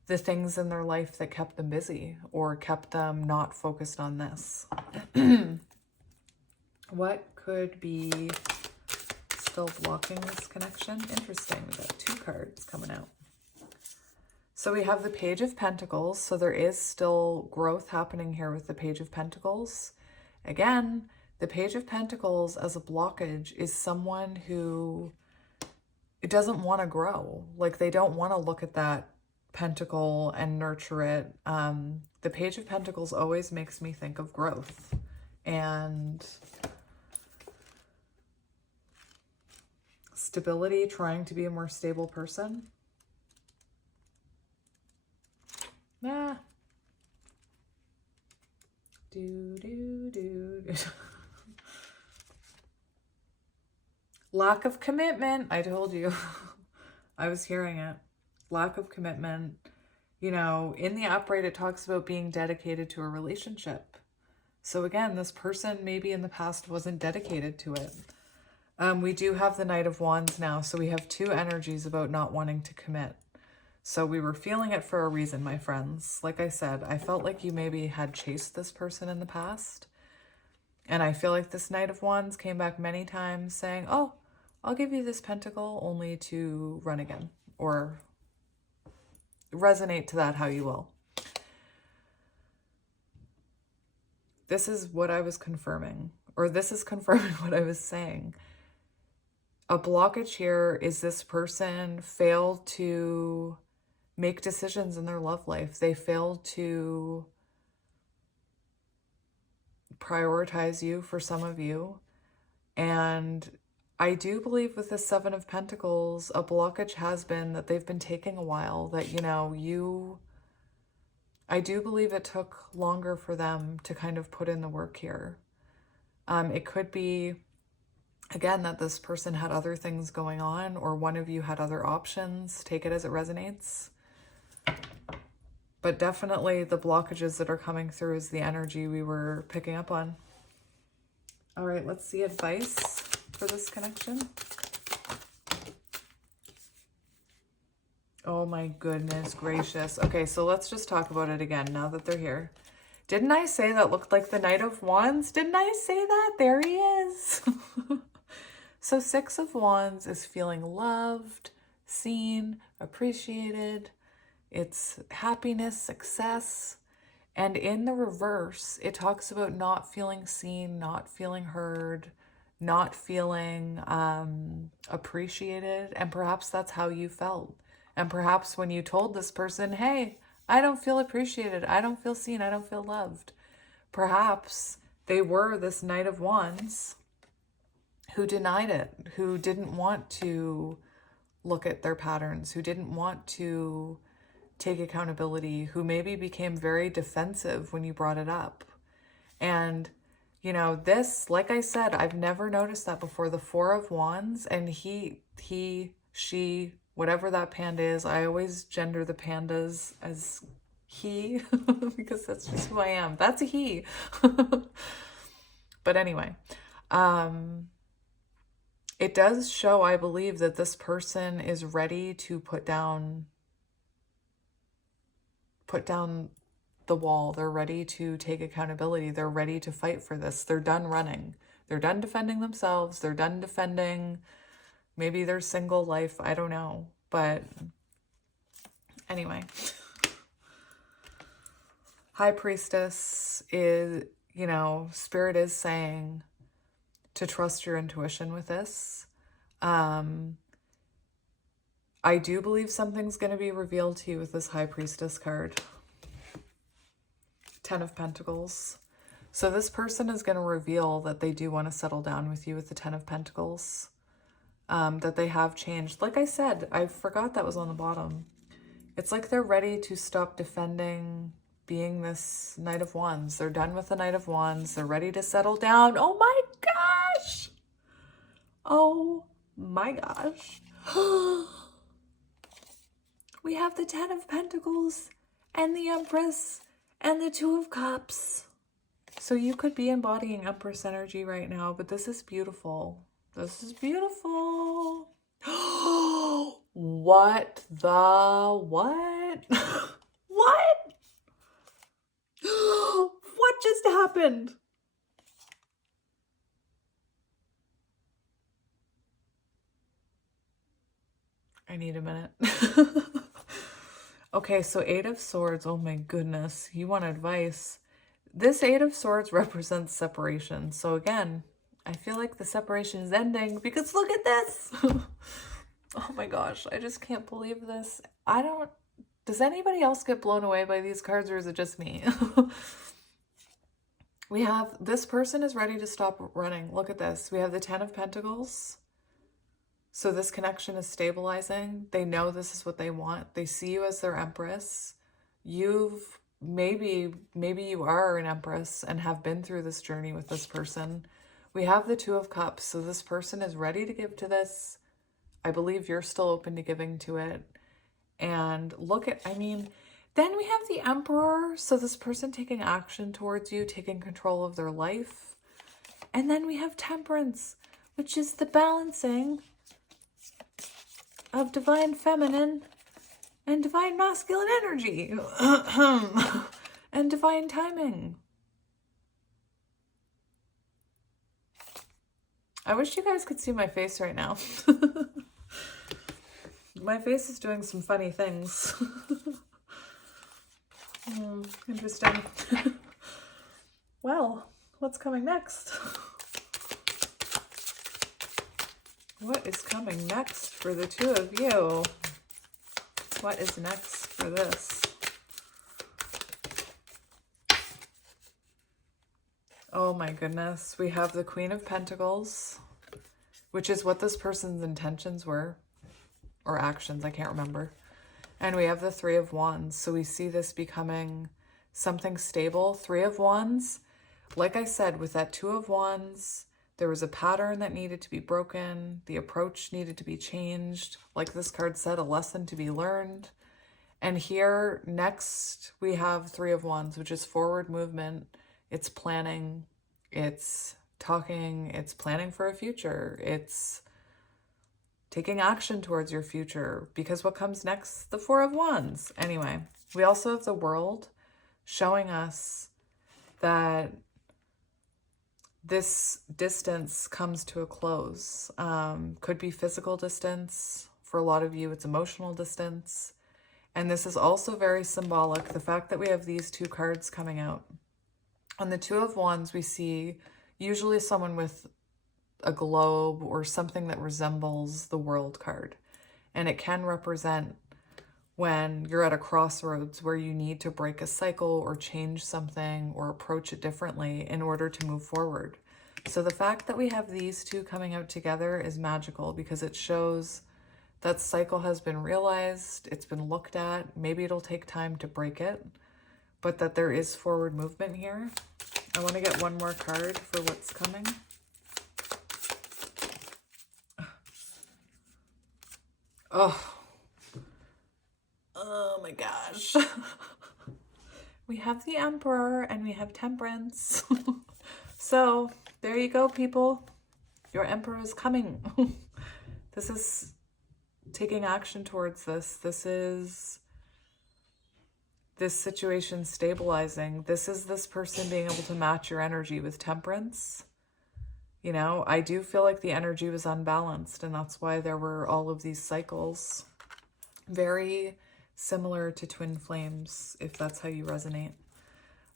the things in their life that kept them busy or kept them not focused on this. What could be still blocking this connection? Interesting. We got two cards coming out. So we have the Page of Pentacles. So there is still growth happening here with the Page of Pentacles. Again, the Page of Pentacles as a blockage is someone who doesn't want to grow. Like, they don't want to look at that pentacle and nurture it. The Page of Pentacles always makes me think of growth and stability, trying to be a more stable person. Lack of commitment. I told you. I was hearing it. Lack of commitment. You know, in the upright, it talks about being dedicated to a relationship. So again, this person maybe in the past wasn't dedicated to it. We do have the Knight of Wands now, so we have two energies about not wanting to commit. So we were feeling it for a reason, my friends. Like I said, I felt like you maybe had chased this person in the past. And I feel like this Knight of Wands came back many times saying, oh, I'll give you this pentacle, only to run again. Or resonate to that how you will. This is what I was confirming, or this is confirming what I was saying. A blockage here is this person failed to make decisions in their love life. They failed to prioritize you, for some of you. And I do believe with the Seven of Pentacles, a blockage has been that they've been taking a while, that, you know, I do believe it took longer for them to kind of put in the work here. It could be, again, that this person had other things going on, or one of you had other options. Take it as it resonates. But definitely the blockages that are coming through is the energy we were picking up on. All right, let's see advice for this connection. Oh my goodness gracious. Okay, so let's just talk about it again now that they're here. Didn't I say that looked like the Knight of Wands? Didn't I say that? There he is. So Six of Wands is feeling loved, seen, appreciated. It's happiness, success. And in the reverse, it talks about not feeling seen, not feeling heard, not feeling appreciated. And perhaps that's how you felt. And perhaps when you told this person, hey, I don't feel appreciated, I don't feel seen, I don't feel loved, perhaps they were this Knight of Wands who denied it, who didn't want to look at their patterns, who didn't want to take accountability, who maybe became very defensive when you brought it up. And, you know, this, like I said, I've never noticed that before. The Four of Wands, and he, she, whatever that panda is, I always gender the pandas as he, because that's just who I am. That's a he. But anyway, it does show, I believe, that this person is ready to put down the wall. They're ready to take accountability. They're ready to fight for this. They're done running. They're done defending themselves. They're done defending maybe their single life. I don't know. But anyway, High Priestess is, you know, Spirit is saying to trust your intuition with this. I do believe something's going to be revealed to you with this High Priestess card. Ten of Pentacles. So this person is going to reveal that they do want to settle down with you with the Ten of Pentacles. That they have changed. Like I said, I forgot that was on the bottom. It's like they're ready to stop defending being this Knight of Wands. They're done with the Knight of Wands. They're ready to settle down. Oh my gosh! Oh my gosh. We have the Ten of Pentacles and the Empress and the Two of Cups. So you could be embodying Empress energy right now, but this is beautiful. This is beautiful. What the what? What? What just happened? I need a minute. Okay, so Eight of Swords. Oh my goodness. You want advice. This Eight of Swords represents separation. So again, I feel like the separation is ending because look at this. Oh my gosh. I just can't believe this. Does anybody else get blown away by these cards, or is it just me? We have, this person is ready to stop running. Look at this. We have the Ten of Pentacles. So this connection is stabilizing. They know this is what they want. They see you as their Empress. Maybe you are an Empress and have been through this journey with this person. We have the Two of Cups. So this person is ready to give to this. I believe you're still open to giving to it. And look at, then we have the Emperor. So this person taking action towards you, taking control of their life. And then we have Temperance, which is the balancing of divine feminine and divine masculine energy and divine timing. I wish you guys could see my face right now. My face is doing some funny things. Interesting. Well, what's coming next? What is coming next for the two of you? What is next for this? Oh my goodness. We have the Queen of Pentacles, which is what this person's intentions were, or actions, I can't remember. And we have the Three of Wands. So we see this becoming something stable. Three of Wands, like I said, with that Two of Wands, there was a pattern that needed to be broken. The approach needed to be changed. Like this card said, a lesson to be learned. And here next we have Three of Wands, which is forward movement. It's planning, it's talking, it's planning for a future. It's taking action towards your future, because what comes next? The Four of Wands. Anyway, we also have the World showing us that this distance comes to a close. Could be physical distance. For a lot of you, it's emotional distance. And this is also very symbolic. The fact that we have these two cards coming out. On the Two of Wands, we see usually someone with a globe or something that resembles the World card. And it can represent when you're at a crossroads where you need to break a cycle or change something or approach it differently in order to move forward. So the fact that we have these two coming out together is magical because it shows that cycle has been realized, it's been looked at, maybe it'll take time to break it, but that there is forward movement here. I want to get one more card for what's coming. Oh my gosh. We have the Emperor and we have Temperance. So there you go, people. Your Emperor is coming. This is taking action towards this. This is this situation stabilizing. This is this person being able to match your energy with Temperance. You know, I do feel like the energy was unbalanced, and that's why there were all of these cycles. Very similar to twin flames, if that's how you resonate.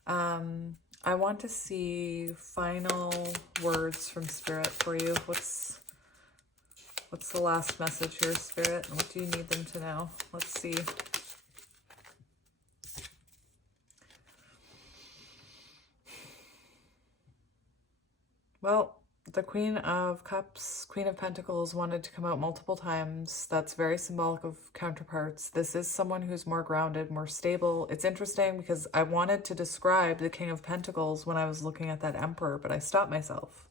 I want to see final words from Spirit for you. What's the last message here, Spirit? What do you need them to know? Let's see. Well, the Queen of Cups, Queen of Pentacles wanted to come out multiple times. That's very symbolic of counterparts. This is someone who's more grounded, more stable. It's interesting because I wanted to describe the King of Pentacles when I was looking at that Emperor, but I stopped myself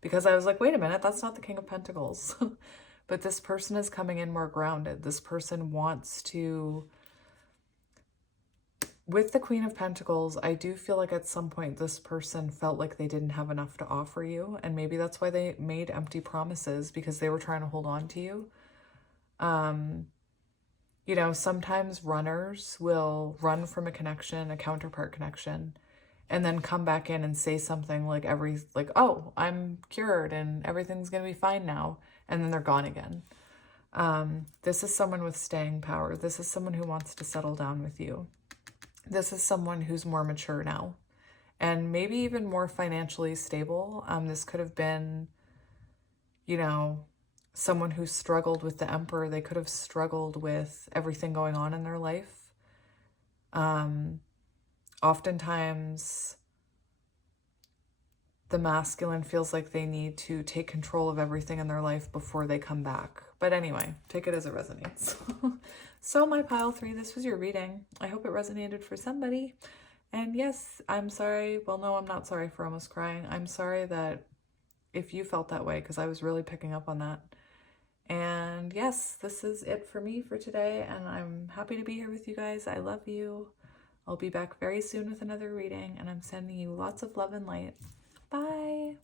because I was like, wait a minute, that's not the King of Pentacles. But this person is coming in more grounded. This person wants to... With the Queen of Pentacles, I do feel like at some point this person felt like they didn't have enough to offer you. And maybe that's why they made empty promises, because they were trying to hold on to you. You know, sometimes runners will run from a connection, a counterpart connection, and then come back in and say something like oh, I'm cured and everything's going to be fine now. And then they're gone again. This is someone with staying power. This is someone who wants to settle down with you. This is someone who's more mature now and maybe even more financially stable. This could have been, you know, someone who struggled with the Emperor. They could have struggled with everything going on in their life. Oftentimes, the masculine feels like they need to take control of everything in their life before they come back. But anyway, take it as it resonates. So my pile 3, this was your reading. I hope it resonated for somebody. And yes, I'm sorry. Well, no, I'm not sorry for almost crying. I'm sorry that if you felt that way, because I was really picking up on that. And yes, this is it for me for today. And I'm happy to be here with you guys. I love you. I'll be back very soon with another reading. And I'm sending you lots of love and light. Bye.